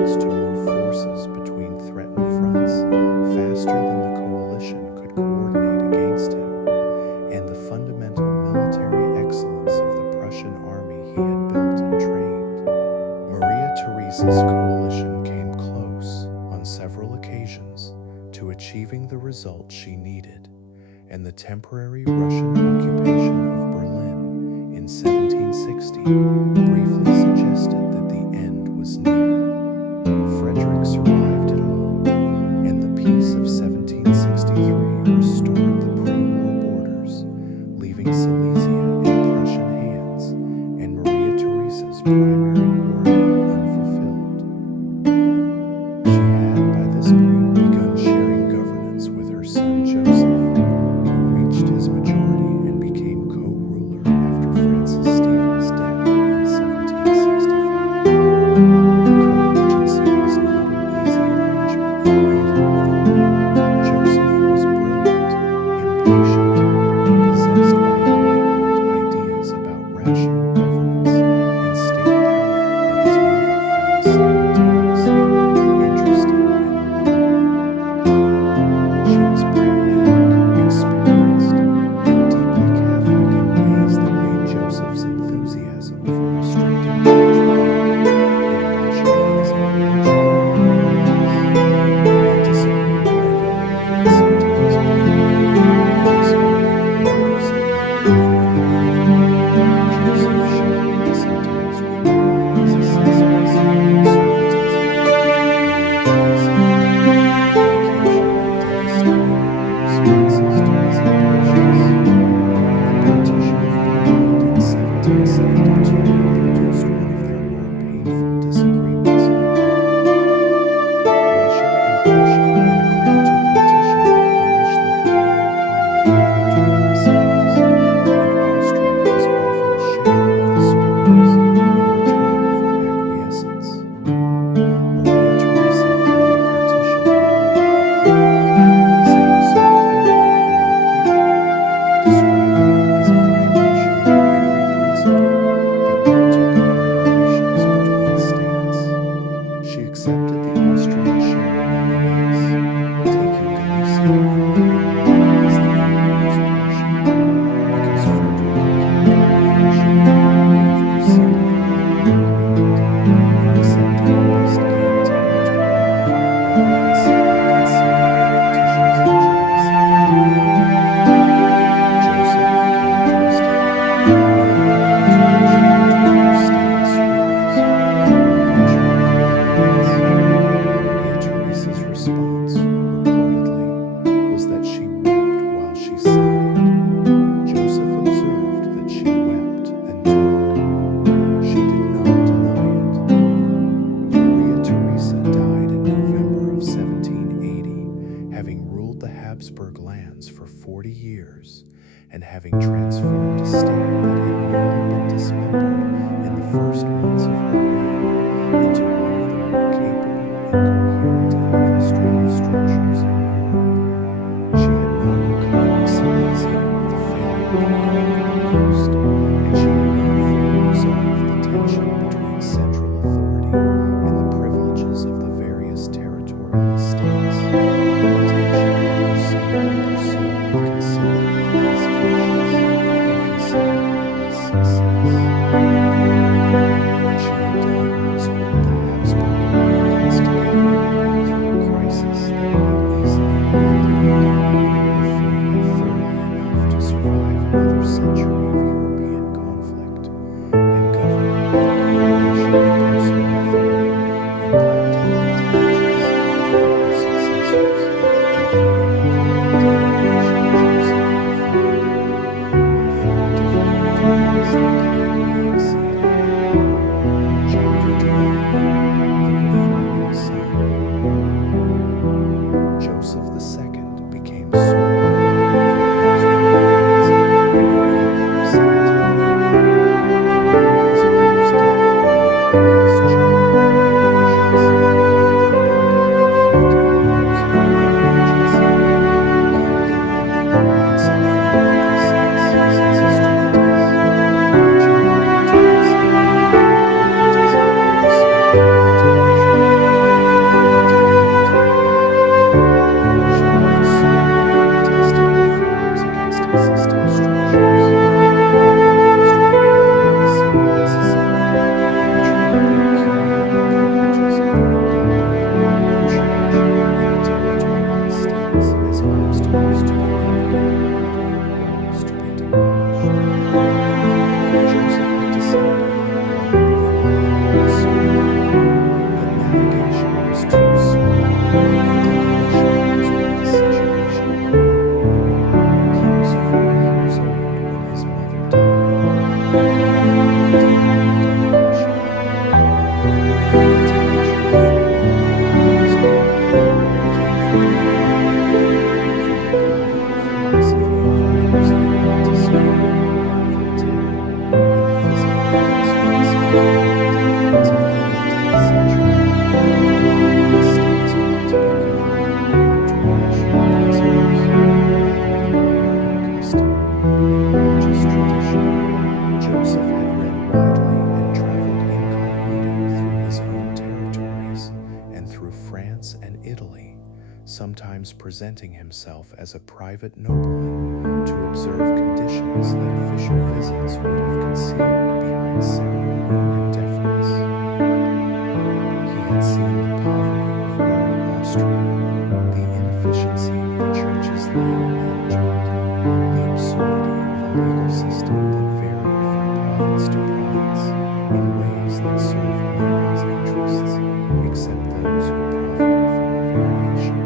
efforts to move forces between threatened fronts faster than the coalition could coordinate against him, and the fundamental military excellence of the Prussian army he had built and trained. Maria Theresa's coalition came close, on several occasions, to achieving the result she needed, and the temporary Russian occupation of Berlin in 1760 briefly suggested that the end was near. Frederick survived it all, and the peace of 1763 restored the pre-war borders, leaving Silesia in Prussian hands and Maria Theresa's primary war aim unfulfilled. She had by this point begun sharing governance with her son Joseph, who reached his majority and became co-ruler after Francis Stephen's death in 1765. The co-regency was not an easy arrangement for either of them. Joseph was brilliant, impatient, and possessed by enlightenment ideas about rational governance and state power that his mother found simultaneously interesting and alarming. She was pragmatic, experienced, and deeply Catholic in ways that made Joseph's enthusiasm for restricting church power and nationalizing religion and disagreed regularly and sometimes bitterly, corresponding letters that Joseph showed and sometimes grew in his assessments of conservatism, occasionally devastating responses to his impatience. The partition of Poland in 1772 produced one of their more painful disagreements on record. Russia and Prussia had agreed to partition the Polish-Lithuanian Commonwealth between themselves, and Austria was offered a share of the spoils in return for acquiescence. Maria Theresa found the partition morally repugnant, saying so clearly and repeatedly, describing it as a violation of every principle that ought to govern relations between states. She accepted the Austrian share nonetheless, taking Galicia and Bohemia as the emperor's portion, because Frederick and Catherine of Russia would have proceeded without an agreement, and accepting at least gained territory, rather than simply conceding their petition's legitimacy. Joseph, characteristically, noted the contradiction between her stated scruples and her eventual compliance. Maria Theresa's response, reportedly, was that she wept while she signed. Joseph observed that she wept and took. She did not deny it. Maria Theresa died in November of 1780, having ruled the Habsburg lands for 40 years, and having transformed a state that had merely been dismembered in the first months of her reign into one of the more capable and coherent administrative structures in Europe. She had not recovered Silesia, the failure that galled her most, and she had not fully resolved the tension between central authority and the privileges of the various territorial estates, a tension that her son would pursue with considerably less patience and considerably less success. France and Italy, sometimes presenting himself as a private nobleman to observe conditions that official visits would have concealed behind ceremony and deference. He had seen the poverty of rural Austria, the inefficiency of the church's land management, the absurdity of a legal system that varied from province to province in ways that served no one's interests except those who profited from the variation.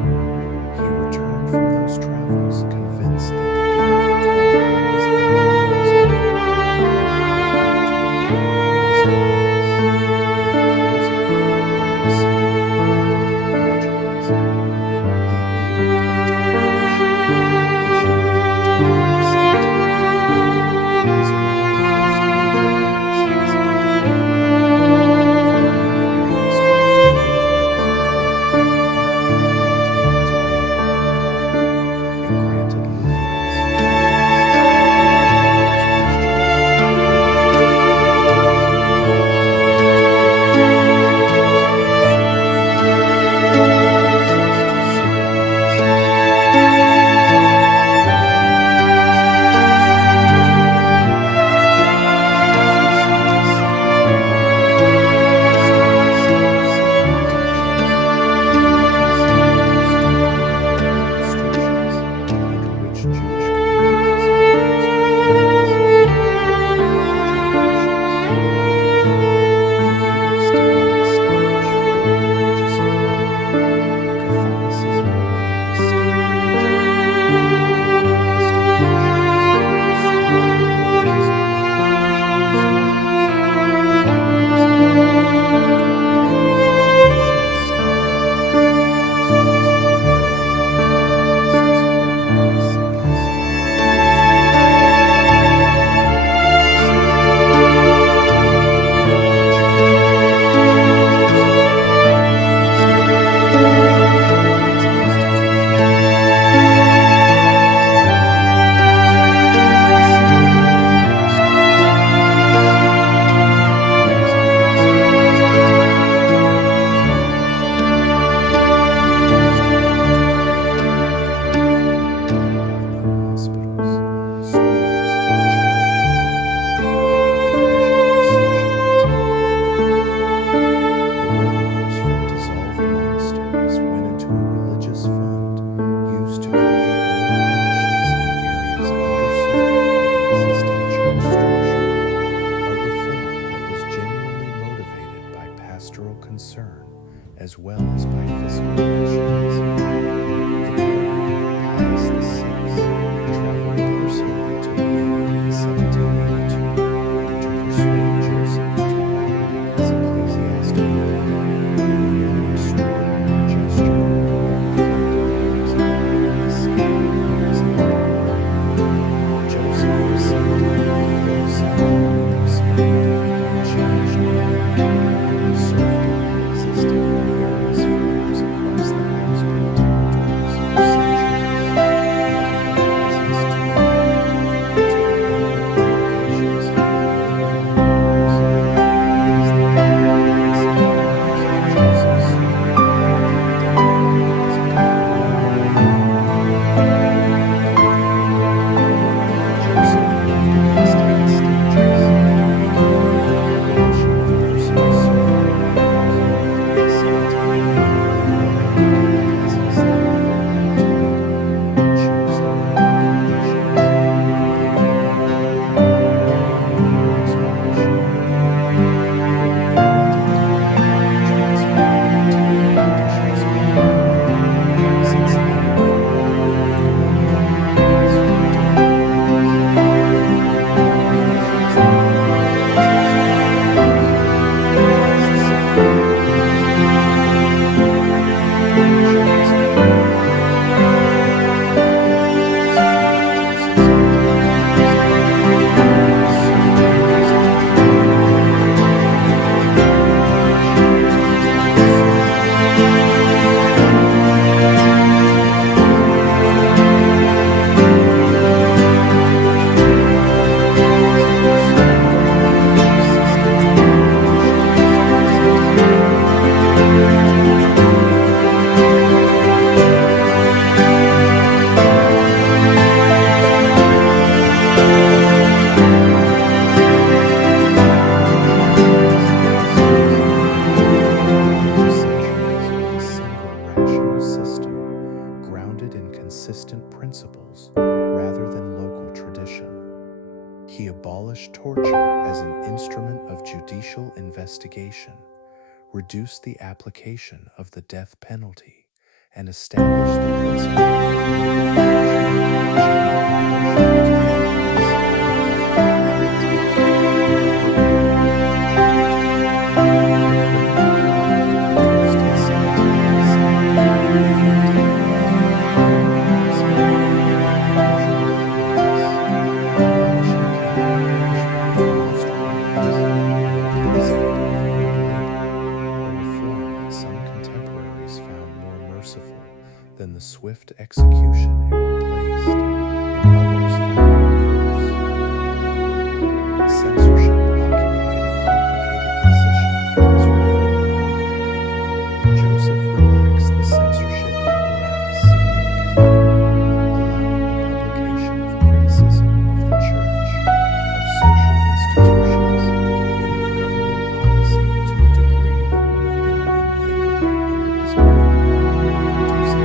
He returned from those travels convinced that the God between his empire was governed, to become his allies. In the closing of the empire's speed rather than gradualism, the edict of toleration, issued in October of 1789, was one of the first major acts of his independent life, and the one that announced most clearly the empire he intended to build. It granted Lutherans, Calvinists, as well as by fiscal nationalism. The Pope, Pius VI, traveled personally to Vienna in 1782 to persuade Joseph to moderate his ecclesiastical policy, an extraordinary gesture that reflected his honor and the scale of his empire. Joseph received him with full ceremony and respect, and changed nothing. Serfdom had existed in various forms across the Habsburg segregation, reduced the application of the death penalty, and established the principle than the swift execution it replaced, and others found the reverse. Censorship occupied a complicated position in his reform program. Joseph relaxed the censorship apparatus significantly, allowing the publication of criticism of the church, of social institutions, and of government policy to a degree that would have been unthinkable under his brother, producing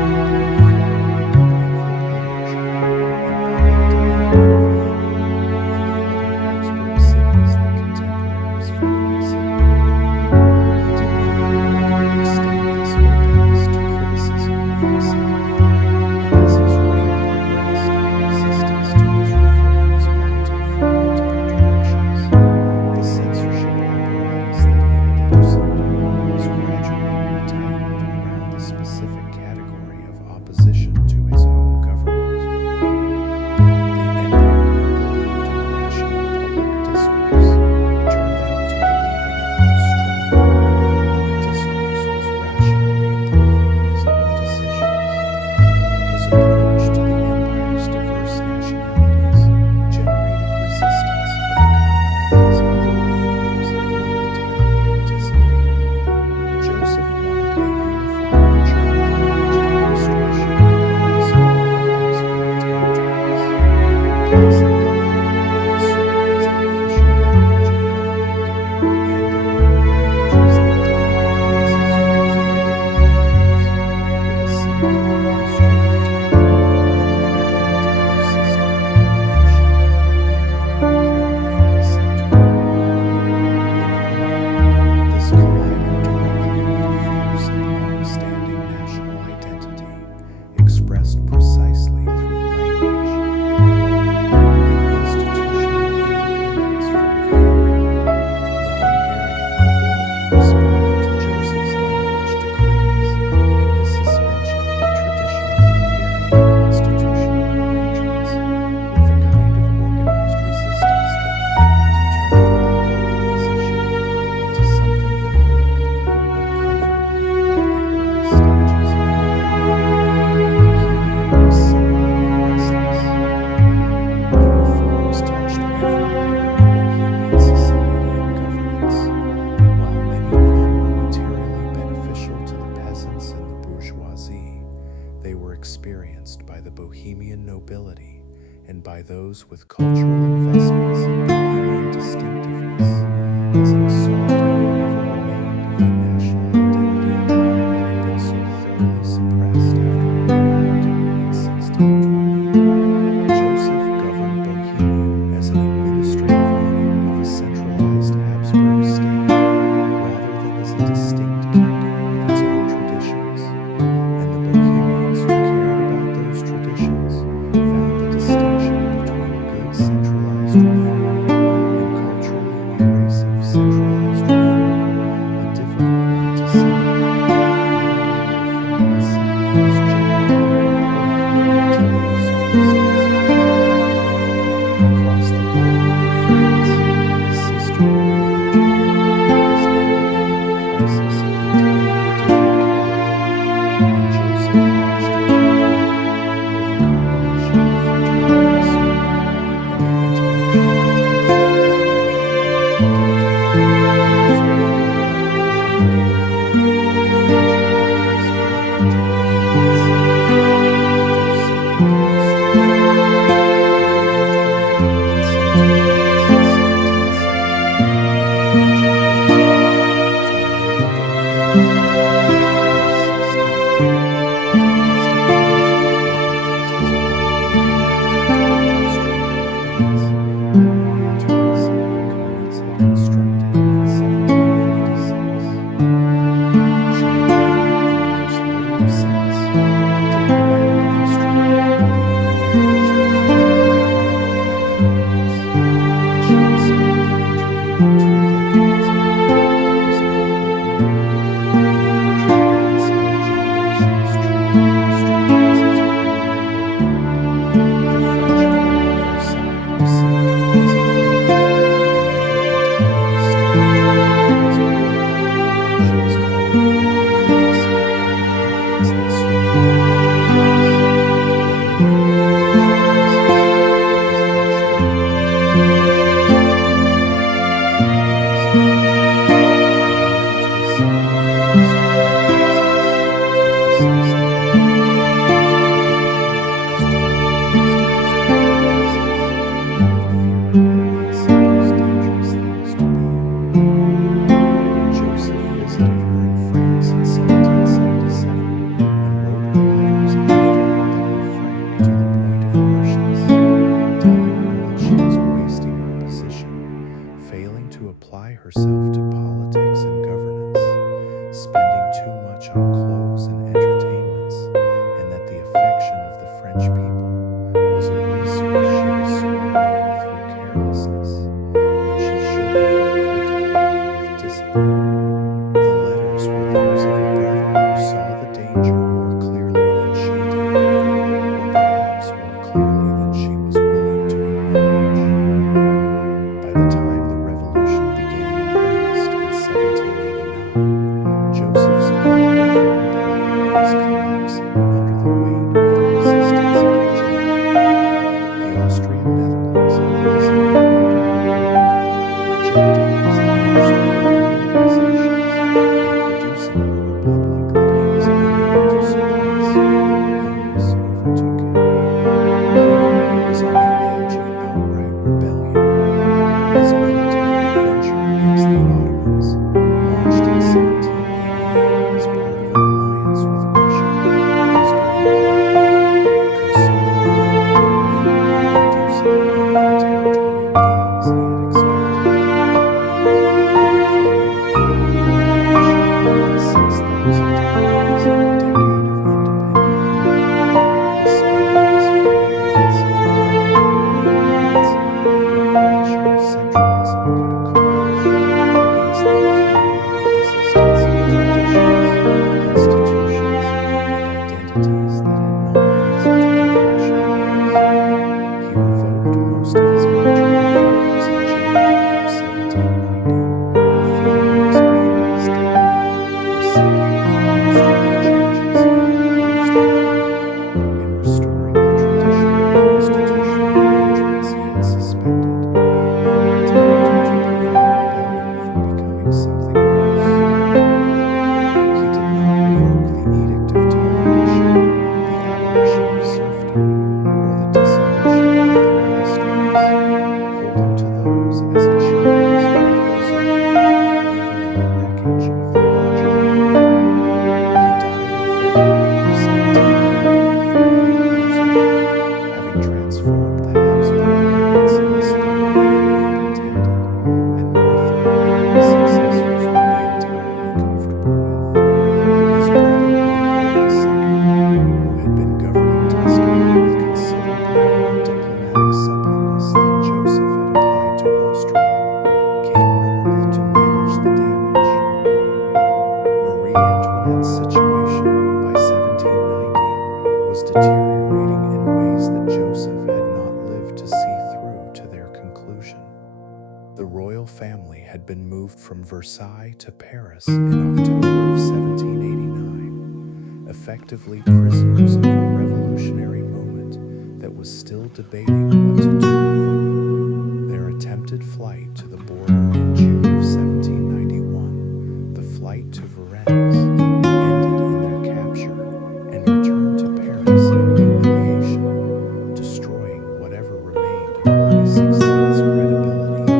experienced by the Bohemian nobility and by those with cultural investments in Bohemian distinctiveness as an assault on whatever remained of the national identity that had been so thoroughly suppressed after remounting in 1620. Joseph governed Bohemia as an administrative unit of a centralized Habsburg state rather than as a distinct kingdom with its own traditions, and the Bohemians who cared about those traditions found the distinction between good centralized reform and culturally erased clothes and entertainments, and that the affection of the French people was a resource she was squandering through carelessness when she should have been cultivating with discipline. The letters were those of a brother who saw the danger more clearly than she did, or perhaps more clearly than she was willing to acknowledge. By the time the revolution began in earnest in 1789, Joseph's own reform program was collapsing under the weight of the resistance it engendered. The Austrian Netherlands had risen in open revolt, rejecting his administrative organizations and producing a republic that he was unable to suppress before illness overtook him. Hungary was on the edge of outright rebellion. His military adventure against the Ottomans, launched in 1788 as part of an alliance with Russia, was going badly, consuming more than men and producing none of the territorial gains he had expected. Reforming England had issued more than 6,000 decrees in a decade of independence. The scale was finally massive in reckoning with the limits of what national centralism could accomplish against the accumulated resistance of traditions, institutions, and identities that had not asked to be rationalized. He revoked most of his major reforms in January of 1790, a few weeks before his death, rescinding the administrative changes he had imposed on Hungary and restoring the traditional constitutional arrangements he had suspended, in an attempt to prevent rebellion from becoming something worse. He did not revoke the Edict of Toleration, the abolition of serfdom, or the dissolution of the monasteries, holding to those as achievements worth preserving, even in the wreckage of the larger empire. He died in February of 1790, 48 years old, having transformed the Habsburg alliance less thoroughly than he had intended, and more thoroughly than his successors would be entirely comfortable with. His brother Leopold II, who had been governing Tuscany with considerably more diplomatic suppleness than Joseph had applied to Austria, came north to manage the damage. Marie Antoinette's situation by 1790 was deteriorating in ways that Joseph had not lived to see through to their conclusion. The royal family had been moved from Versailles to Paris in October of 1789, effectively prisoners of a revolutionary movement that was still debating what to do with them. Their attempted flight to the border in June of 1791, the flight to Varennes, ended in their capture and return to Paris in humiliation, destroying whatever remained of Louis XVI's credibility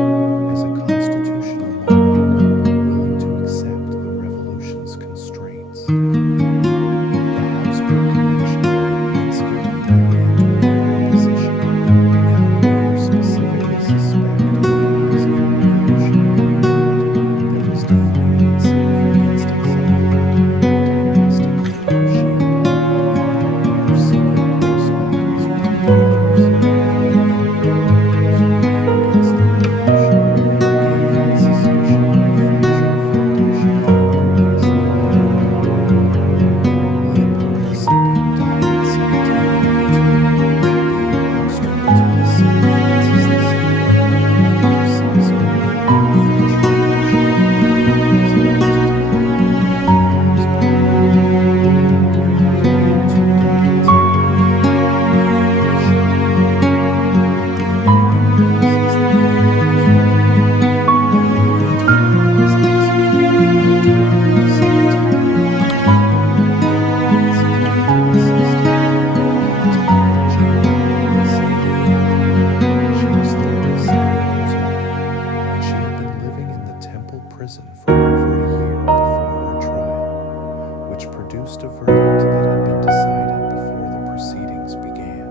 as a constitutional monarch willing to accept the revolution's constraints. The Habsburg connection that had once given Marie Antoinette her position now made her specifically suspect in the eyes of a revolutionary movement that was defining itself against exactly the kind of dynastic rule she embodied. In her secret correspondence with her brothers and with Englanders working against the revolution, gave that suspicion a factual foundation they had previously lacked. Leopold II died in 1792, leaving Austria to his son Francis II, at the precise moment when the French Revolutionary government was about to declare war on the Habsburg. In that way, 2 decades of conflict had reshaped the Empire, and since the family was ruined, Marie Antoinette was executed in October of 1789, and Francis Joseph executed in January of the same year. She was 37 years old, and she had been living in the Temple prison for over a year before her trial, which produced a verdict that had been decided before the proceedings began.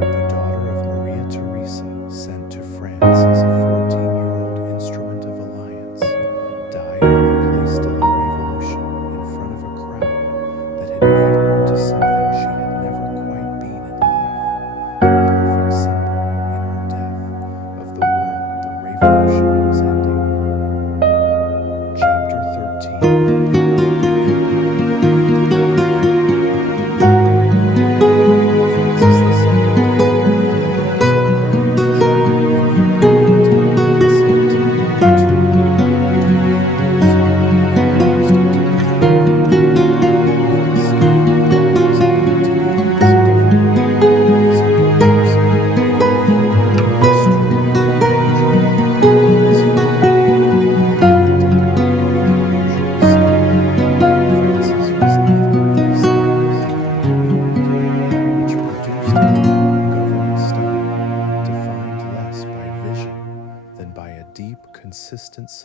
The daughter of Maria Theresa, sent to France as a 14-year-old instrument of alliance, died on the Place de la Révolution in front of a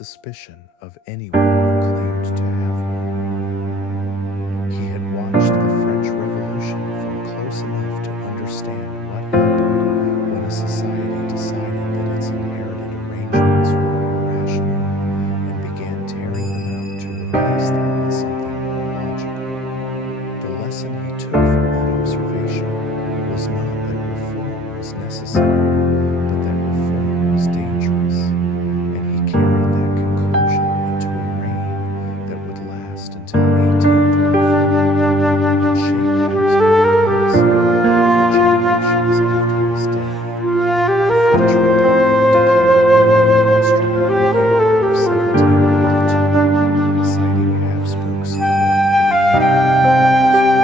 suspicion of anyone who claimed to have one. He had watched the French Revolution from close enough to understand what happened when a society decided that its inherited arrangements were irrational and began tearing them out to replace them with something more logical. The lesson he took from that observation was not that reform was necessary, but that reform was dangerous, and he carried that conclusion into a reign that would last until 1834 and shape Habsburg policy for generations after his death. The French Republic declared war on Austria in April of 1792, citing Habsburg support for the organizing against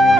the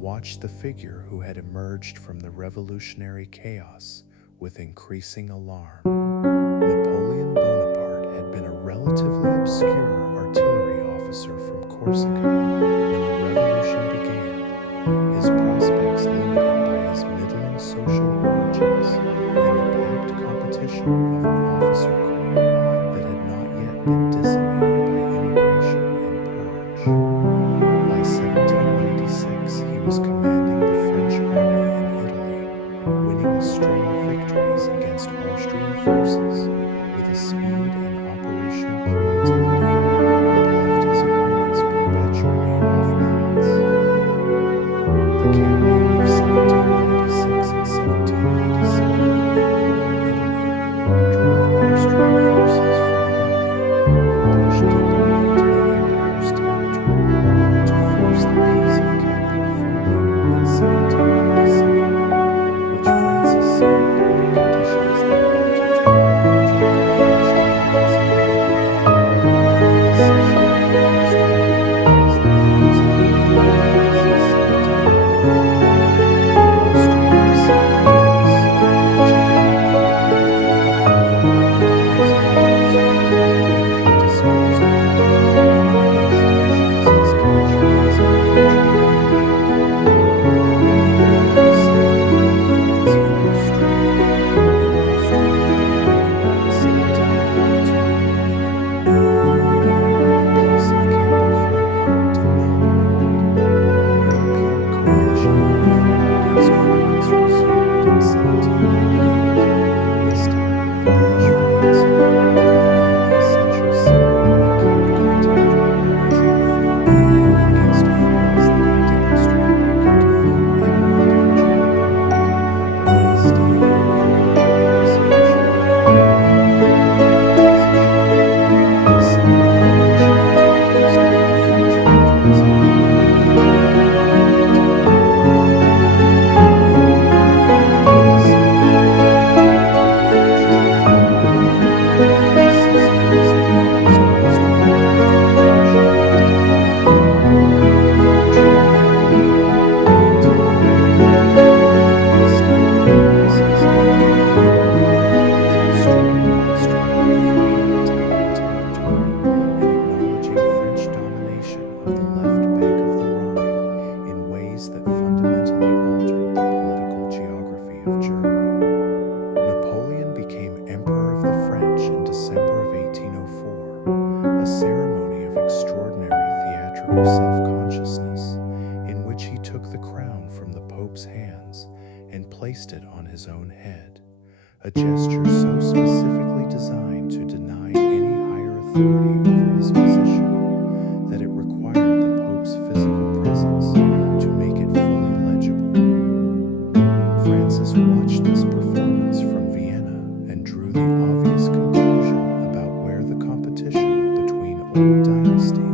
watched the figure who had emerged from the revolutionary chaos with increasing alarm. Napoleon Bonaparte had been a relatively obscure artillery officer from Corsica when the revolution began, his prospects limited by his middling social origins and the packed competition of an officer corps that had not yet been decimated by immigration and purge. By 1796, he was commanding the French army in Italy, winning a string of victories against Austrian forces with a speed and operational creativity that left his opponents perpetually as a Roman self-consciousness in which he took the crown from the Pope's hands and placed it on his own head, a gesture so specifically designed to deny any higher authority over his position that it required the Pope's physical presence to make it fully legible. Francis watched this performance from Vienna and drew the obvious conclusion about where the competition between old dynasties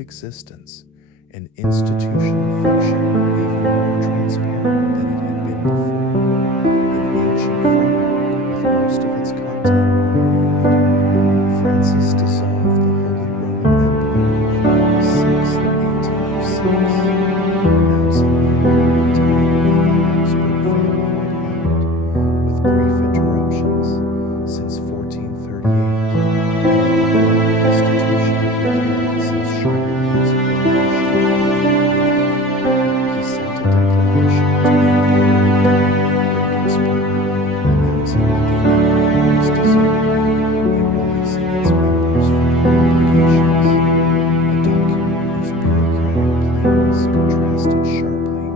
existence, an institutional fiction even more transparent than it had been before, an ancient framework with most of its content removed. Francis dissolved the Holy Roman Empire on August 6, 1806, renouncing the imperial title that the Habsburg family had held, with brief interruptions, since 1438, and the imperial institution had carried since Charlemagne's coronation. He sent a declaration to the imperial diet in Regensburg, announcing that the empire was dissolved and releasing its members from their obligations, a document whose bureaucratic plainness contrasted sharply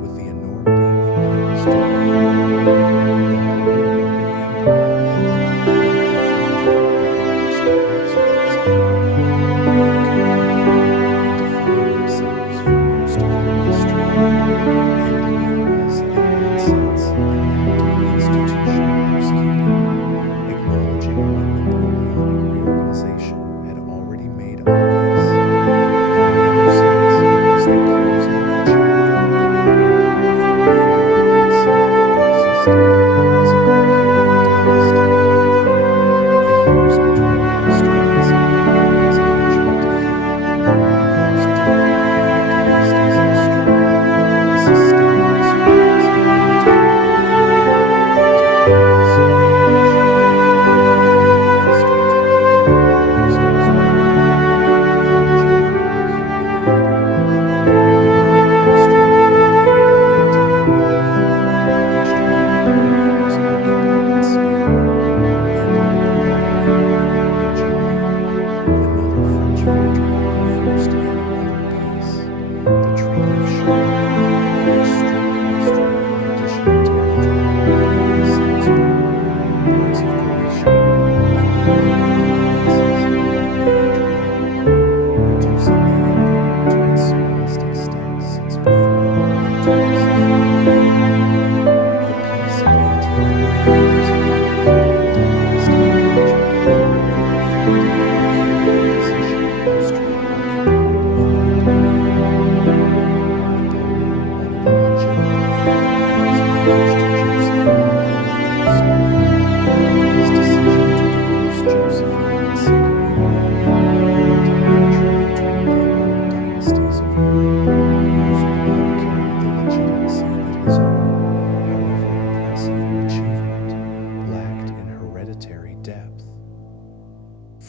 with the enormity of what it was doing. The Holy Roman Empire had been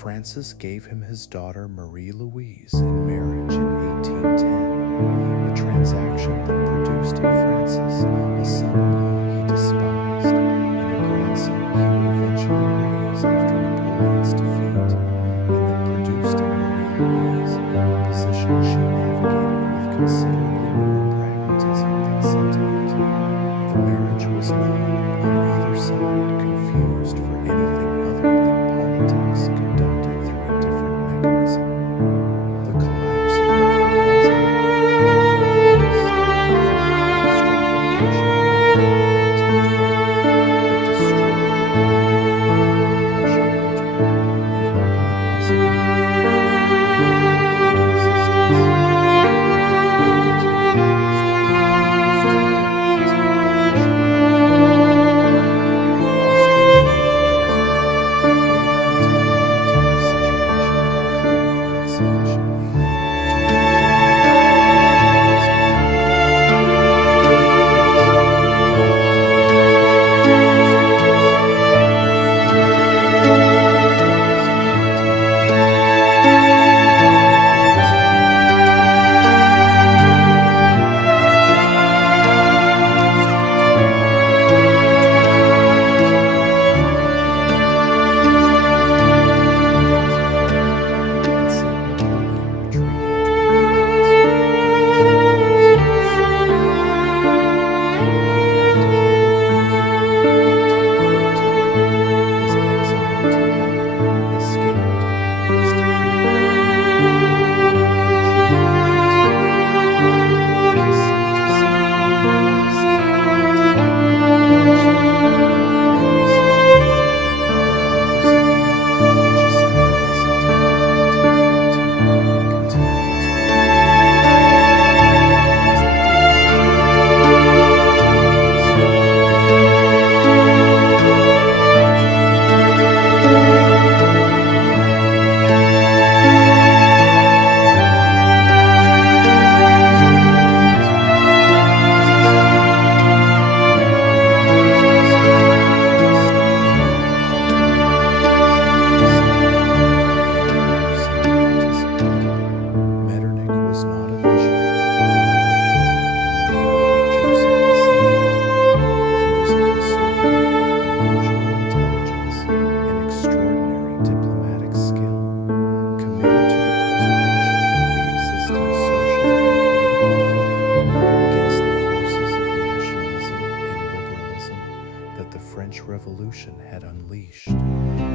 Francis gave him his daughter Marie-Louise in marriage in 1810, a transaction that produced in Francis a son-in-law he despised and a grandson he would eventually raise after Napoleon's defeat, and that produced in Marie-Louise a position she navigated with considerably more pragmatism than sentiment. The marriage was not, on either side, confused for anything other than politics conducted through a different mechanism. The collapse of Napoleon's empire came from the East, from the catastrophic Russian invasion of 1812 that destroyed the Crimean War, Prussian winter, and opened the possibility of European resistance. Revolution had unleashed, and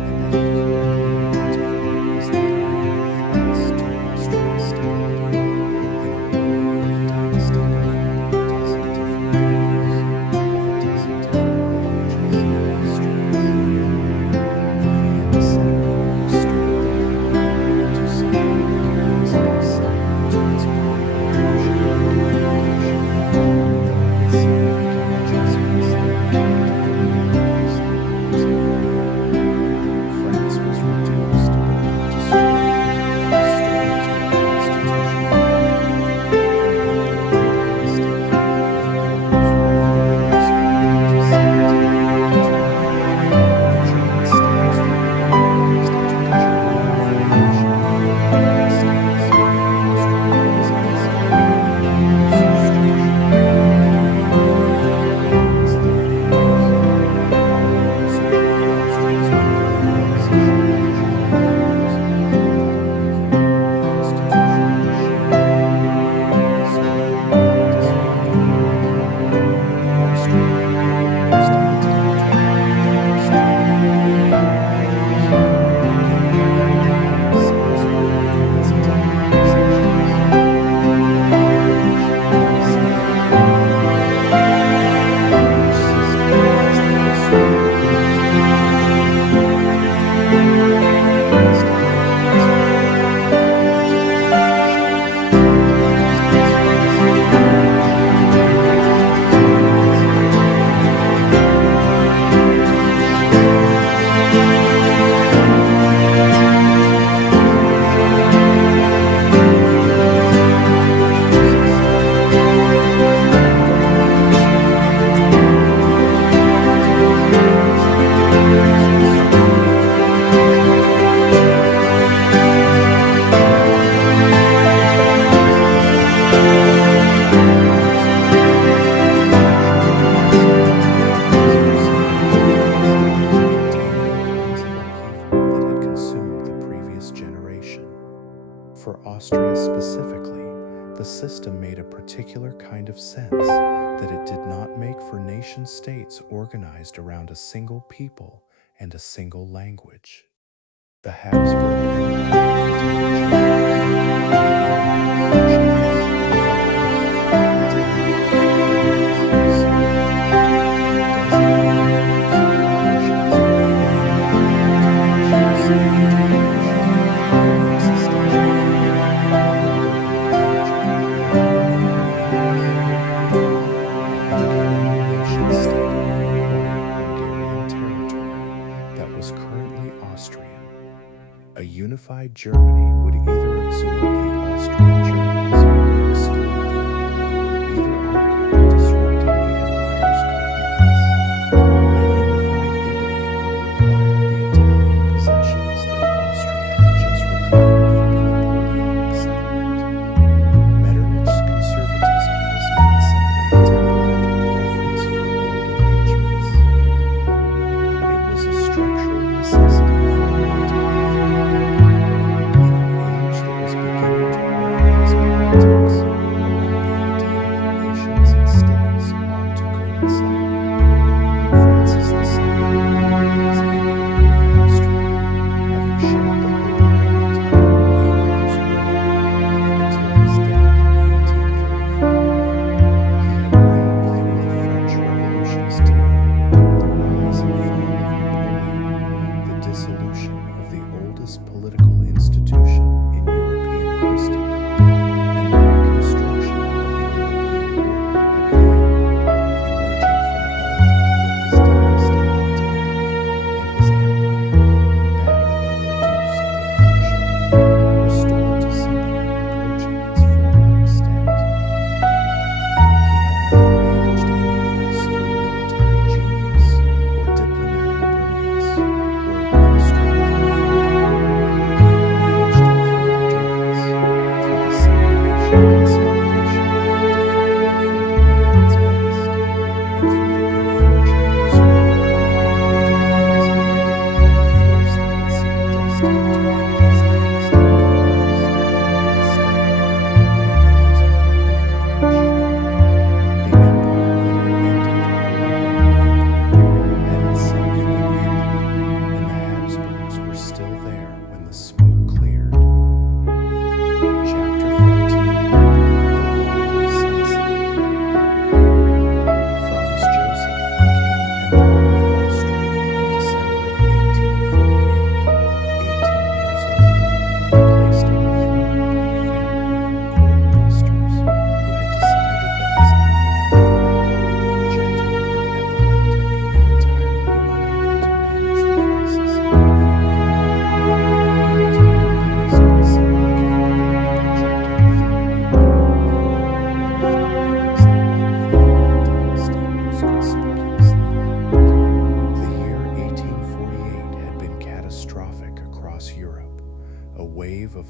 that he correctly identified as the primary threats to Austrian stability in a world with a dynasty governed by a dozen different peoples, with a dozen different languages and histories. The Vienna settlement restored the empire to something recognizably similar to its pre-revolutionary configuration, though with significant adjustments that reflected the realities that rose in Europe. France was reduced but not destroyed. Austria specifically, the system made a particular kind of sense that it did not make for nation-states organized around a single people and a single language. The Habsburg A unified Germany would either absorb the Austrian Germans or exclude them, either outcome disrupting the empire's coherence. A unified Italy would require the Italian possessions that Austria had just recovered from the Napoleonic settlement. Metternich's conservatism was not simply a temperamental preference for old arrangements. It was a structural necessity for a multi-ethnic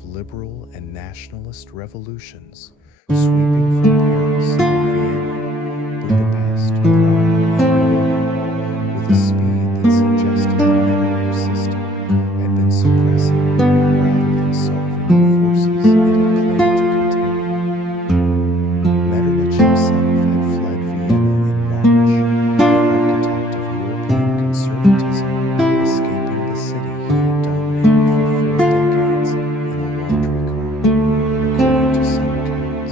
liberal and nationalist revolutions sweeping from Paris through Vienna, Budapest, Prague, and Rome with a speed that suggested the Metternich system had been suppressing rather than solving the forces it had claimed to contain. Metternich himself had fled Vienna in March, the architect of European conservatism, escaping the city he had dominated for 4 decades in a laundry car, according to some accounts.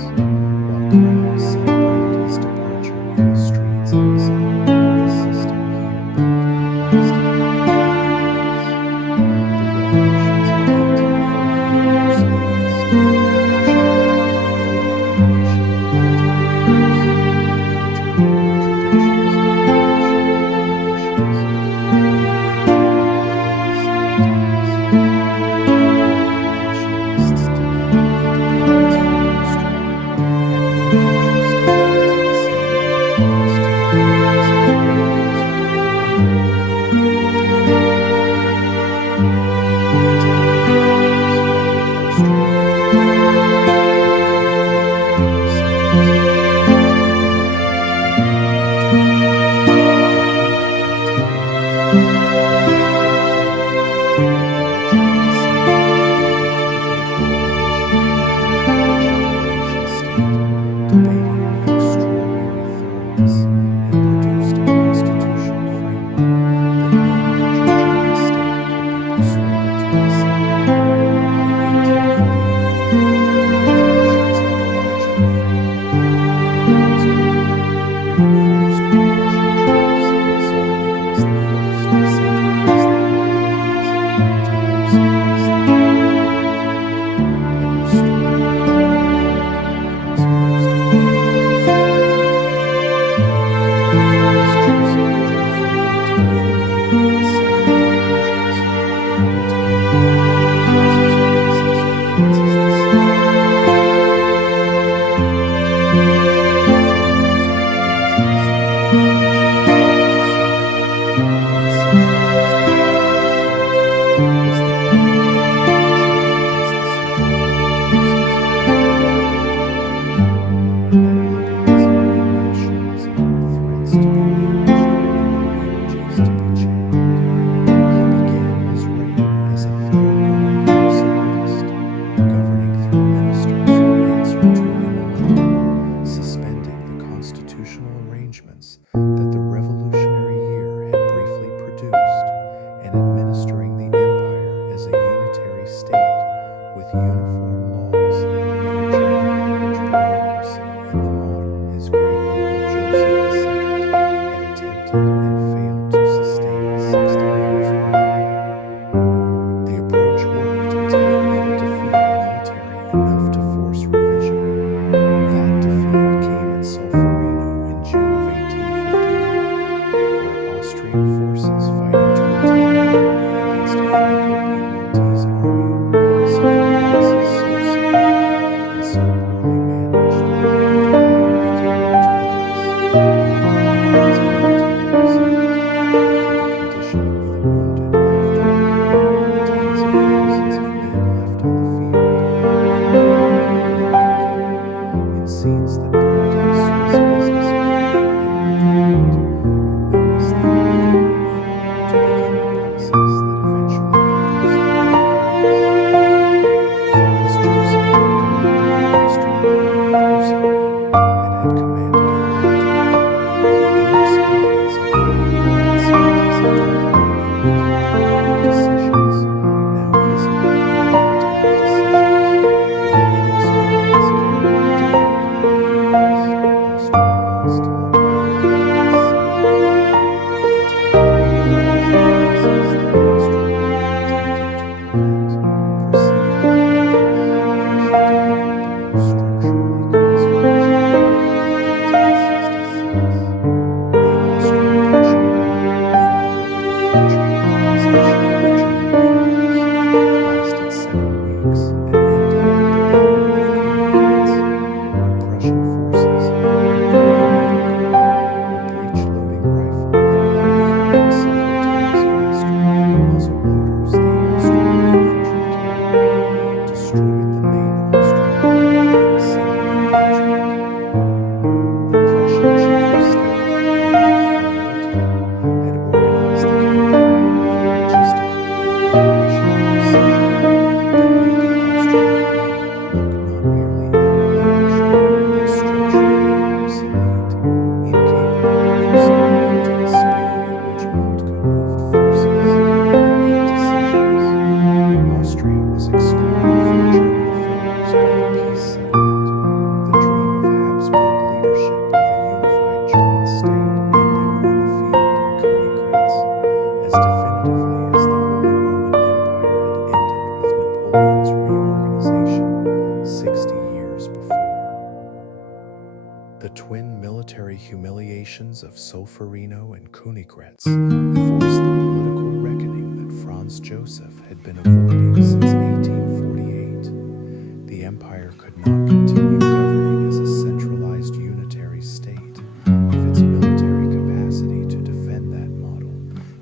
humiliations of Solferino and Königgrätz forced the political reckoning that Franz Joseph had been avoiding since 1848. The empire could not continue governing as a centralized unitary state if its military capacity to defend that model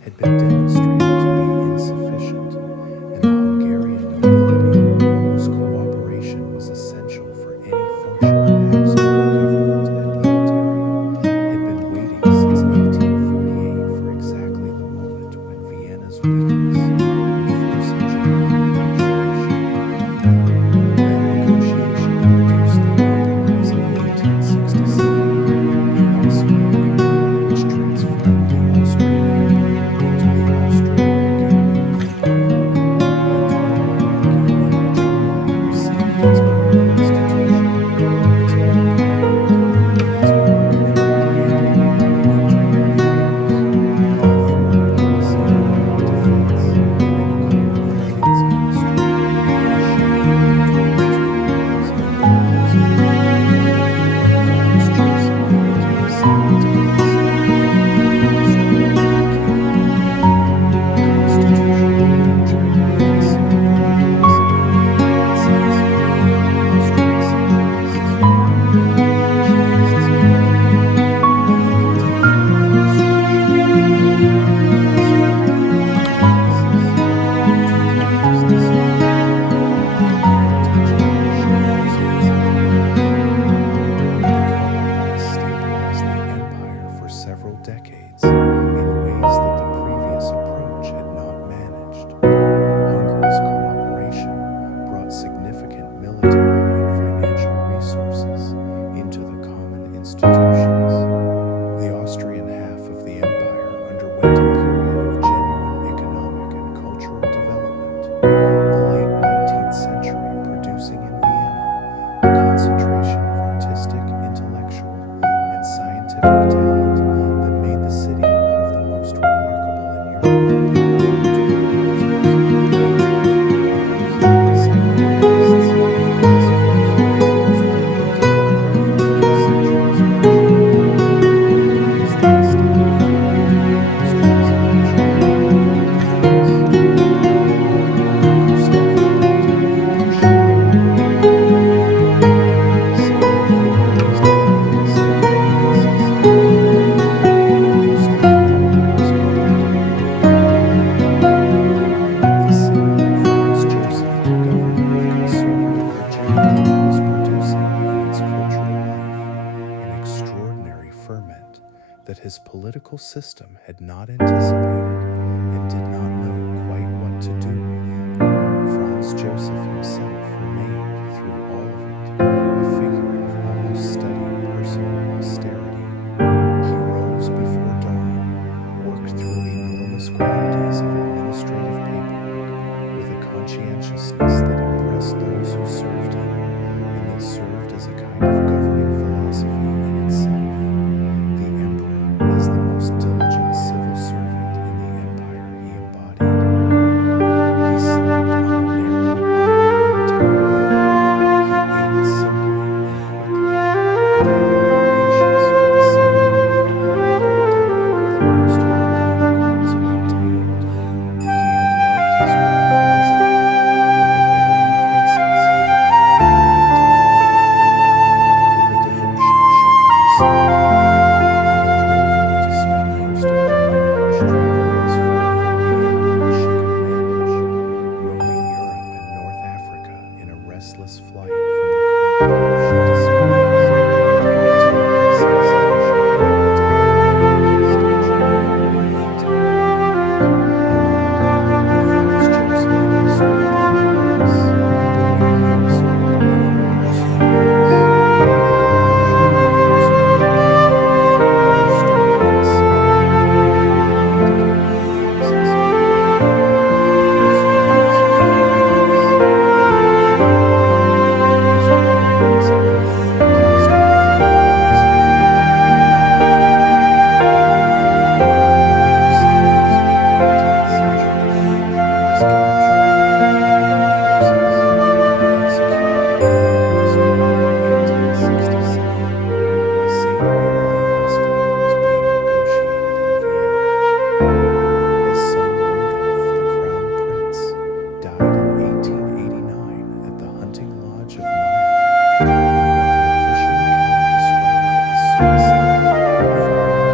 had been demonstrated to be insufficient, and the Hungarian nobility, whose cooperation was essential for any functional Habsburg government and military, had been waiting since 1848 for exactly the moment when Vienna's weakness would force a general negotiation. That negotiation produced the Compromise of 1867, the Augsburg, which transformed the Austrian Empire into the Austro-Hungarian Empire, and the monarchy in which Hungary received its own constitution, its own parliament, and its own government handling all internal affairs, foreign policy, defense, political system had not anticipated and did not know quite what to do with. Franz Joseph himself remained, through all of it, a figure of almost studied personal austerity. He rose before dawn, worked through enormous quantities of administrative paperwork with a conscientiousness that impressed those who served him, and that served as a kind of governing philosophy in itself. The emperor, as the most diligent civil servant in the empire he embodied, he slept on a narrow iron military bed. He ate simply and quickly, and had little patience for the ceremonial and elaborate dining that most European courts maintained. He had loved his wife Elizabeth, the Bavarian princess he had married in 1894, with a devotion she found suffocating, and that drove her to spend most of her marriage traveling as far from Vienna as she could manage, roaming Europe and North Africa in a restless flight from the court life she despised, until her assassination by an Italian anarchist in January 1898. Franz Joseph absorbed politics, the way he absorbed every personal loss, with a composure of those who knew him and understood and saw, rather than indicating the absence of glory, the pursuance of happiness. His brother Maximilian passed on the throne in his son Rudolf, the Crown Prince, died in 1889 at the hunting lodge of Meyer, in what the official account described as suicide, following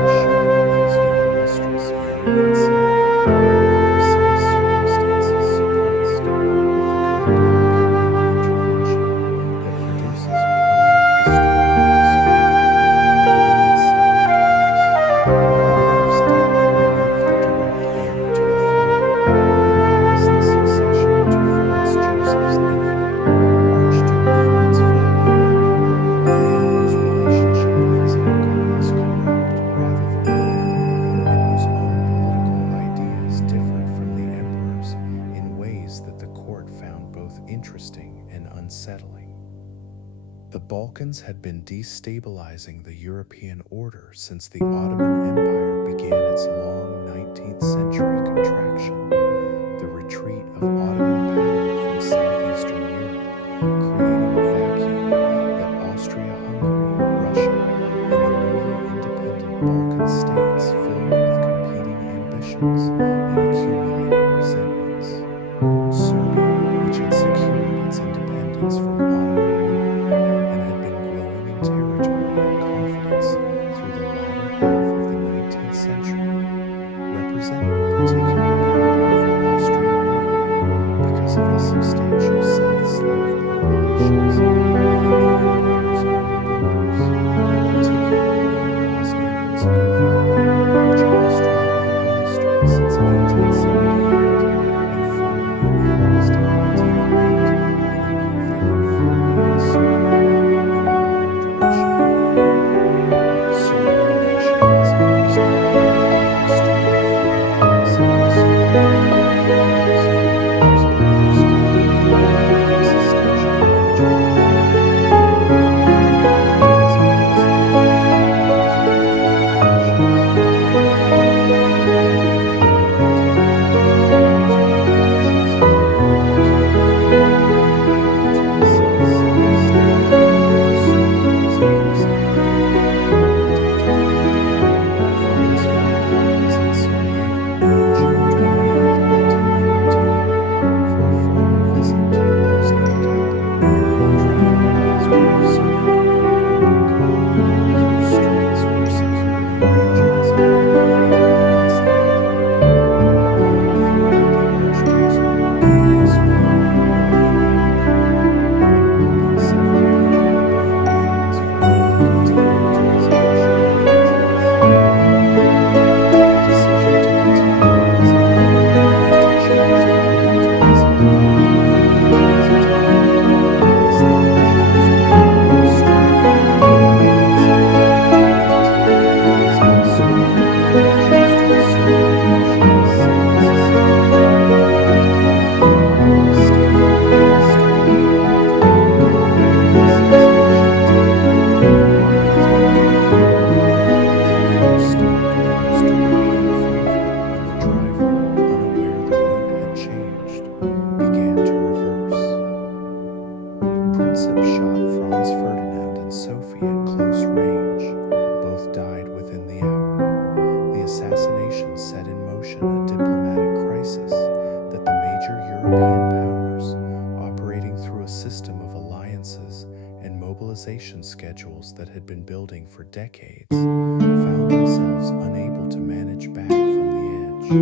the shooting of his young mistress Mary Vincent, the precise circumstances suppressed with the kind of imperial intervention that produces permanent historical despair rather than unsettling peace. Rudolf's death removed the direct heir to the throne and passed the succession to Franz Joseph's nephew, Archduke Franz von Meyer, a man whose relationship with his uncle was corrupt rather than good, and whose own political ideas differed from the emperor's in ways that the court found both interesting and unsettling. The Balkans had been destabilizing the European order since the Ottoman Empire began its long 19th century contraction. The retreat of Ottoman power from southeastern Europe, creating a vacuum that Austria-Hungary, Russia, and the newly independent Balkan states filled with competing ambitions and accumulating resentments. Serbia, which had secured its independence from Ottoman rule and had been growing in territory and confidence through the latter half of the 19th century, represented a particular problem for Austria-Hungary because of the substantial South Slav populations within the empire's own borders, particularly in Bosnia-Herzegovina, which Austria had administered since 1878 and formally annexed in 1908 in a move that infuriated Serbia and alarmed Russia. Serbian nationalism was not only an external foreign policy concern, it was, from the Habsburg perspective, an existential and internal European powers, operating through a system of alliances and mobilization schedules that had been building for decades, found themselves unable to manage back from the edge.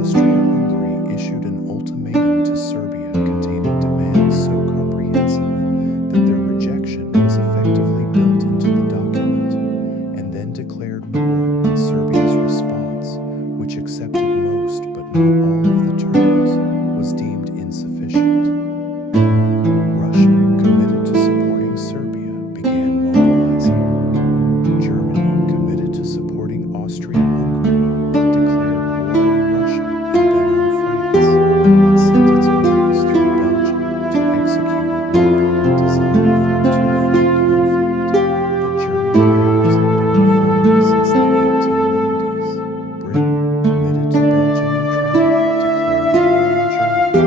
Austria-Hungary issued an ultimatum to Serbia containing demands so comprehensive that their rejection was effectively built into the document, and then declared war when Serbia's response, which accepted most but not all of the terms, was deemed insufficient. Russia, committed to supporting Serbia, began mobilizing. Germany, committed to supporting Austria-Hungary, declared war on Russia and then on France, and sent its armies through Belgium to execute a war plan designed for a two-front conflict that German planners had been refining since the 1890s. Britain, committed to Belgian neutrality, declared war on Germany. The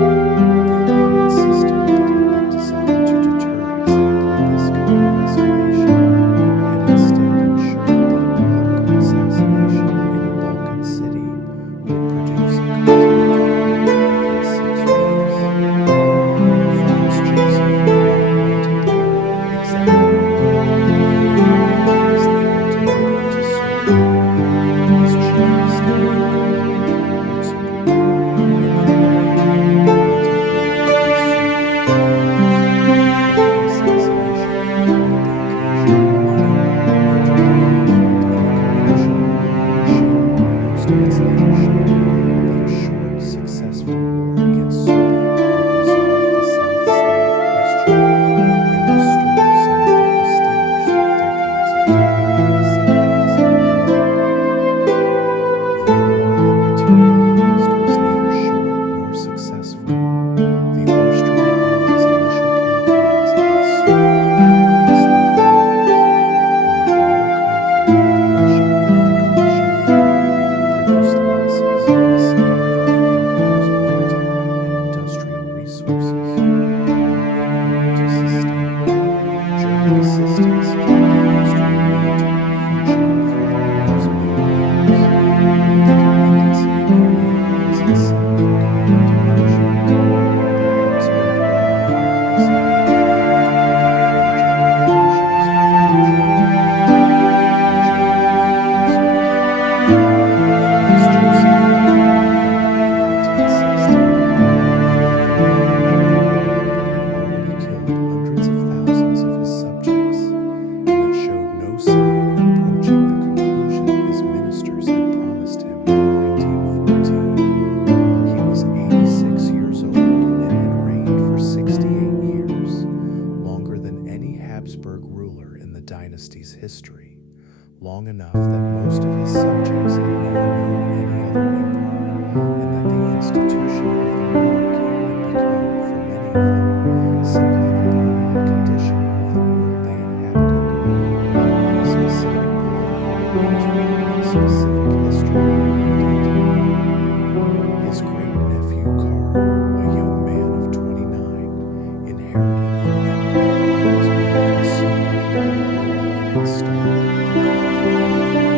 alliance system that had been designed to deter exactly this kind of escalation had instead ensured that a political assassination in a Balkan city would produce a continental war within 6 weeks. Franz Joseph had not wanted the war exactly, but he had revised the ultimatum to Serbia, and his chief of staff called him from Luxembourg, and then advocated preventive war against Serbia for years. The assassination provided the occasion when the empire entered the conflict in a conviction, shared by most of its leadership, that a short, successful war against Serbia would resolve the South Slav question and restore some of the prestige that decades of diplomatic setbacks had eroded. The war that materialized was neither short nor successful. The Austrian army's initial campaigns against Serbia quickly failed, and the broader conflict with Russia on the Galician front produced losses on a scale that the empire's military and industrial resources were not equipped to sustain. German assistance kept the Austrian military functioning through the war's middle years, but the dependency it created was itself a kind of demotion. The Habsburg army increasingly began to conduct major operations within Germany, and German reinforcement. Franz Joseph died in November of 1860, in the very middle of a war that had already killed hundreds of thousands of his subjects, and that showed no sign of approaching the conclusion his ministers had promised him in 1914. He was 86 years old and had reigned for 68 years, longer than any Habsburg ruler in the dynasty's history, long enough that most of his subjects had never known any other emperor, and that the institution of the monarchy had become, for many of them, simply the permanent condition of the world they inhabited, rather than a specific political arrangement with a specific history behind it. His great-nephew Karl, a young man of 29, inherited an empire that was being consumed by a war it had started in Hungary.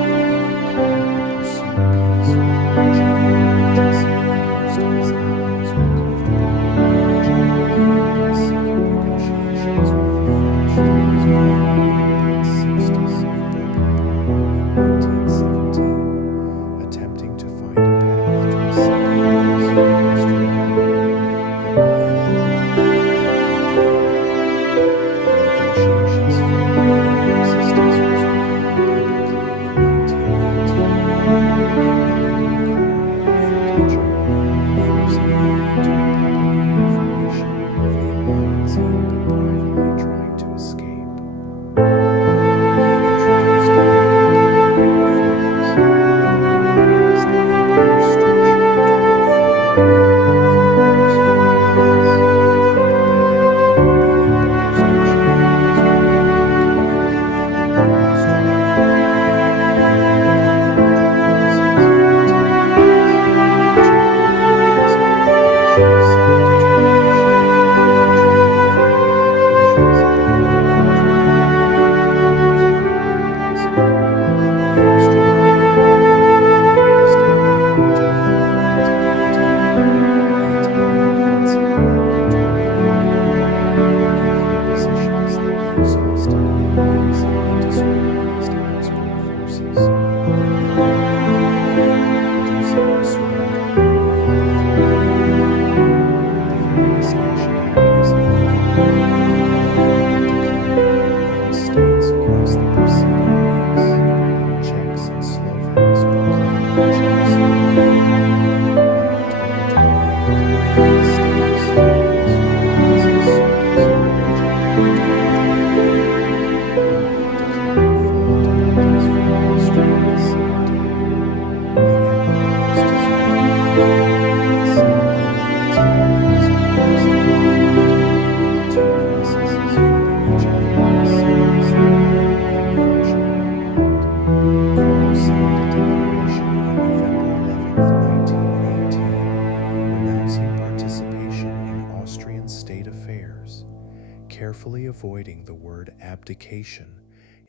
carefully avoiding the word abdication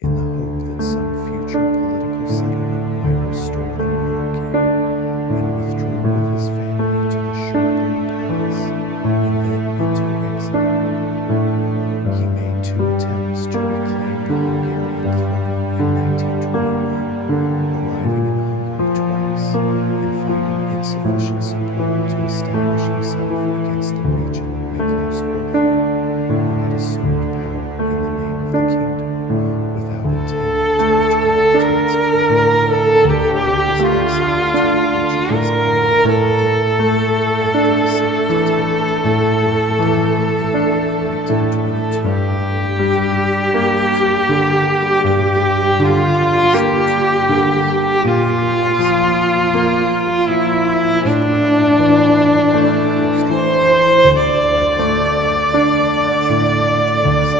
in the hope that some future political settlement might restore the monarchy, and withdrew with his family to the Schönbrunn Palace and then into exile. He made 2 attempts to reclaim the Hungarian throne in 1921, arriving in Hungary twice and finding insufficient support to establish himself against the regent Nicholas Wolfe, who had assumed power in the name of the kingdom without intending to return to its king, and calling his exile to the Portuguese island of Madeira. After the second attempt, he died in April of 1922, 34 years old, having been emperor for less than 2 years, and in exile for life. His birthright, Rudolf I, fell right on the head, which family dwarfs had made and produced at its end the most imposing family and dynasty in most of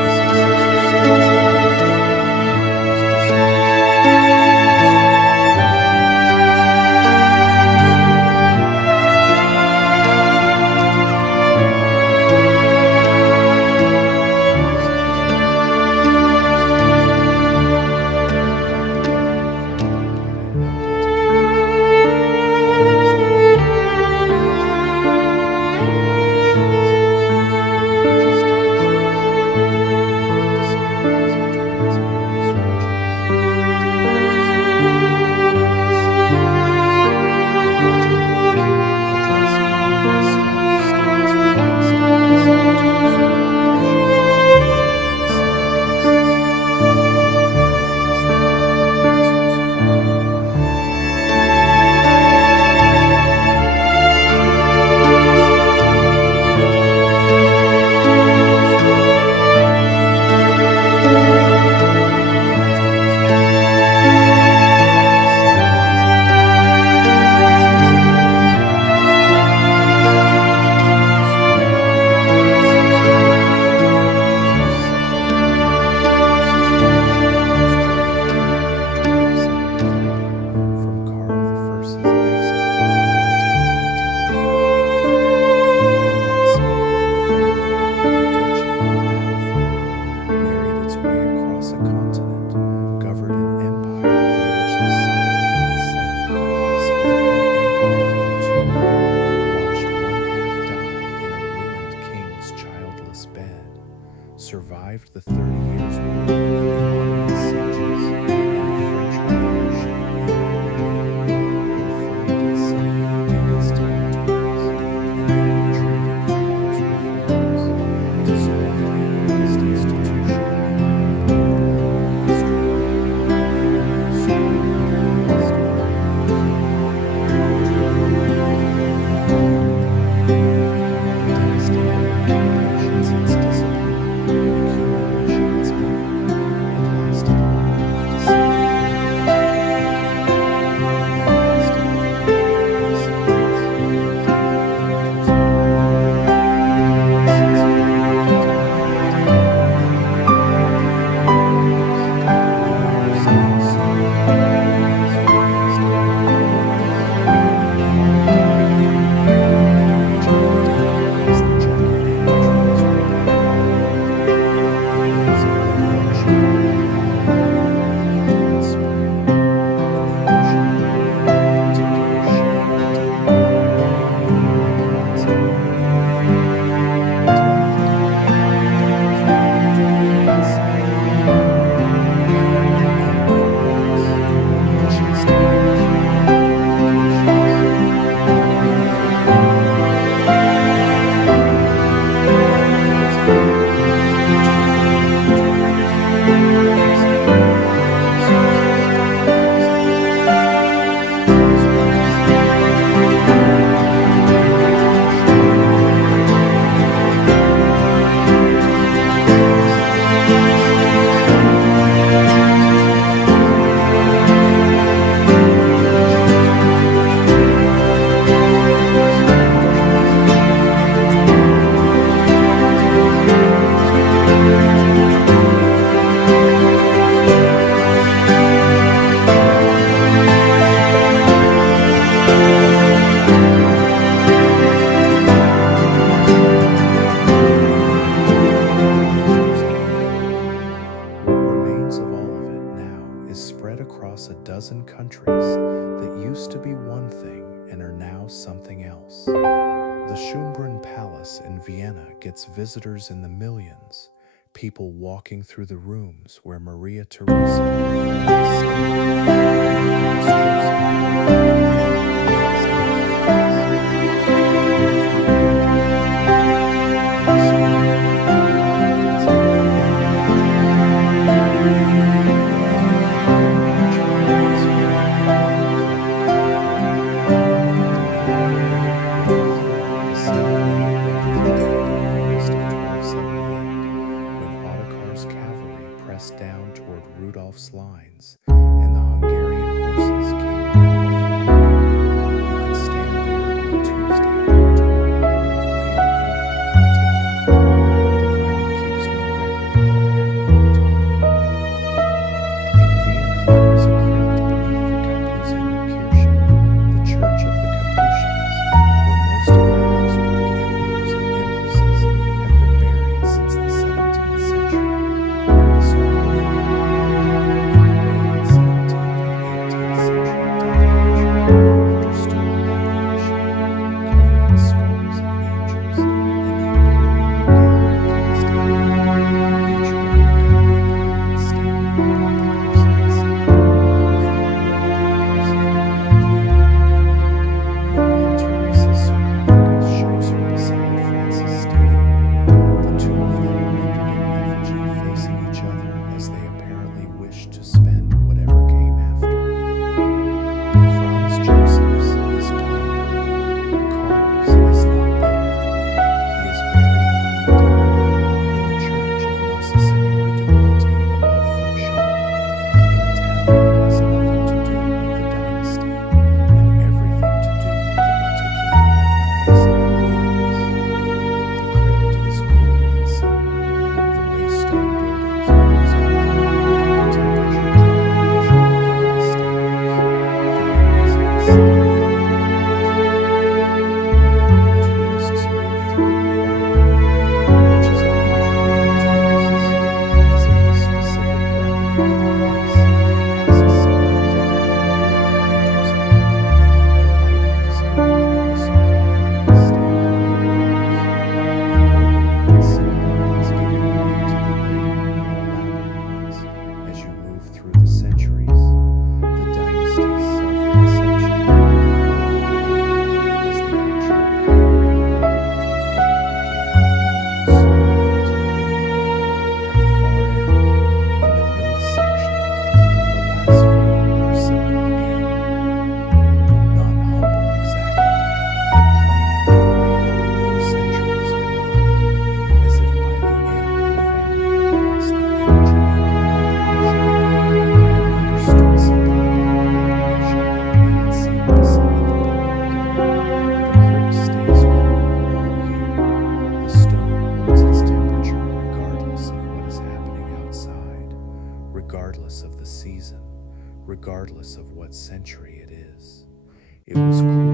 the successor states emerged from the empire's dissolution: Austria, Franz Joseph, Austro-Hungary, continuing the House of Habsburg, Bohemia, House of Habsburg, House of Habsburg, but not the governing framework that had held it together. Always the emperor and the regent, with political machinations, religious divisions, and economic disparities between its various regions, did not dissolve the unity of the Sovereign. They continued, addressed now as smaller states with less capacity to absorb the pressure and, in some cases, operating with less than helpful answers far more violent. It was possible for most to function at the same time with united efforts, but most could not. However, Franz Joseph, unable to stabilize a kingdom and his desires almost entirely as expressions of personal will, subsequently felt the need to separate after forces invasion against Germany in 1273 from Karl I's exile in 1918. In that span, the family had won a duchy on the battlefield, married its way across a continent, governed an empire in which the sun did not set, split that empire in 2, watched one half die in a ruined king's childless bed, survived the 30 Years' War and the Ottoman sieges and the French Revolution and Napoleon, reformed itself and its territories, and then retreated from those reforms, dissolved the oldest institution in European political history, and finally surrendered the last of the leaders, Rudolf I, to England. The dynasty that had kept patience its discipline and accumulation its method, and gets visitors in the millions, people walking through the rooms where Maria Theresa down toward Rudolf's lines, and the Hungarian horses came around the flank. You could stand there on a Tuesday in October and not feel anything in regardless of the season, regardless of what century it is. It was cool.